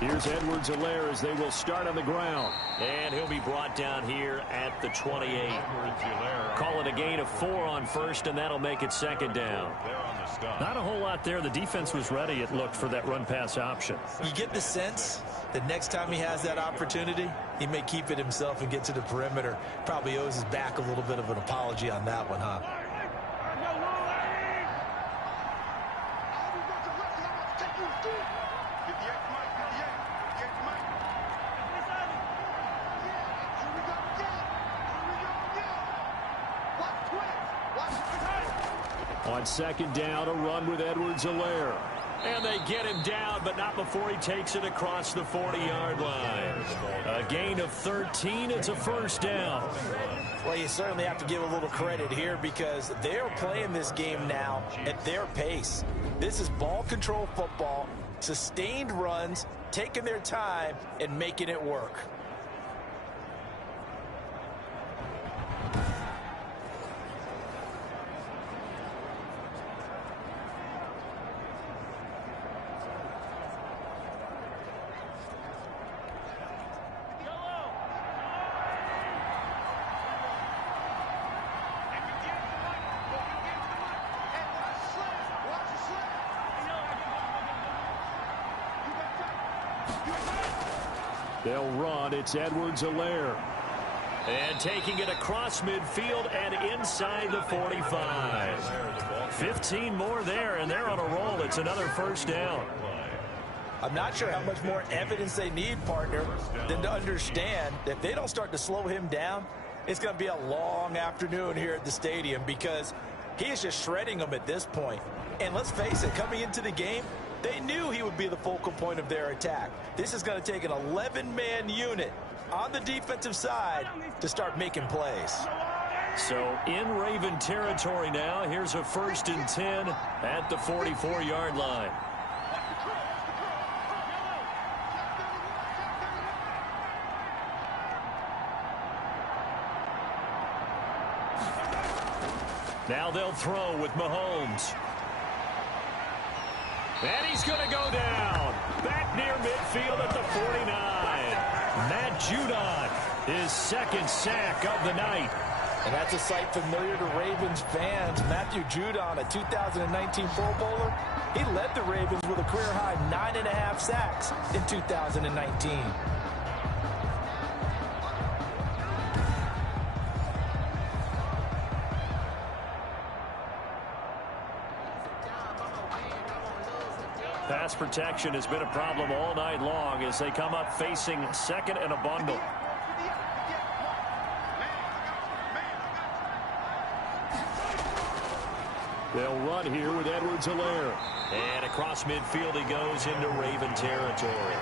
Here's Edwards-Helaire as they will start on the ground. And he'll be brought down here at the 28. Call it a gain of 4 on 1st, and that'll make it 2nd down. Not a whole lot there. The defense was ready, it looked, for that run-pass option. You get the sense that next time he has that opportunity, he may keep it himself and get to the perimeter. Probably owes his back a little bit of an apology on that one, huh? On 2nd down, a run with Edwards-Helaire. And they get him down, but not before he takes it across the 40-yard line. A gain of 13. It's a 1st down. Well, you certainly have to give a little credit here because they're playing this game now at their pace. This is ball control football, sustained runs, taking their time, and making it work. They'll run. It's Edwards-Helaire. And taking it across midfield and inside the 45. 15 more there, and they're on a roll. It's another 1st down. I'm not sure how much more evidence they need, partner, than to understand that if they don't start to slow him down, it's going to be a long afternoon here at the stadium because he is just shredding them at this point. And let's face it, coming into the game, they knew he would be the focal point of their attack. This is going to take an 11-man unit on the defensive side to start making plays. So in Raven territory now, here's a 1st and 10 at the 44-yard line. Now they'll throw with Mahomes. And he's going to go down. Back near midfield at the 49. Matt Judon, his 2nd sack of the night. And that's a sight familiar to Ravens fans. Matthew Judon, a 2019 Pro Bowler, he led the Ravens with a career-high 9.5 sacks in 2019. pass protection has been a problem all night long as they come up facing second and a bundle. They'll run here with Edwards-Helaire. And across midfield he goes into Raven territory.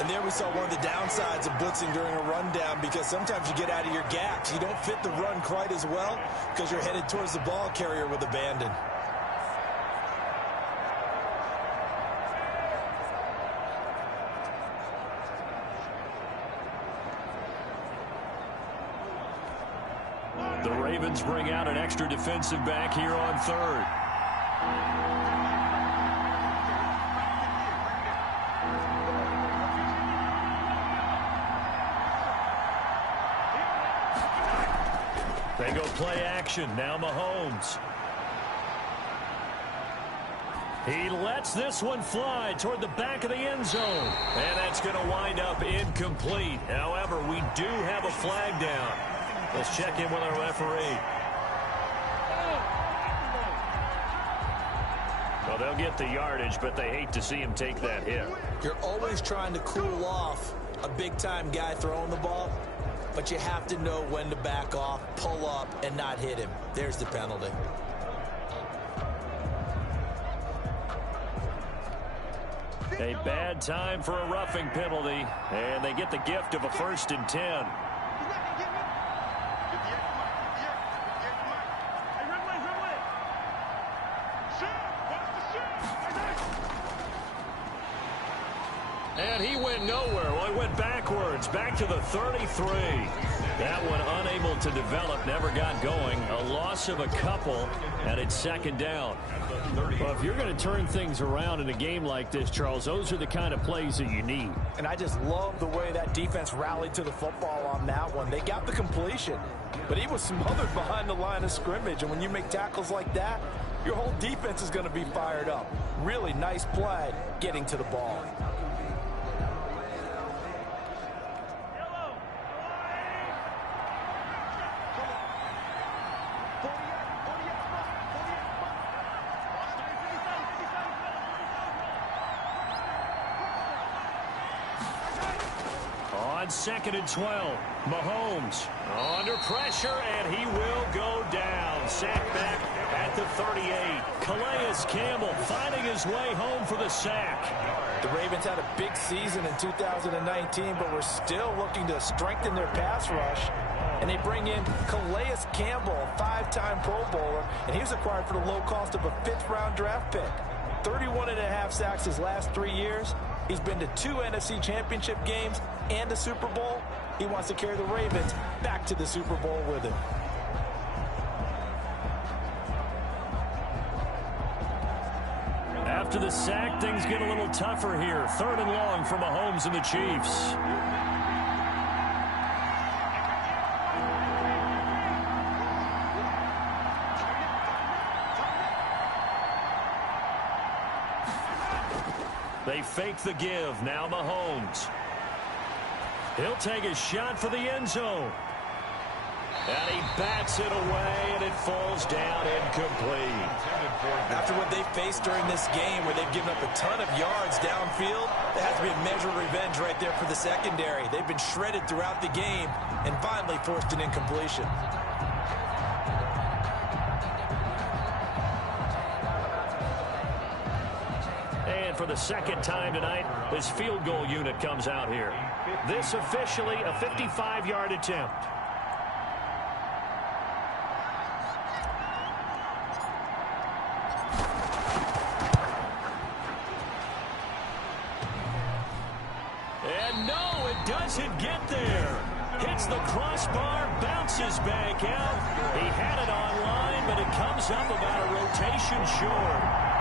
And there we saw one of the downsides of blitzing during a rundown, because sometimes you get out of your gaps. You don't fit the run quite as well because you're headed towards the ball carrier with abandon. The Ravens bring out an extra defensive back here on third. They go play action. Now Mahomes. He lets this one fly toward the back of the end zone. And that's going to wind up incomplete. However, we do have a flag down. Let's check in with our referee. Well, they'll get the yardage, but they hate to see him take that hit. You're always trying to cool off a big-time guy throwing the ball, but you have to know when to back off, pull up, and not hit him. There's the penalty. A bad time for a roughing penalty, and they get the gift of a 1st and 10. And he went nowhere. Well, he went backwards, back to the 33. That one unable to develop, never got going. A loss of a couple, and it's 2nd down. Well, if you're going to turn things around in a game like this, Charles, those are the kind of plays that you need. And I just love the way that defense rallied to the football on that one. They got the completion, but he was smothered behind the line of scrimmage. And when you make tackles like that, your whole defense is going to be fired up. Really nice play getting to the ball. On 2nd and 12, Mahomes under pressure, and he will go down. Sacked back at the 38. Calais Campbell finding his way home for the sack. The Ravens had a big season in 2019, but we're still looking to strengthen their pass rush. And they bring in Calais Campbell, a 5-time Pro Bowler, and he was acquired for the low cost of a 5th-round draft pick. 31.5 sacks his last 3 years. He's been to 2 NFC Championship games and a Super Bowl. He wants to carry the Ravens back to the Super Bowl with him. After the sack, things get a little tougher here. 3rd and long for Mahomes and the Chiefs. They fake the give. Now Mahomes. He'll take a shot for the end zone. And he bats it away, and it falls down incomplete. After what they faced during this game, where they've given up a ton of yards downfield, there has to be a measure of revenge right there for the secondary. They've been shredded throughout the game and finally forced an incompletion. And for the 2nd time tonight, this field goal unit comes out here. This officially a 55-yard attempt. And no, it doesn't get there. Hits the crossbar, bounces back out. He had it online, but it comes up about a rotation short.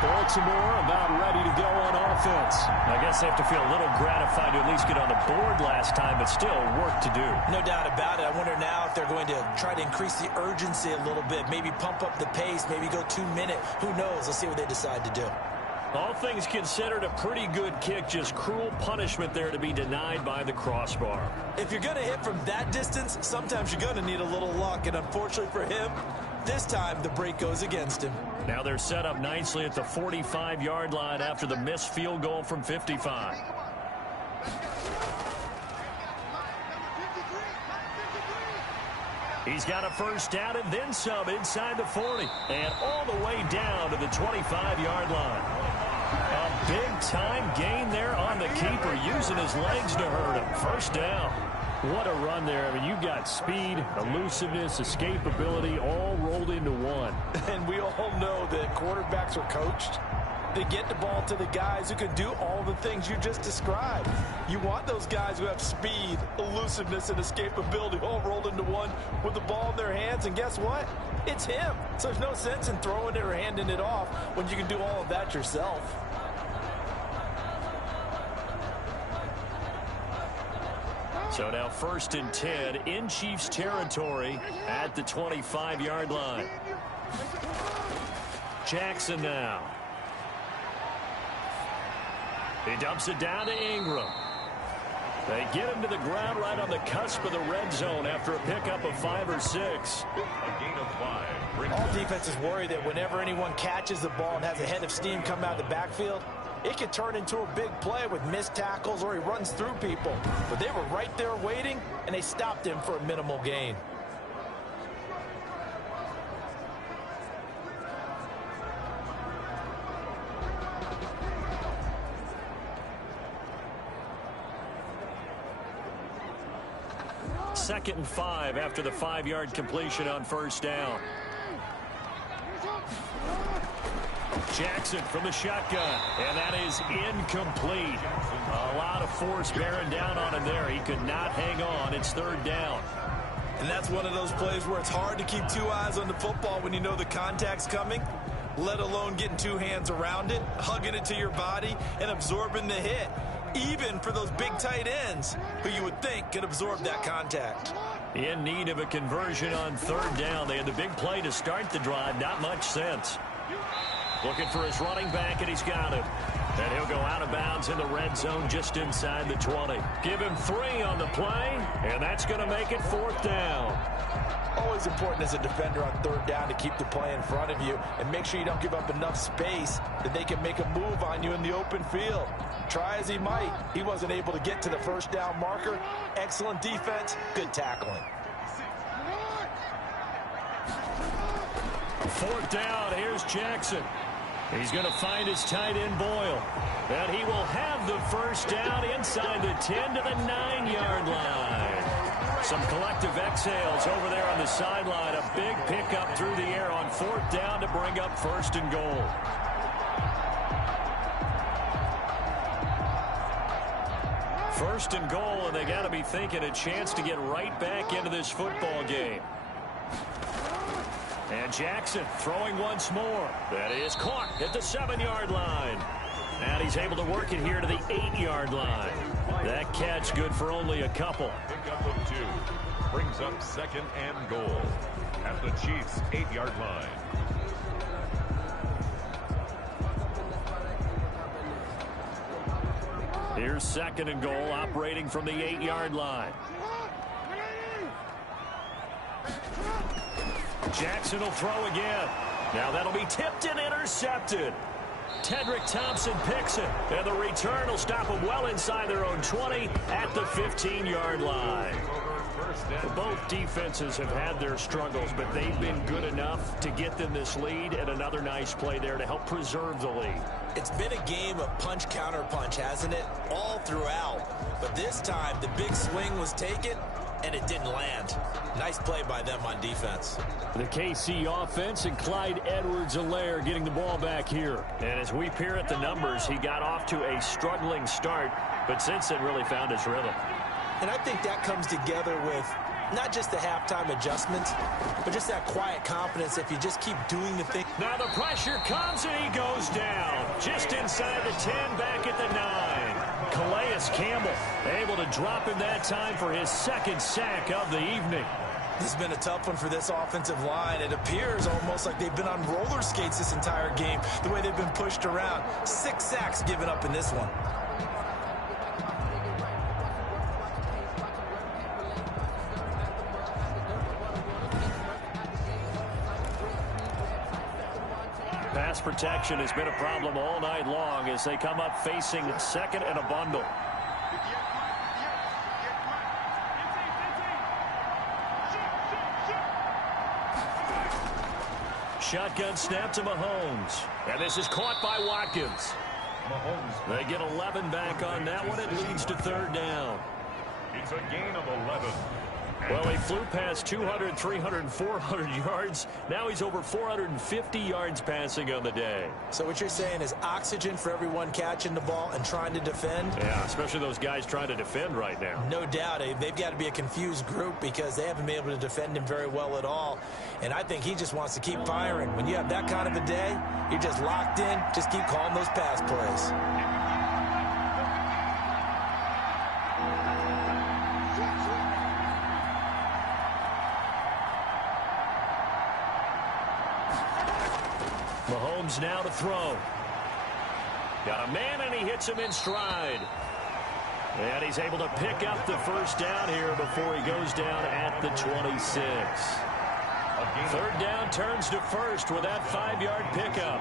Baltimore about ready to go on offense. I guess they have to feel a little gratified to at least get on the board last time, but still work to do. No doubt about it. I wonder now if they're going to try to increase the urgency a little bit, maybe pump up the pace, maybe go 2-minute. Who knows? Let's see what they decide to do. All things considered, a pretty good kick. Just cruel punishment there to be denied by the crossbar. If you're going to hit from that distance, sometimes you're going to need a little luck. And unfortunately for him, this time the break goes against him. Now they're set up nicely at the 45-yard line after the missed field goal from 55. He's got a first down and then some inside the 40. And all the way down to the 25-yard line. A big-time gain there on the keeper, using his legs to hurt him. First down. What a run there. I mean, you've got speed, elusiveness, escapability, all rolled into one. And we all know that quarterbacks are coached. They get the ball to the guys who can do all the things you just described. You want those guys who have speed, elusiveness, and escapability all rolled into one with the ball in their hands. And guess what? It's him. So there's no sense in throwing it or handing it off when you can do all of that yourself. So now 1st and 10 in Chiefs territory at the 25-yard line. Jackson now. He dumps it down to Ingram. They get him to the ground right on the cusp of the red zone after a pickup of 5 or 6. A gain of 5. All defenses worry that whenever anyone catches the ball and has a head of steam come out of the backfield, it could turn into a big play with missed tackles or he runs through people. But they were right there waiting, and they stopped him for a minimal gain. Second and 5 after the 5-yard completion on first down. Jackson from the shotgun, and that is incomplete. A lot of force bearing down on him there. He could not hang on. It's 3rd down. And that's one of those plays where it's hard to keep 2 eyes on the football when you know the contact's coming, let alone getting 2 hands around it, hugging it to your body, and absorbing the hit. Even for those big tight ends who you would think could absorb that contact. In need of a conversion on 3rd down. They had the big play to start the drive. Not much sense. Looking for his running back, and he's got him. And he'll go out of bounds in the red zone just inside the 20. Give him 3 on the play, and that's going to make it 4th down. Always important as a defender on 3rd down to keep the play in front of you and make sure you don't give up enough space that they can make a move on you in the open field. Try as he might, he wasn't able to get to the first down marker. Excellent defense, good tackling. 4th down, here's Jackson. He's going to find his tight end Boyle. And he will have the first down inside the 10 to the 9-yard line. Some collective exhales over there on the sideline. A big pickup through the air on 4th down to bring up 1st and goal. First and goal, and they got to be thinking a chance to get right back into this football game. And Jackson throwing once more. That is caught at the 7-yard line. And he's able to work it here to the 8-yard line. That catch good for only a couple. Pickup of 2 brings up 2nd and goal at the Chiefs' 8-yard line. Here's 2nd and goal, operating from the 8-yard line. Jackson will throw again. Now that'll be tipped and intercepted. Tedrick Thompson picks it, and the return will stop them well inside their own 20 at the 15-yard line. Both defenses have had their struggles, but they've been good enough to get them this lead, and another nice play there to help preserve the lead. It's been a game of punch-counter-punch, hasn't it? All throughout. But this time, the big swing was taken, and it didn't land. Nice play by them on defense. The KC offense and Clyde Edwards-Helaire getting the ball back here. And as we peer at the numbers, he got off to a struggling start, but since then really found his rhythm. And I think that comes together with not just the halftime adjustments, but just that quiet confidence if you just keep doing the thing. Now the pressure comes and he goes down. Just inside the 10, back at the 9. Calais Campbell able to drop him that time for his 2nd sack of the evening. This has been a tough one for this offensive line. It appears almost like they've been on roller skates this entire game, the way they've been pushed around. 6 sacks given up in this one. Pass protection has been a problem all night long as they come up facing second and a bundle. Shotgun snap to Mahomes. And this is caught by Watkins. They get 11 back on that one. It leads to third down. It's a gain of 11. Well, he flew past 200, 300, 400 yards. Now he's over 450 yards passing on the day. So what you're saying is oxygen for everyone catching the ball and trying to defend? Yeah, especially those guys trying to defend right now. No doubt. They've got to be a confused group because they haven't been able to defend him very well at all. And I think he just wants to keep firing. When you have that kind of a day, you're just locked in. Just keep calling those pass plays. Mahomes now to throw. Got a man, and he hits him in stride. And he's able to pick up the first down here before he goes down at the 26. Third down turns to first with that 5-yard pickup.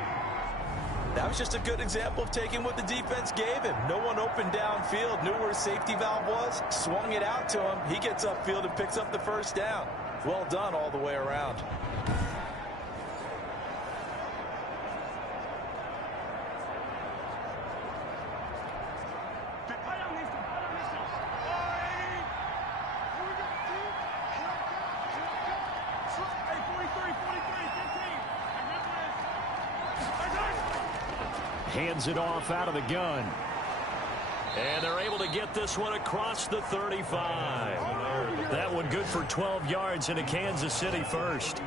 That was just a good example of taking what the defense gave him. No one open downfield, knew where his safety valve was, swung it out to him. He gets upfield and picks up the first down. Well done all the way around. Hands it off out of the gun. And they're able to get this one across the 35. That one good for 12 yards into Kansas City first.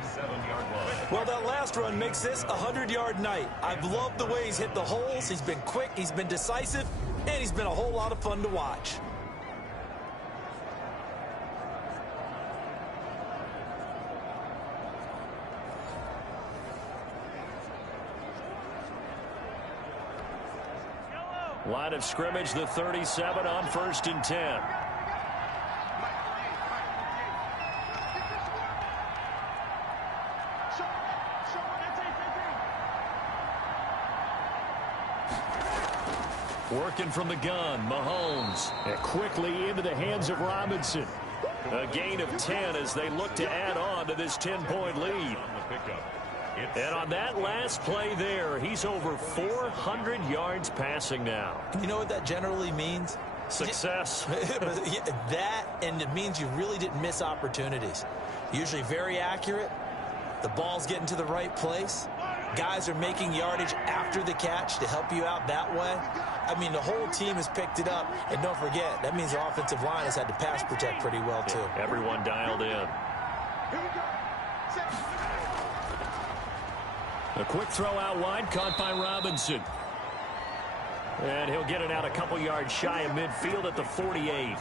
Well, that last run makes this a 100-yard night. I've loved the way he's hit the holes. He's been quick, he's been decisive, and he's been a whole lot of fun to watch. Line of scrimmage, the 37 on 1st and 10. Working from the gun, Mahomes. And quickly into the hands of Robinson. A gain of 10 as they look to add on to this 10-point lead. And on that last play there, he's over 400 yards passing now. You know what that generally means? Success. That, and it means you really didn't miss opportunities. Usually very accurate. The ball's getting to the right place. Guys are making yardage after the catch to help you out that way. I mean, the whole team has picked it up. And don't forget, that means the offensive line has had to pass protect pretty well, too. Yeah, everyone dialed in. A quick throw out wide, caught by Robinson. And he'll get it out a couple yards shy of midfield at the 48.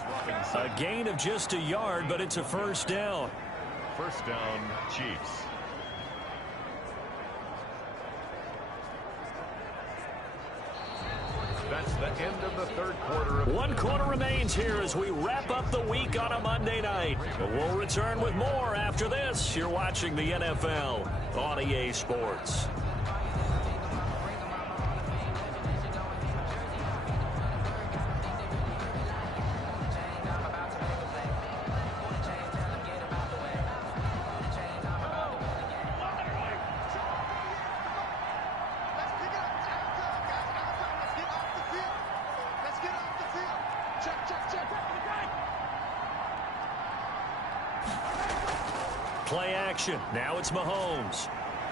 A gain of just a yard, but it's a first down. First down, Chiefs. That's the end of the third quarter. One quarter remains here as we wrap up the week on a Monday night. We'll return with more after this. You're watching the NFL on EA Sports. Play action. Now it's Mahomes.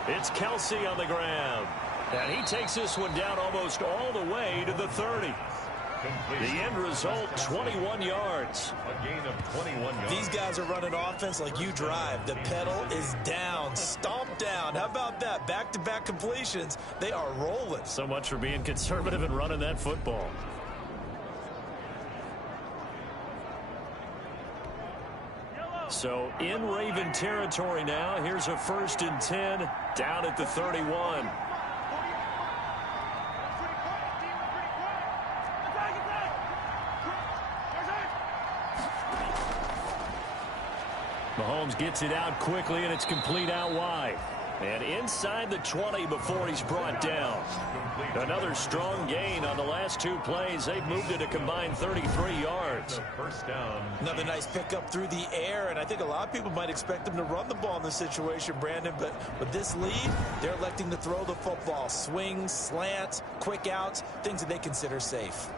It's Kelsey on the grab. And he takes this one down almost all the way to the 30. The end result, 21 yards. A gain of 21 yards. These guys are running offense like you drive. The pedal is down, stomped down. How about that? Back-to-back completions. They are rolling. So much for being conservative and running that football. So in Raven territory now. Here's a 1st and 10 down at the 31. Mahomes gets it out quickly, and it's complete out wide. And inside the 20 before he's brought down. Another strong gain on the last 2 plays. They've moved it a combined 33 yards. First down. Another nice pickup through the air, and I think a lot of people might expect them to run the ball in this situation, Brandon, but with this lead, they're electing to throw the football. Swings, slants, quick outs, things that they consider safe.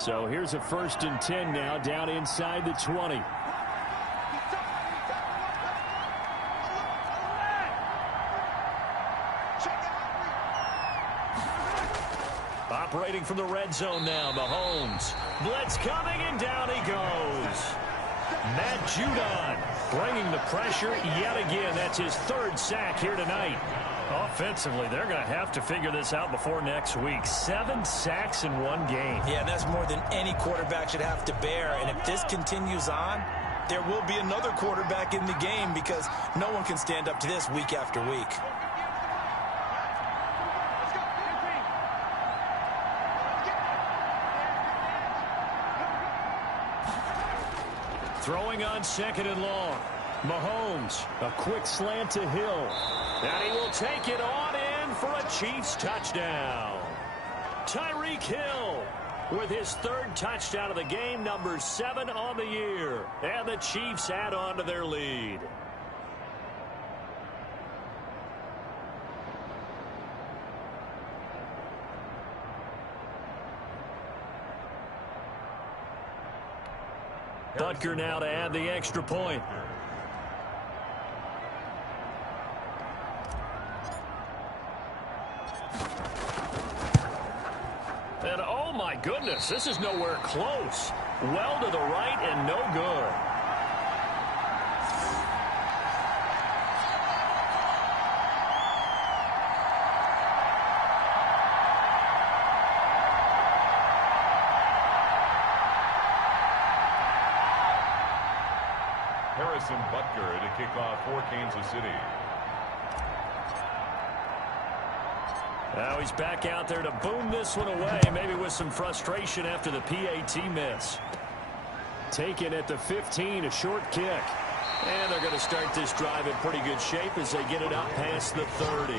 So here's a 1st and 10 now down inside the 20. Operating from the red zone now, Mahomes. Blitz coming, and down he goes. Matt Judon bringing the pressure yet again. That's his 3rd sack here tonight. Offensively, they're going to have to figure this out before next week. 7 sacks in 1 game. Yeah, and that's more than any quarterback should have to bear. And if this continues on, there will be another quarterback in the game because no one can stand up to this week after week. Throwing on 2nd and long. Mahomes, a quick slant to Hill. And he will take it on in for a Chiefs touchdown. Tyreek Hill with his 3rd touchdown of the game, number 7 on the year. And the Chiefs add on to their lead. Butker now to add the extra point. And oh my goodness, this is nowhere close. Well to the right and no good. Butker to kick off for Kansas City. Now he's back out there to boom this one away, maybe with some frustration after the PAT miss. Taken at the 15, a short kick. And they're going to start this drive in pretty good shape as they get it up past the 30.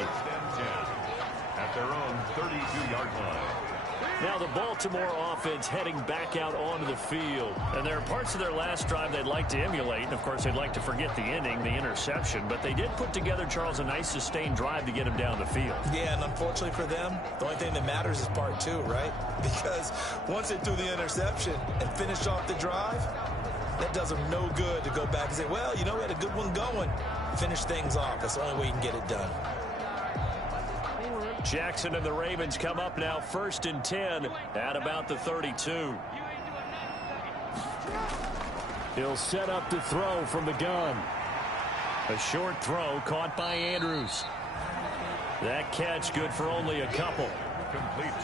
At their own 32-yard line. Now the Baltimore offense heading back out onto the field. And there are parts of their last drive they'd like to emulate. And, of course, they'd like to forget the ending, the interception. But they did put together, Charles, a nice sustained drive to get him down the field. Yeah, and unfortunately for them, the only thing that matters is part 2, right? Because once they threw the interception and finished off the drive, that does them no good to go back and say, well, you know, we had a good one going. Finish things off. That's the only way you can get it done. Jackson and the Ravens come up now 1st and 10 at about the 32. He'll set up the throw from the gun. A short throw caught by Andrews. That catch good for only a couple.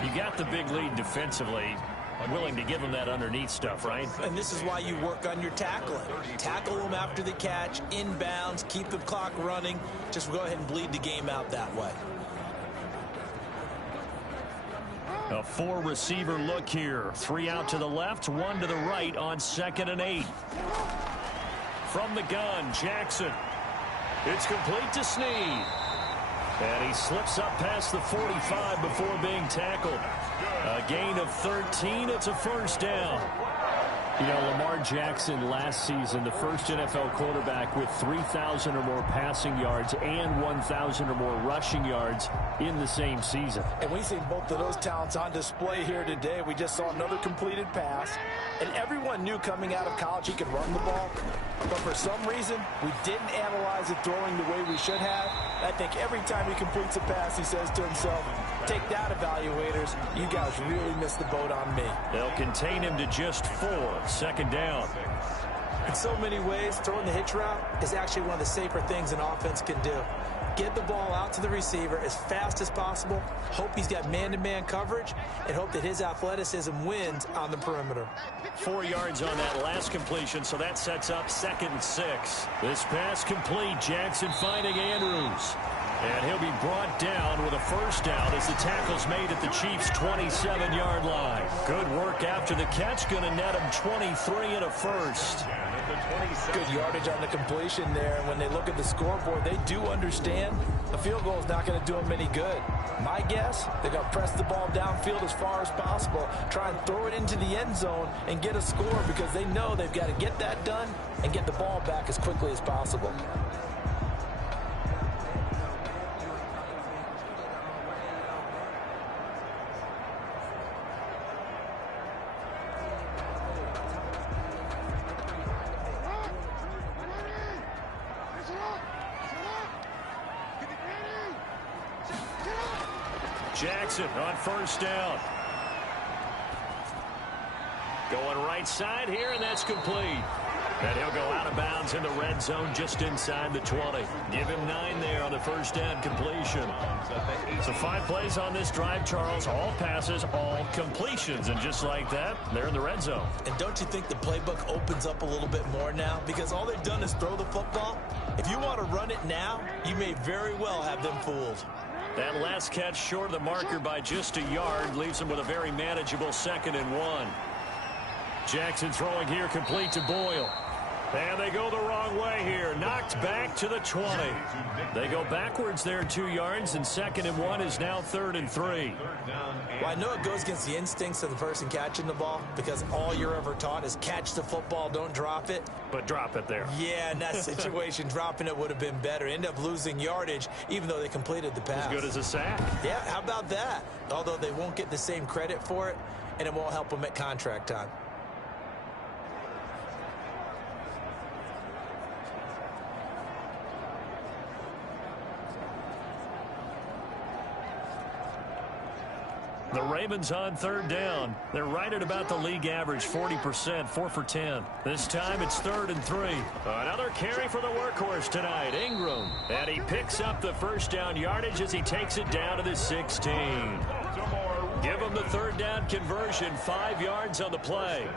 You got the big lead defensively. Willing to give them that underneath stuff, right? And this is why you work on your tackling. Tackle them after the catch, inbounds, keep the clock running. Just go ahead and bleed the game out that way. A 4-receiver look here. 3 out to the left, 1 to the right on 2nd and 8. From the gun, Jackson. It's complete to Snead. And he slips up past the 45 before being tackled. A gain of 13. It's a 1st down. You know, Lamar Jackson last season, the first NFL quarterback with 3,000 or more passing yards and 1,000 or more rushing yards in the same season. And we see both of those talents on display here today. We just saw another completed pass. And everyone knew coming out of college he could run the ball. But for some reason, we didn't analyze it throwing the way we should have. I think every time he completes a pass, he says to himself, take that, evaluators. You guys really missed the boat on me. They'll contain him to just 4. 2nd down. In so many ways, throwing the hitch route is actually one of the safer things an offense can do. Get the ball out to the receiver as fast as possible. Hope he's got man-to-man coverage, and hope that his athleticism wins on the perimeter. 4 yards on that last completion, so that sets up 2nd and 6. This pass complete. Jackson finding Andrews. And he'll be brought down with a first down as the tackle's made at the Chiefs' 27-yard line. Good work after the catch. Going to net him 23 and a first. Good yardage on the completion there. And when they look at the scoreboard, they do understand a field goal is not going to do them any good. My guess, they're going to press the ball downfield as far as possible, try and throw it into the end zone and get a score because they know they've got to get that done and get the ball back as quickly as possible. Jackson on first down. Going right side here, and that's complete. And he'll go out of bounds in the red zone just inside the 20. Give him 9 there on the first down completion. So 5 plays on this drive, Charles. All passes, all completions. And just like that, they're in the red zone. And don't you think the playbook opens up a little bit more now? Because all they've done is throw the football. If you want to run it now, you may very well have them fooled. That last catch short of the marker by just a yard leaves him with a very manageable 2nd and 1. Jackson throwing here complete to Boyle. And they go the wrong way here. Knocked back to the 20. They go backwards there 2 yards, and 2nd and 1 is now 3rd and 3. Well, I know it goes against the instincts of the person catching the ball because all you're ever taught is catch the football, don't drop it. But drop it there. Yeah, in that situation, dropping it would have been better. End up losing yardage, even though they completed the pass. As good as a sack. Yeah, how about that? Although they won't get the same credit for it, and it won't help them at contract time. The Ravens on 3rd down. They're right at about the league average, 40%, 4 for 10. This time it's 3rd and 3. Another carry for the workhorse tonight, Ingram. And he picks up the first down yardage as he takes it down to the 16. Give him the 3rd down conversion, 5 yards on the play.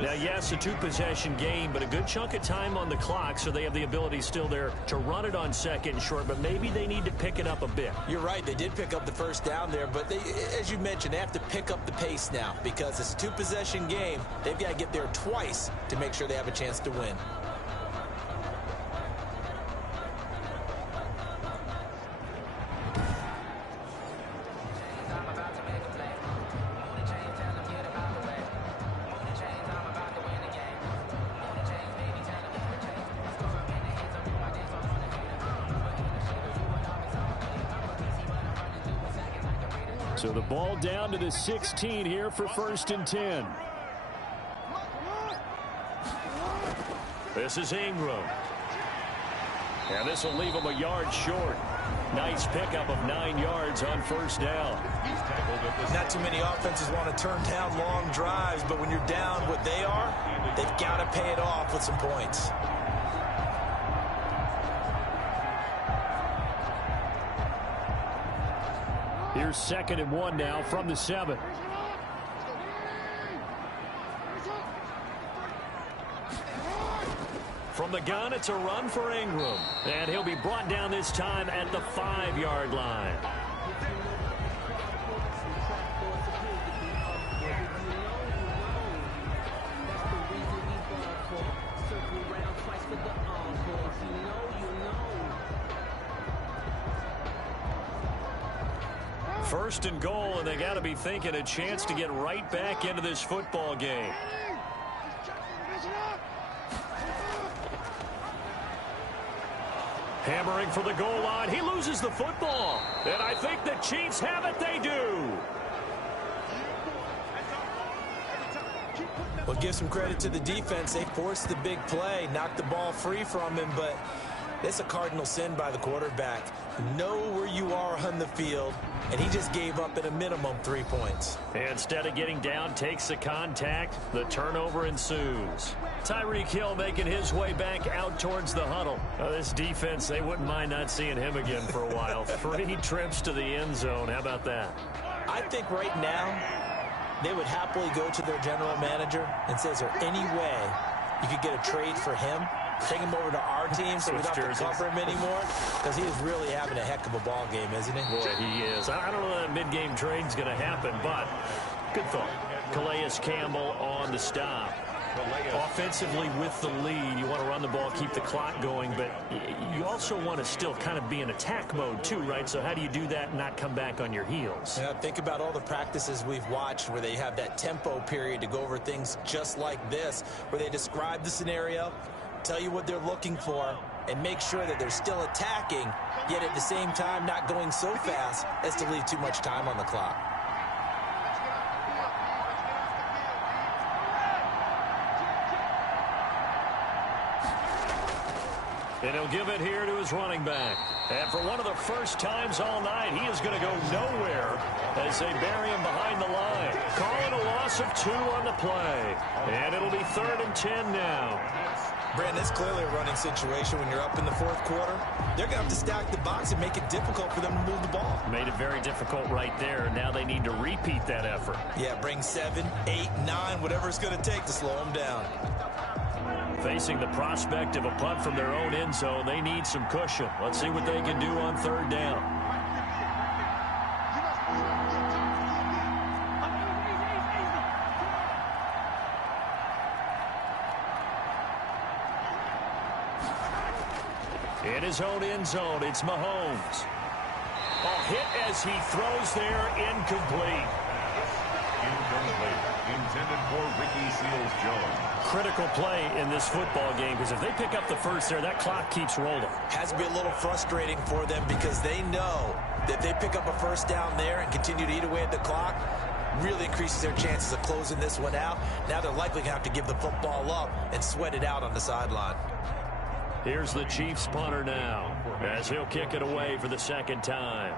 Now, yes, a 2-possession game, but a good chunk of time on the clock, so they have the ability still there to run it on 2nd and short, but maybe they need to pick it up a bit. You're right. They did pick up the first down there, but they, as you mentioned, they have to pick up the pace now because it's a 2-possession game. They've got to get there twice to make sure they have a chance to win. So the ball down to the 16 here for 1st and 10. This is Ingram. And this will leave him a yard short. Nice pickup of 9 yards on first down. Not too many offenses want to turn down long drives, but when you're down what they are, they've got to pay it off with some points. Here's 2nd and 1 now from the 7. From the gun, it's a run for Ingram. And he'll be brought down this time at the 5-yard line. First and goal, and they got to be thinking a chance to get right back into this football game. Hammering for the goal line. He loses the football. And I think the Chiefs have it. They do. Well, give some credit to the defense. They forced the big play, knocked the ball free from him, but it's a cardinal sin by the quarterback. know where you are on the field, and he just gave up at a minimum 3 points. Instead of getting down, takes the contact. The turnover ensues. Tyreek Hill making his way back out towards the huddle. This defense, they wouldn't mind not seeing him again for a while. 3 trips to the end zone. How about that? I think right now they would happily go to their general manager and say, is there any way you could get a trade for him? Bring him over to our team so we don't have to cover him anymore? Because he is really having a heck of a ball game, isn't he? Boy, he is. I don't know that mid-game trade's going to happen, but good thought. Calais Campbell on the stop. Offensively with the lead, you want to run the ball, keep the clock going, but you also want to still kind of be in attack mode too, right? So how do you do that and not come back on your heels? Yeah, think about all the practices we've watched where they have that tempo period to go over things just like this, where they describe the scenario, tell you what they're looking for, and make sure that they're still attacking, yet at the same time not going so fast as to leave too much time on the clock. And he'll give it here to his running back. And for one of the first times all night, he is going to go nowhere as they bury him behind the line. Calling a loss of 2 on the play. And it'll be 3rd and 10 now. Brandon, it's clearly a running situation when you're up in the 4th quarter. They're going to have to stack the box and make it difficult for them to move the ball. Made it very difficult right there. Now they need to repeat that effort. Yeah, bring 7, 8, 9, whatever it's going to take to slow them down. Facing the prospect of a punt from their own end zone, they need some cushion. Let's see what they can do on 3rd down. In his own end zone, it's Mahomes. Hit as he throws there, incomplete. Incomplete. Intended for Ricky Seals-Jones. Critical play in this football game, because if they pick up the first there, that clock keeps rolling. Has to be a little frustrating for them because they know that they pick up a first down there and continue to eat away at the clock, really increases their chances of closing this one out. Now they're likely going to have to give the football up and sweat it out on the sideline. Here's the Chiefs punter now, as he'll kick it away for the 2nd time.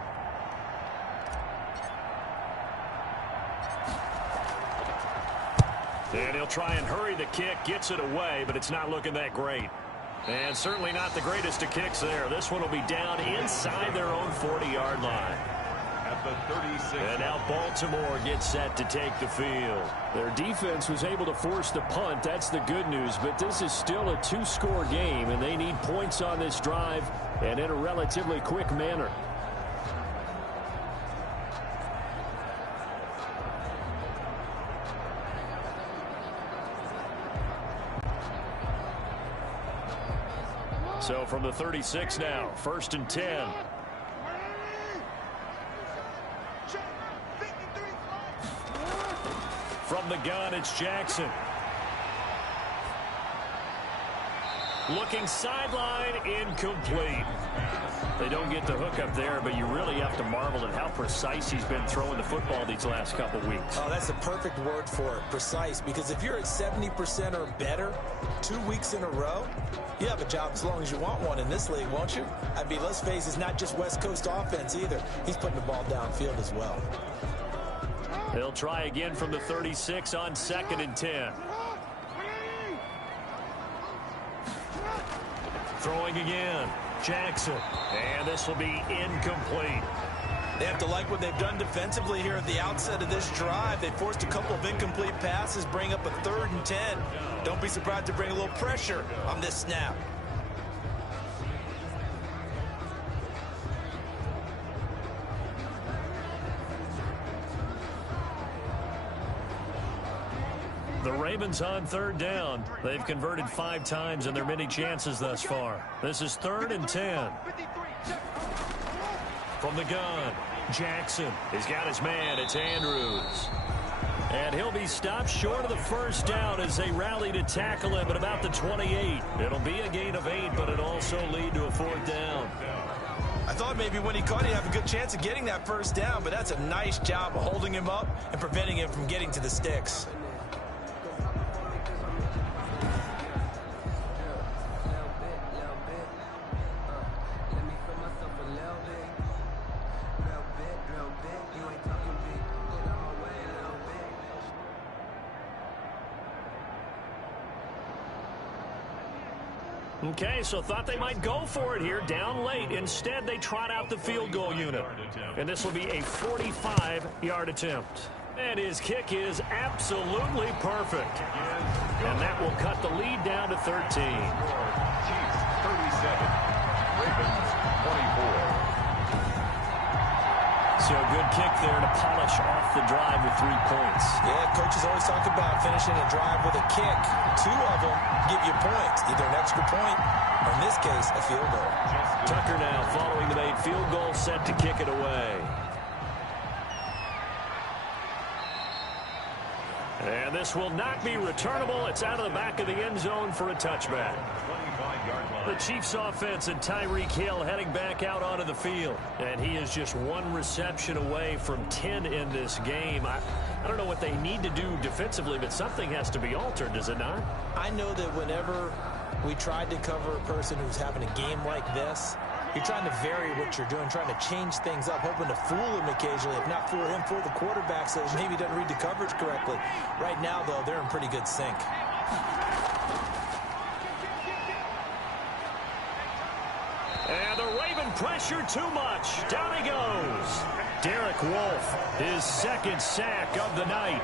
And he'll try and hurry the kick, gets it away, but it's not looking that great. And certainly not the greatest of kicks there. This one will be down inside their own 40-yard line. At the 36. And now Baltimore gets set to take the field. Their defense was able to force the punt. That's the good news. But this is still a 2-score game, and they need points on this drive and in a relatively quick manner. So from the 36 now, 1st and 10. From the gun, it's Jackson. Looking sideline, incomplete. They don't get the hook up there, but you really have to marvel at how precise he's been throwing the football these last couple weeks. Oh, that's the perfect word for it, precise. Because if you're at 70% or better 2 weeks in a row, you have a job as long as you want one in this league, won't you? I mean, let's face it, it's not just West Coast offense either. He's putting the ball downfield as well. They'll try again from the 36 on 2nd and 10. Throwing again. Jackson. And this will be incomplete. They have to like what they've done defensively here at the outset of this drive. They forced a couple of incomplete passes, bring up a 3rd and 10. Don't be surprised to bring a little pressure on this snap. The Ravens on 3rd down. They've converted 5 times in their many chances thus far. This is 3rd and 10. From the gun, Jackson. He's got his man. It's Andrews. And he'll be stopped short of the 1st down as they rally to tackle him at about the 28. It'll be a gain of 8, but it'll also lead to a 4th down. I thought maybe when he caught it, he'd have a good chance of getting that 1st down, but that's a nice job of holding him up and preventing him from getting to the sticks. Okay, so thought they might go for it here, down late. Instead, they trot out the field goal unit. And this will be a 45-yard attempt. And his kick is absolutely perfect. And that will cut the lead down to 13. Chiefs 37, Ravens 24. So a good kick there to polish off the drive with 3 points. Yeah, coaches always talk about finishing a drive with a kick. 2 of them give you points, either an extra point or, in this case, a field goal. Tucker now following the made field goal, set to kick it away. And this will not be returnable. It's out of the back of the end zone for a touchback. The Chiefs offense and Tyreek Hill heading back out onto the field. And he is just 1 reception away from 10 in this game. I don't know what they need to do defensively, but something has to be altered, does it not? I know that whenever we tried to cover a person who's having a game like this, you're trying to vary what you're doing, trying to change things up, hoping to fool him occasionally. If not fool him, fool the quarterback so maybe he doesn't read the coverage correctly. Right now, though, they're in pretty good sync. And the Raven pressure too much. Down he goes. Derek Wolfe, his 2nd sack of the night.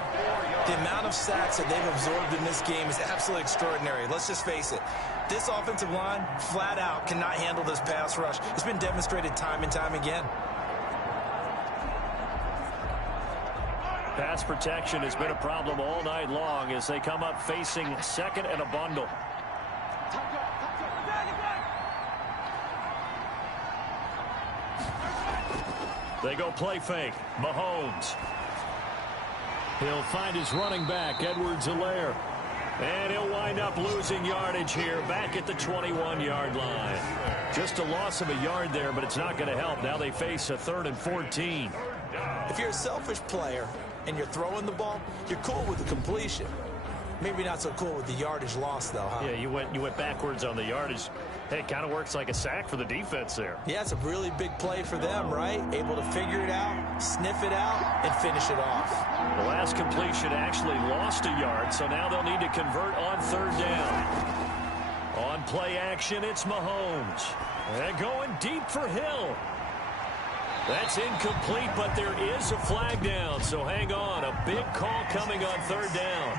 The amount of sacks that they've absorbed in this game is absolutely extraordinary. Let's just face it. This offensive line, flat out, cannot handle this pass rush. It's been demonstrated time and time again. Pass protection has been a problem all night long as they come up facing 2nd and a bundle. They go play fake. Mahomes. He'll find his running back, Edwards-Helaire. And he'll wind up losing yardage here back at the 21-yard line. Just a loss of a yard there, but it's not going to help. Now they face a 3rd and 14. If you're a selfish player and you're throwing the ball, you're cool with the completion. Maybe not so cool with the yardage loss, though, huh? Yeah, you went backwards on the yardage. Hey, it kind of works like a sack for the defense there. Yeah, it's a really big play for them, right? Able to figure it out, sniff it out, and finish it off. The last completion actually lost a yard, so now they'll need to convert on 3rd down. On play action, it's Mahomes. And going deep for Hill. That's incomplete, but there is a flag down, so hang on. A big call coming on 3rd down.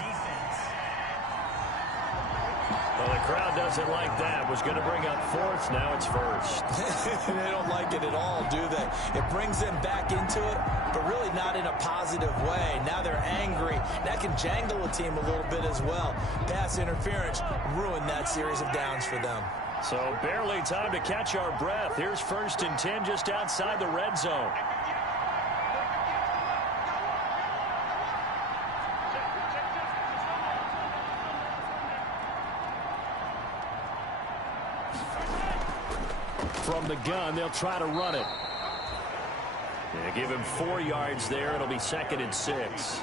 Well, the crowd doesn't like that. Was going to bring up 4th. Now it's 1st. They don't like it at all, do they? It brings them back into it, but really not in a positive way. Now they're angry. That can jangle a team a little bit as well. Pass interference ruined that series of downs for them. So barely time to catch our breath. Here's 1st and 10 just outside the red zone. From the gun, they'll try to run it. Yeah, give him 4 yards there. It'll be 2nd and 6.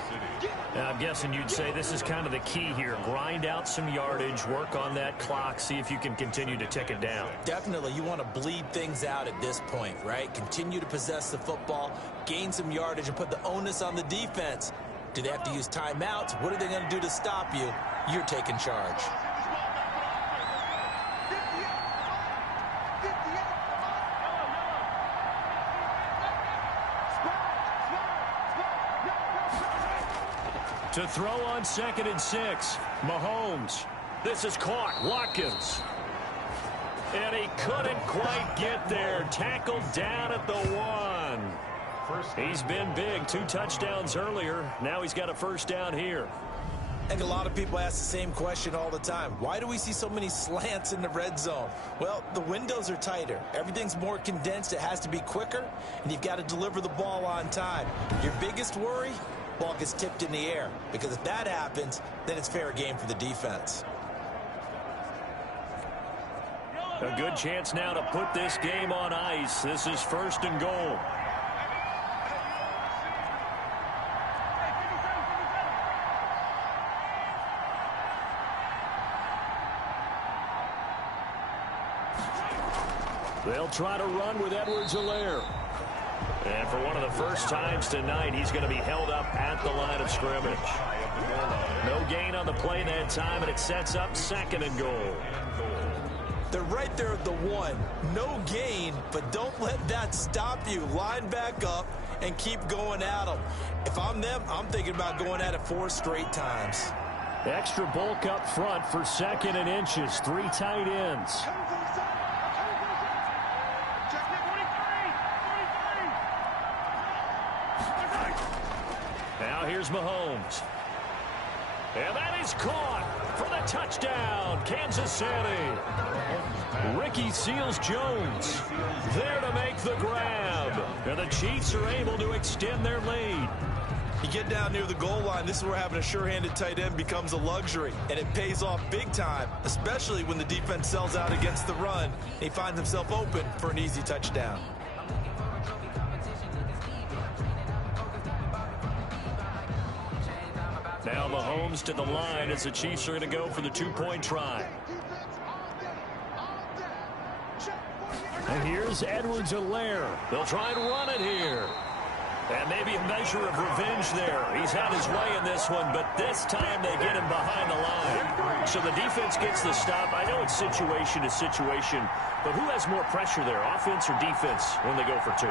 Now, I'm guessing you'd say this is kind of the key here. Grind out some yardage, work on that clock, see if you can continue to tick it down. Definitely. You want to bleed things out at this point, right? Continue to possess the football, gain some yardage, and put the onus on the defense. Do they have to use timeouts? What are they going to do to stop you? You're taking charge. To throw on 2nd and 6, Mahomes. This is caught. Watkins. And he couldn't quite get there. Tackled down at the 1. He's been big. 2 touchdowns earlier. Now he's got a 1st down here. I think a lot of people ask the same question all the time. Why do we see so many slants in the red zone? Well, the windows are tighter. Everything's more condensed. It has to be quicker, and you've got to deliver the ball on time. Your biggest worry? Ball gets tipped in the air, because if that happens, then it's fair game for the defense. A good chance now to put this game on ice. This is 1st and goal. They'll try to run with Edwards-Helaire. And for one of the first times tonight, he's going to be held up at the line of scrimmage. No gain on the play that time, and it sets up 2nd and goal. They're right there at the 1. No gain, but don't let that stop you. Line back up and keep going at them. If I'm them, I'm thinking about going at it 4 straight times. Extra bulk up front for 2nd and inches. 3 tight ends. Now here's Mahomes. And that is caught for the touchdown, Kansas City. Ricky Seals-Jones there to make the grab. And the Chiefs are able to extend their lead. You get down near the goal line, this is where having a sure-handed tight end becomes a luxury, and it pays off big time, especially when the defense sells out against the run, and he finds himself open for an easy touchdown. Now Mahomes to the line as the Chiefs are going to go for the 2-point try. And here's Edwards-Helaire. They'll try and run it here. And maybe a measure of revenge there. He's had his way in this one, but this time they get him behind the line. So the defense gets the stop. I know it's situation to situation, but who has more pressure there, offense or defense, when they go for 2?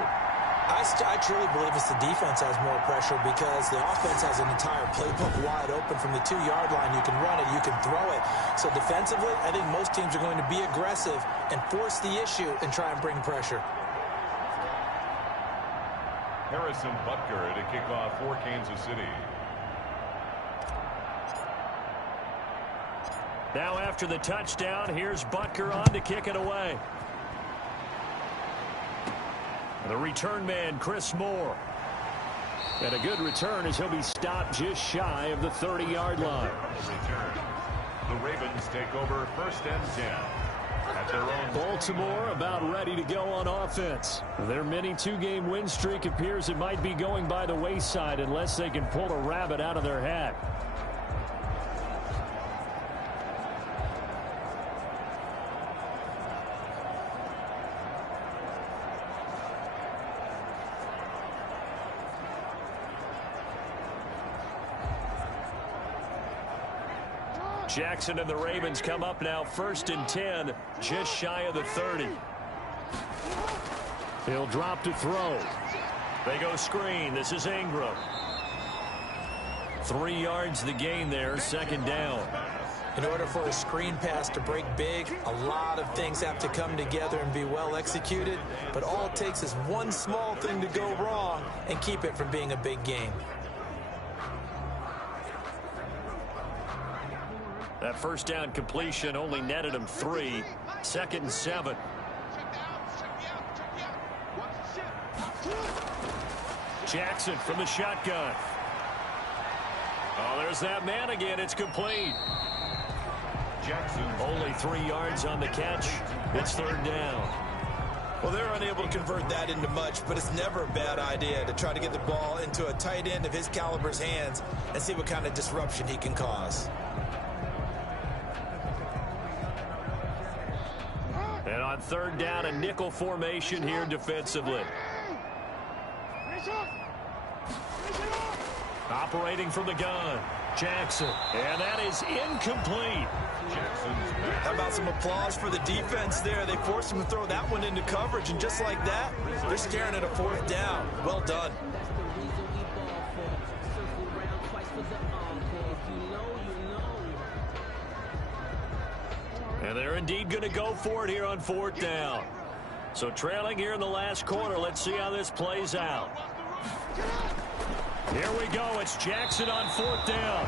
I truly believe it's the defense has more pressure because the offense has an entire playbook wide open from the 2-yard line. You can run it, you can throw it. So defensively, I think most teams are going to be aggressive and force the issue and try and bring pressure. Harrison Butker to kick off for Kansas City. Now after the touchdown, here's Butker on to kick it away. The return man, Chris Moore. And a good return as he'll be stopped just shy of the 30-yard line. Return. The Ravens take over 1st and 10. At their own. Baltimore about ready to go on offense. Their mini 2-game win streak appears it might be going by the wayside unless they can pull a rabbit out of their hat. Jackson and the Ravens come up now 1st and 10, just shy of the 30. He'll drop to throw. They go screen. This is Ingram. 3 yards the gain there, 2nd down. In order for a screen pass to break big, a lot of things have to come together and be well executed, but all it takes is one small thing to go wrong and keep it from being a big gain. That 1st down completion only netted him 3. 2nd and 7. Jackson from the shotgun. Oh, there's that man again. It's complete. Jackson. Only 3 yards on the catch. It's 3rd down. Well, they're unable to convert that into much, but it's never a bad idea to try to get the ball into a tight end of his caliber's hands and see what kind of disruption he can cause. And on 3rd down, a nickel formation here defensively. Operating from the gun, Jackson. And that is incomplete. How about some applause for the defense there? They forced him to throw that one into coverage, and just like that, they're staring at a 4th down. Well done. And they're indeed going to go for it here on 4th down. So trailing here in the last quarter. Let's see how this plays out. Here we go. It's Jackson on 4th down.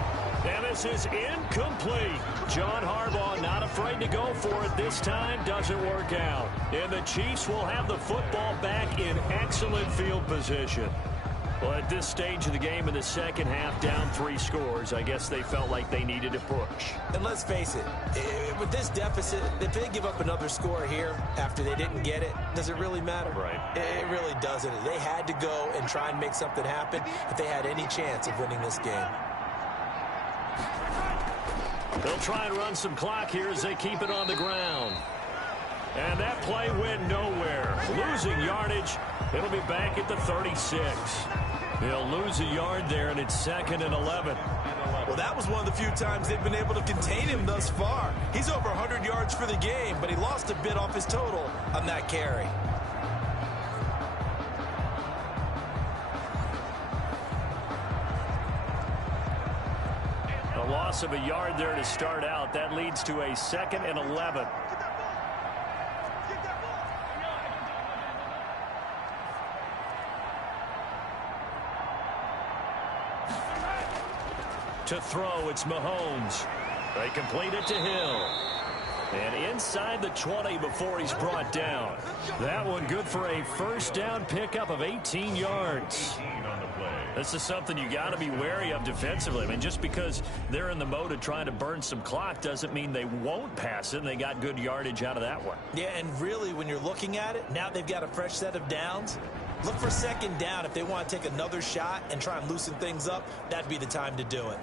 And this is incomplete. John Harbaugh not afraid to go for it this time. Doesn't work out. And the Chiefs will have the football back in excellent field position. Well, at this stage of the game in the 2nd half, down 3 scores, I guess they felt like they needed to push. And let's face it, with this deficit, if they give up another score here after they didn't get it, does it really matter? Right. It really doesn't. They had to go and try and make something happen if they had any chance of winning this game. They'll try and run some clock here as they keep it on the ground. And that play went nowhere. Losing yardage. It'll be back at the 36. They'll lose a yard there, and it's 2nd and 11. Well, that was one of the few times they've been able to contain him thus far. He's over 100 yards for the game, but he lost a bit off his total on that carry. A loss of a yard there to start out. That leads to a 2nd and 11. To throw, it's Mahomes. They complete it to Hill. And inside the 20 before he's brought down. That one good for a first down pickup of 18 yards. This is something you got to be wary of defensively. I mean, just because they're in the mode of trying to burn some clock doesn't mean they won't pass it, and they got good yardage out of that one. Yeah, and really, when you're looking at it, now they've got a fresh set of downs. Look for 2nd down. If they want to take another shot and try and loosen things up, that'd be the time to do it.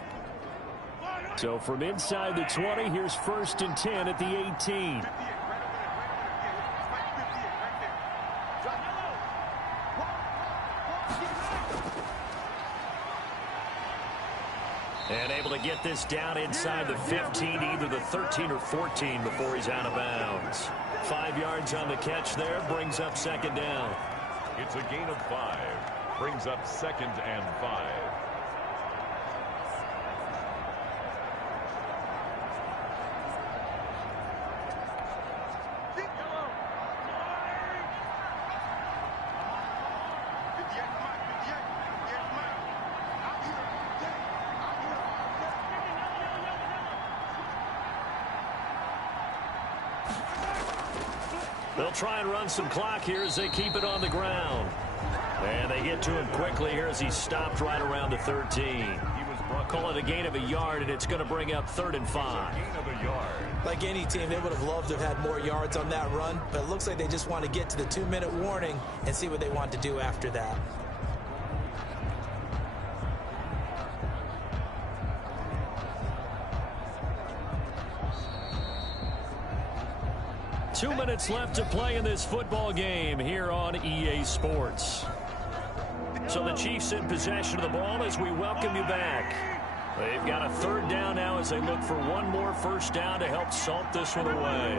So from inside the 20, here's 1st and 10 at the 18. And able to get this down inside the 15, either the 13 or 14 before he's out of bounds. 5 yards on the catch there, brings up 2nd down. It's a gain of 5, brings up 2nd and 5. They'll try and run some clock here as they keep it on the ground. And they get to him quickly here as he stopped right around the 13. Call it a gain of a yard, and it's going to bring up 3rd and 5. Like any team, they would have loved to have had more yards on that run, but it looks like they just want to get to the 2-minute warning and see what they want to do after that. Two minutes left to play in this football game here on EA Sports. So the Chiefs in possession of the ball as we welcome you back. They've got a 3rd down now as they look for one more first down to help salt this one away.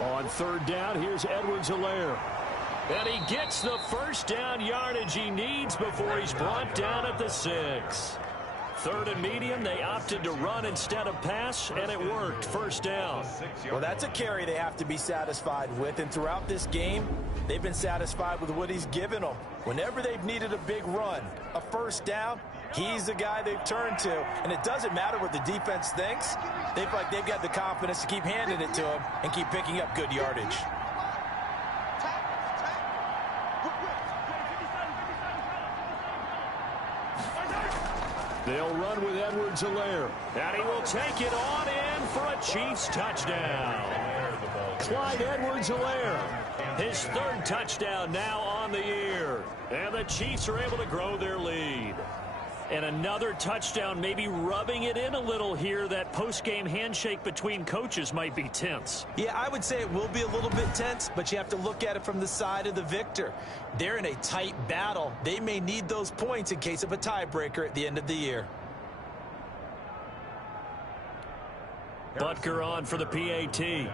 On 3rd down, here's Edwards-Helaire. And he gets the first down yardage he needs before he's brought down at the 6. 3rd and medium, they opted to run instead of pass, and it worked. First down. Well, that's a carry they have to be satisfied with, and throughout this game, they've been satisfied with what he's given them. Whenever they've needed a big run, a first down, he's the guy they've turned to, and it doesn't matter what the defense thinks. They feel like they've got the confidence to keep handing it to him and keep picking up good yardage. They'll run with Edwards-Helaire. And he will take it on in for a Chiefs touchdown. Clyde Edwards-Helaire. His 3rd touchdown now on the year. And the Chiefs are able to grow their lead. And another touchdown, maybe rubbing it in a little here. That post-game handshake between coaches might be tense. Yeah, I would say it will be a little bit tense, but you have to look at it from the side of the victor. They're in a tight battle. They may need those points in case of a tiebreaker at the end of the year. Butker on for the PAT.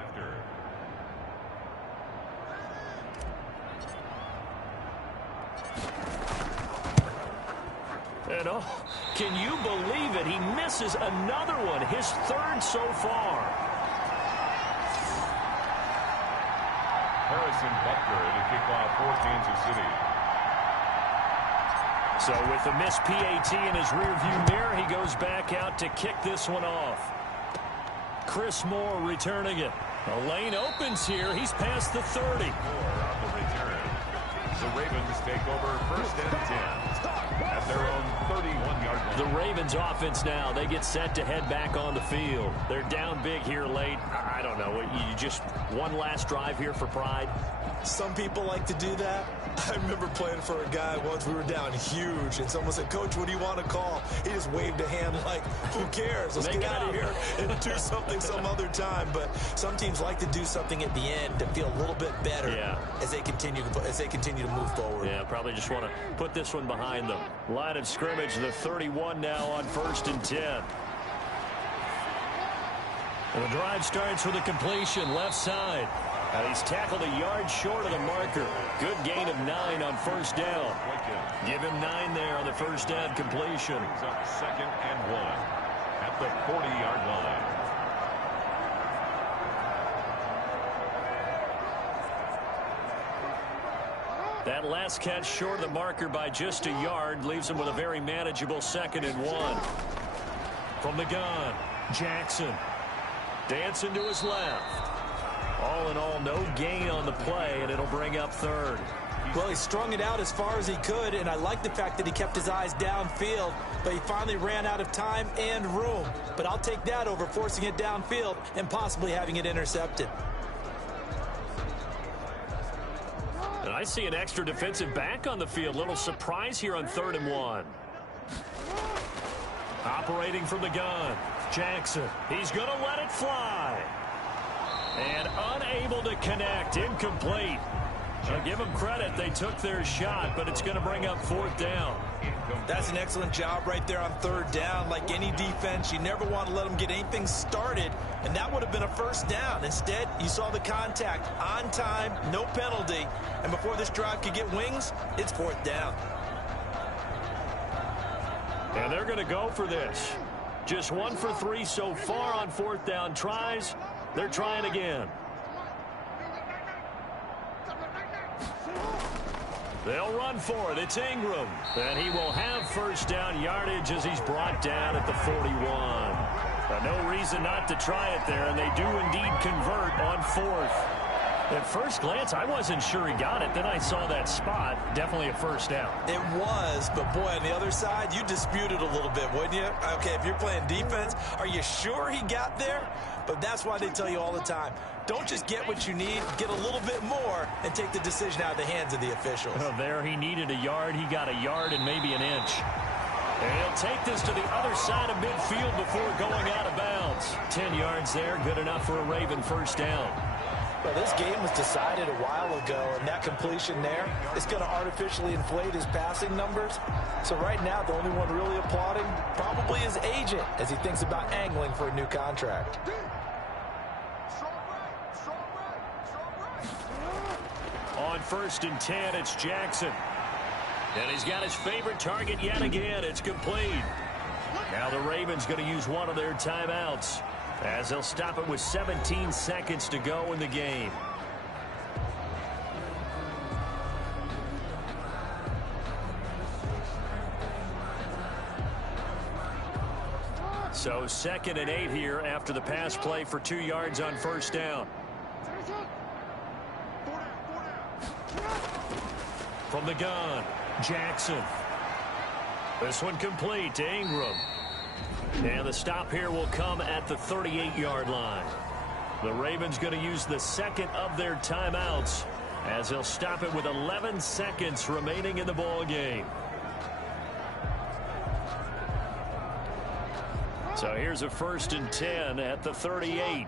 And oh, can you believe it? He misses another one, his 3rd so far. Harrison Butker to kick off for Kansas City. So with a missed PAT in his rearview mirror, he goes back out to kick this one off. Chris Moore returning it. The lane opens here. He's past the 30. On the return. The Ravens take over 1st and 10 at their own 31-yard line. The Ravens offense now, they get set to head back on the field. They're down big here late. I don't know. You just one last drive here for pride. Some people like to do that. I remember playing for a guy once. We were down huge, and someone said, "Coach, what do you want to call?" He just waved a hand like, "Who cares? Let's get out of here and do something some other time." But some teams like to do something at the end to feel a little bit better as they continue to move forward. Yeah, probably just want to put this one behind them. Line of scrimmage, the 31 now on 1st and 10. And the drive starts with a completion left side. And he's tackled a yard short of the marker. Good gain of 9 on 1st down. Give him 9 there on the 1st down completion. Brings up 2nd and 1 at the 40-yard line. That last catch short of the marker by just a yard leaves him with a very manageable 2nd and 1. From the gun, Jackson dancing to his left. All in all, no gain on the play, and it'll bring up 3rd. Well, he strung it out as far as he could, and I like the fact that he kept his eyes downfield, but he finally ran out of time and room. But I'll take that over forcing it downfield and possibly having it intercepted. And I see an extra defensive back on the field. Little surprise here on 3rd and 1. Operating from the gun, Jackson. He's going to let it fly. And unable to connect, incomplete. I'll give them credit, they took their shot, but it's going to bring up 4th down. That's an excellent job right there on 3rd down. Like any defense, you never want to let them get anything started, and that would have been a 1st down. Instead, you saw the contact on time, no penalty, and before this drive could get wings, it's 4th down. And they're going to go for this. Just 1 for 3 so far on 4th down tries. They're trying again. They'll run for it. It's Ingram. And he will have 1st down yardage as he's brought down at the 41. No reason not to try it there, and they do indeed convert on 4th. At first glance, I wasn't sure he got it. Then I saw that spot. Definitely a 1st down. It was, but boy, on the other side, you dispute it a little bit, wouldn't you? Okay, if you're playing defense, are you sure he got there? But that's why they tell you all the time, don't just get what you need, get a little bit more, and take the decision out of the hands of the officials. Oh, there he needed a yard. He got a yard and maybe an inch. And he'll take this to the other side of midfield before going out of bounds. 10 yards there, good enough for a Raven 1st down. Well, this game was decided a while ago, and that completion there is going to artificially inflate his passing numbers. So right now, the only one really applauding probably his agent as he thinks about angling for a new contract. On 1st and 10, it's Jackson. And he's got his favorite target yet again. It's complete. Now the Ravens going to use one of their timeouts, as they'll stop it with 17 seconds to go in the game. So 2nd and 8 here after the pass play for 2 yards on 1st down. From the gun, Jackson. This one complete to Ingram. And the stop here will come at the 38-yard line. The Ravens going to use the 2nd of their timeouts as they'll stop it with 11 seconds remaining in the ball game. So here's a 1st and 10 at the 38.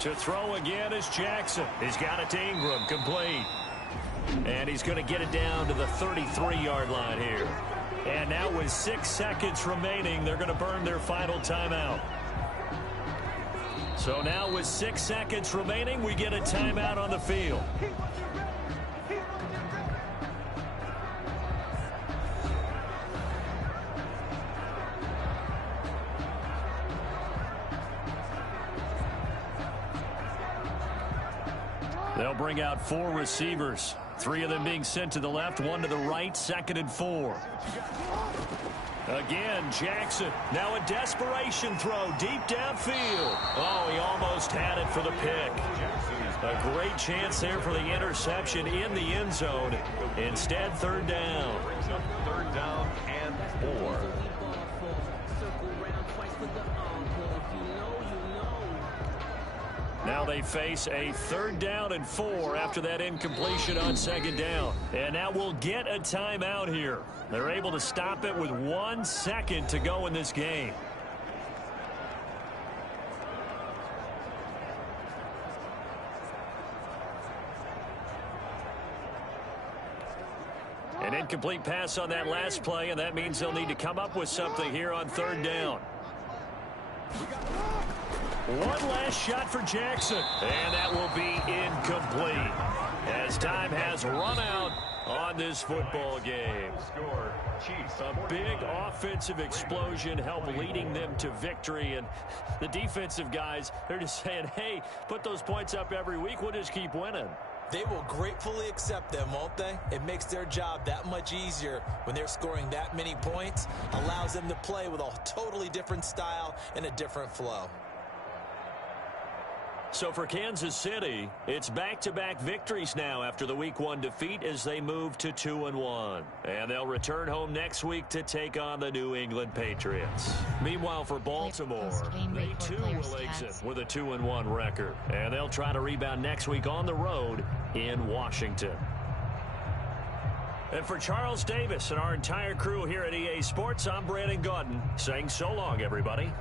To throw again is Jackson. He's got it to Ingram, complete. And he's going to get it down to the 33-yard line here. And now with 6 seconds remaining, they're going to burn their final timeout. So now with 6 seconds remaining, we get a timeout on the field. They'll bring out 4 receivers. 3 of them being sent to the left, 1 to the right, 2nd and 4. Again, Jackson. Now a desperation throw deep downfield. Oh, he almost had it for the pick. A great chance there for the interception in the end zone. Instead, 3rd down. 3rd down and 4. Now they they face a 3rd down and 4 after that incompletion on 2nd down. And now we'll get a timeout here. They're able to stop it with 1 second to go in this game. An incomplete pass on that last play, and that means they'll need to come up with something here on 3rd down. One last shot for Jackson, and that will be incomplete as time has run out on this football game. A big offensive explosion helped leading them to victory, and the defensive guys, they're just saying, hey, put those points up every week, we'll just keep winning. They will gratefully accept them, won't they? It makes their job that much easier when they're scoring that many points, allows them to play with a totally different style and a different flow. So for Kansas City, it's back-to-back victories now after the Week 1 defeat as they move to 2-1. And they'll return home next week to take on the New England Patriots. Meanwhile, for Baltimore, they too will exit with a 2-1 record. And they'll try to rebound next week on the road in Washington. And for Charles Davis and our entire crew here at EA Sports, I'm Brandon Gaudin saying so long, everybody.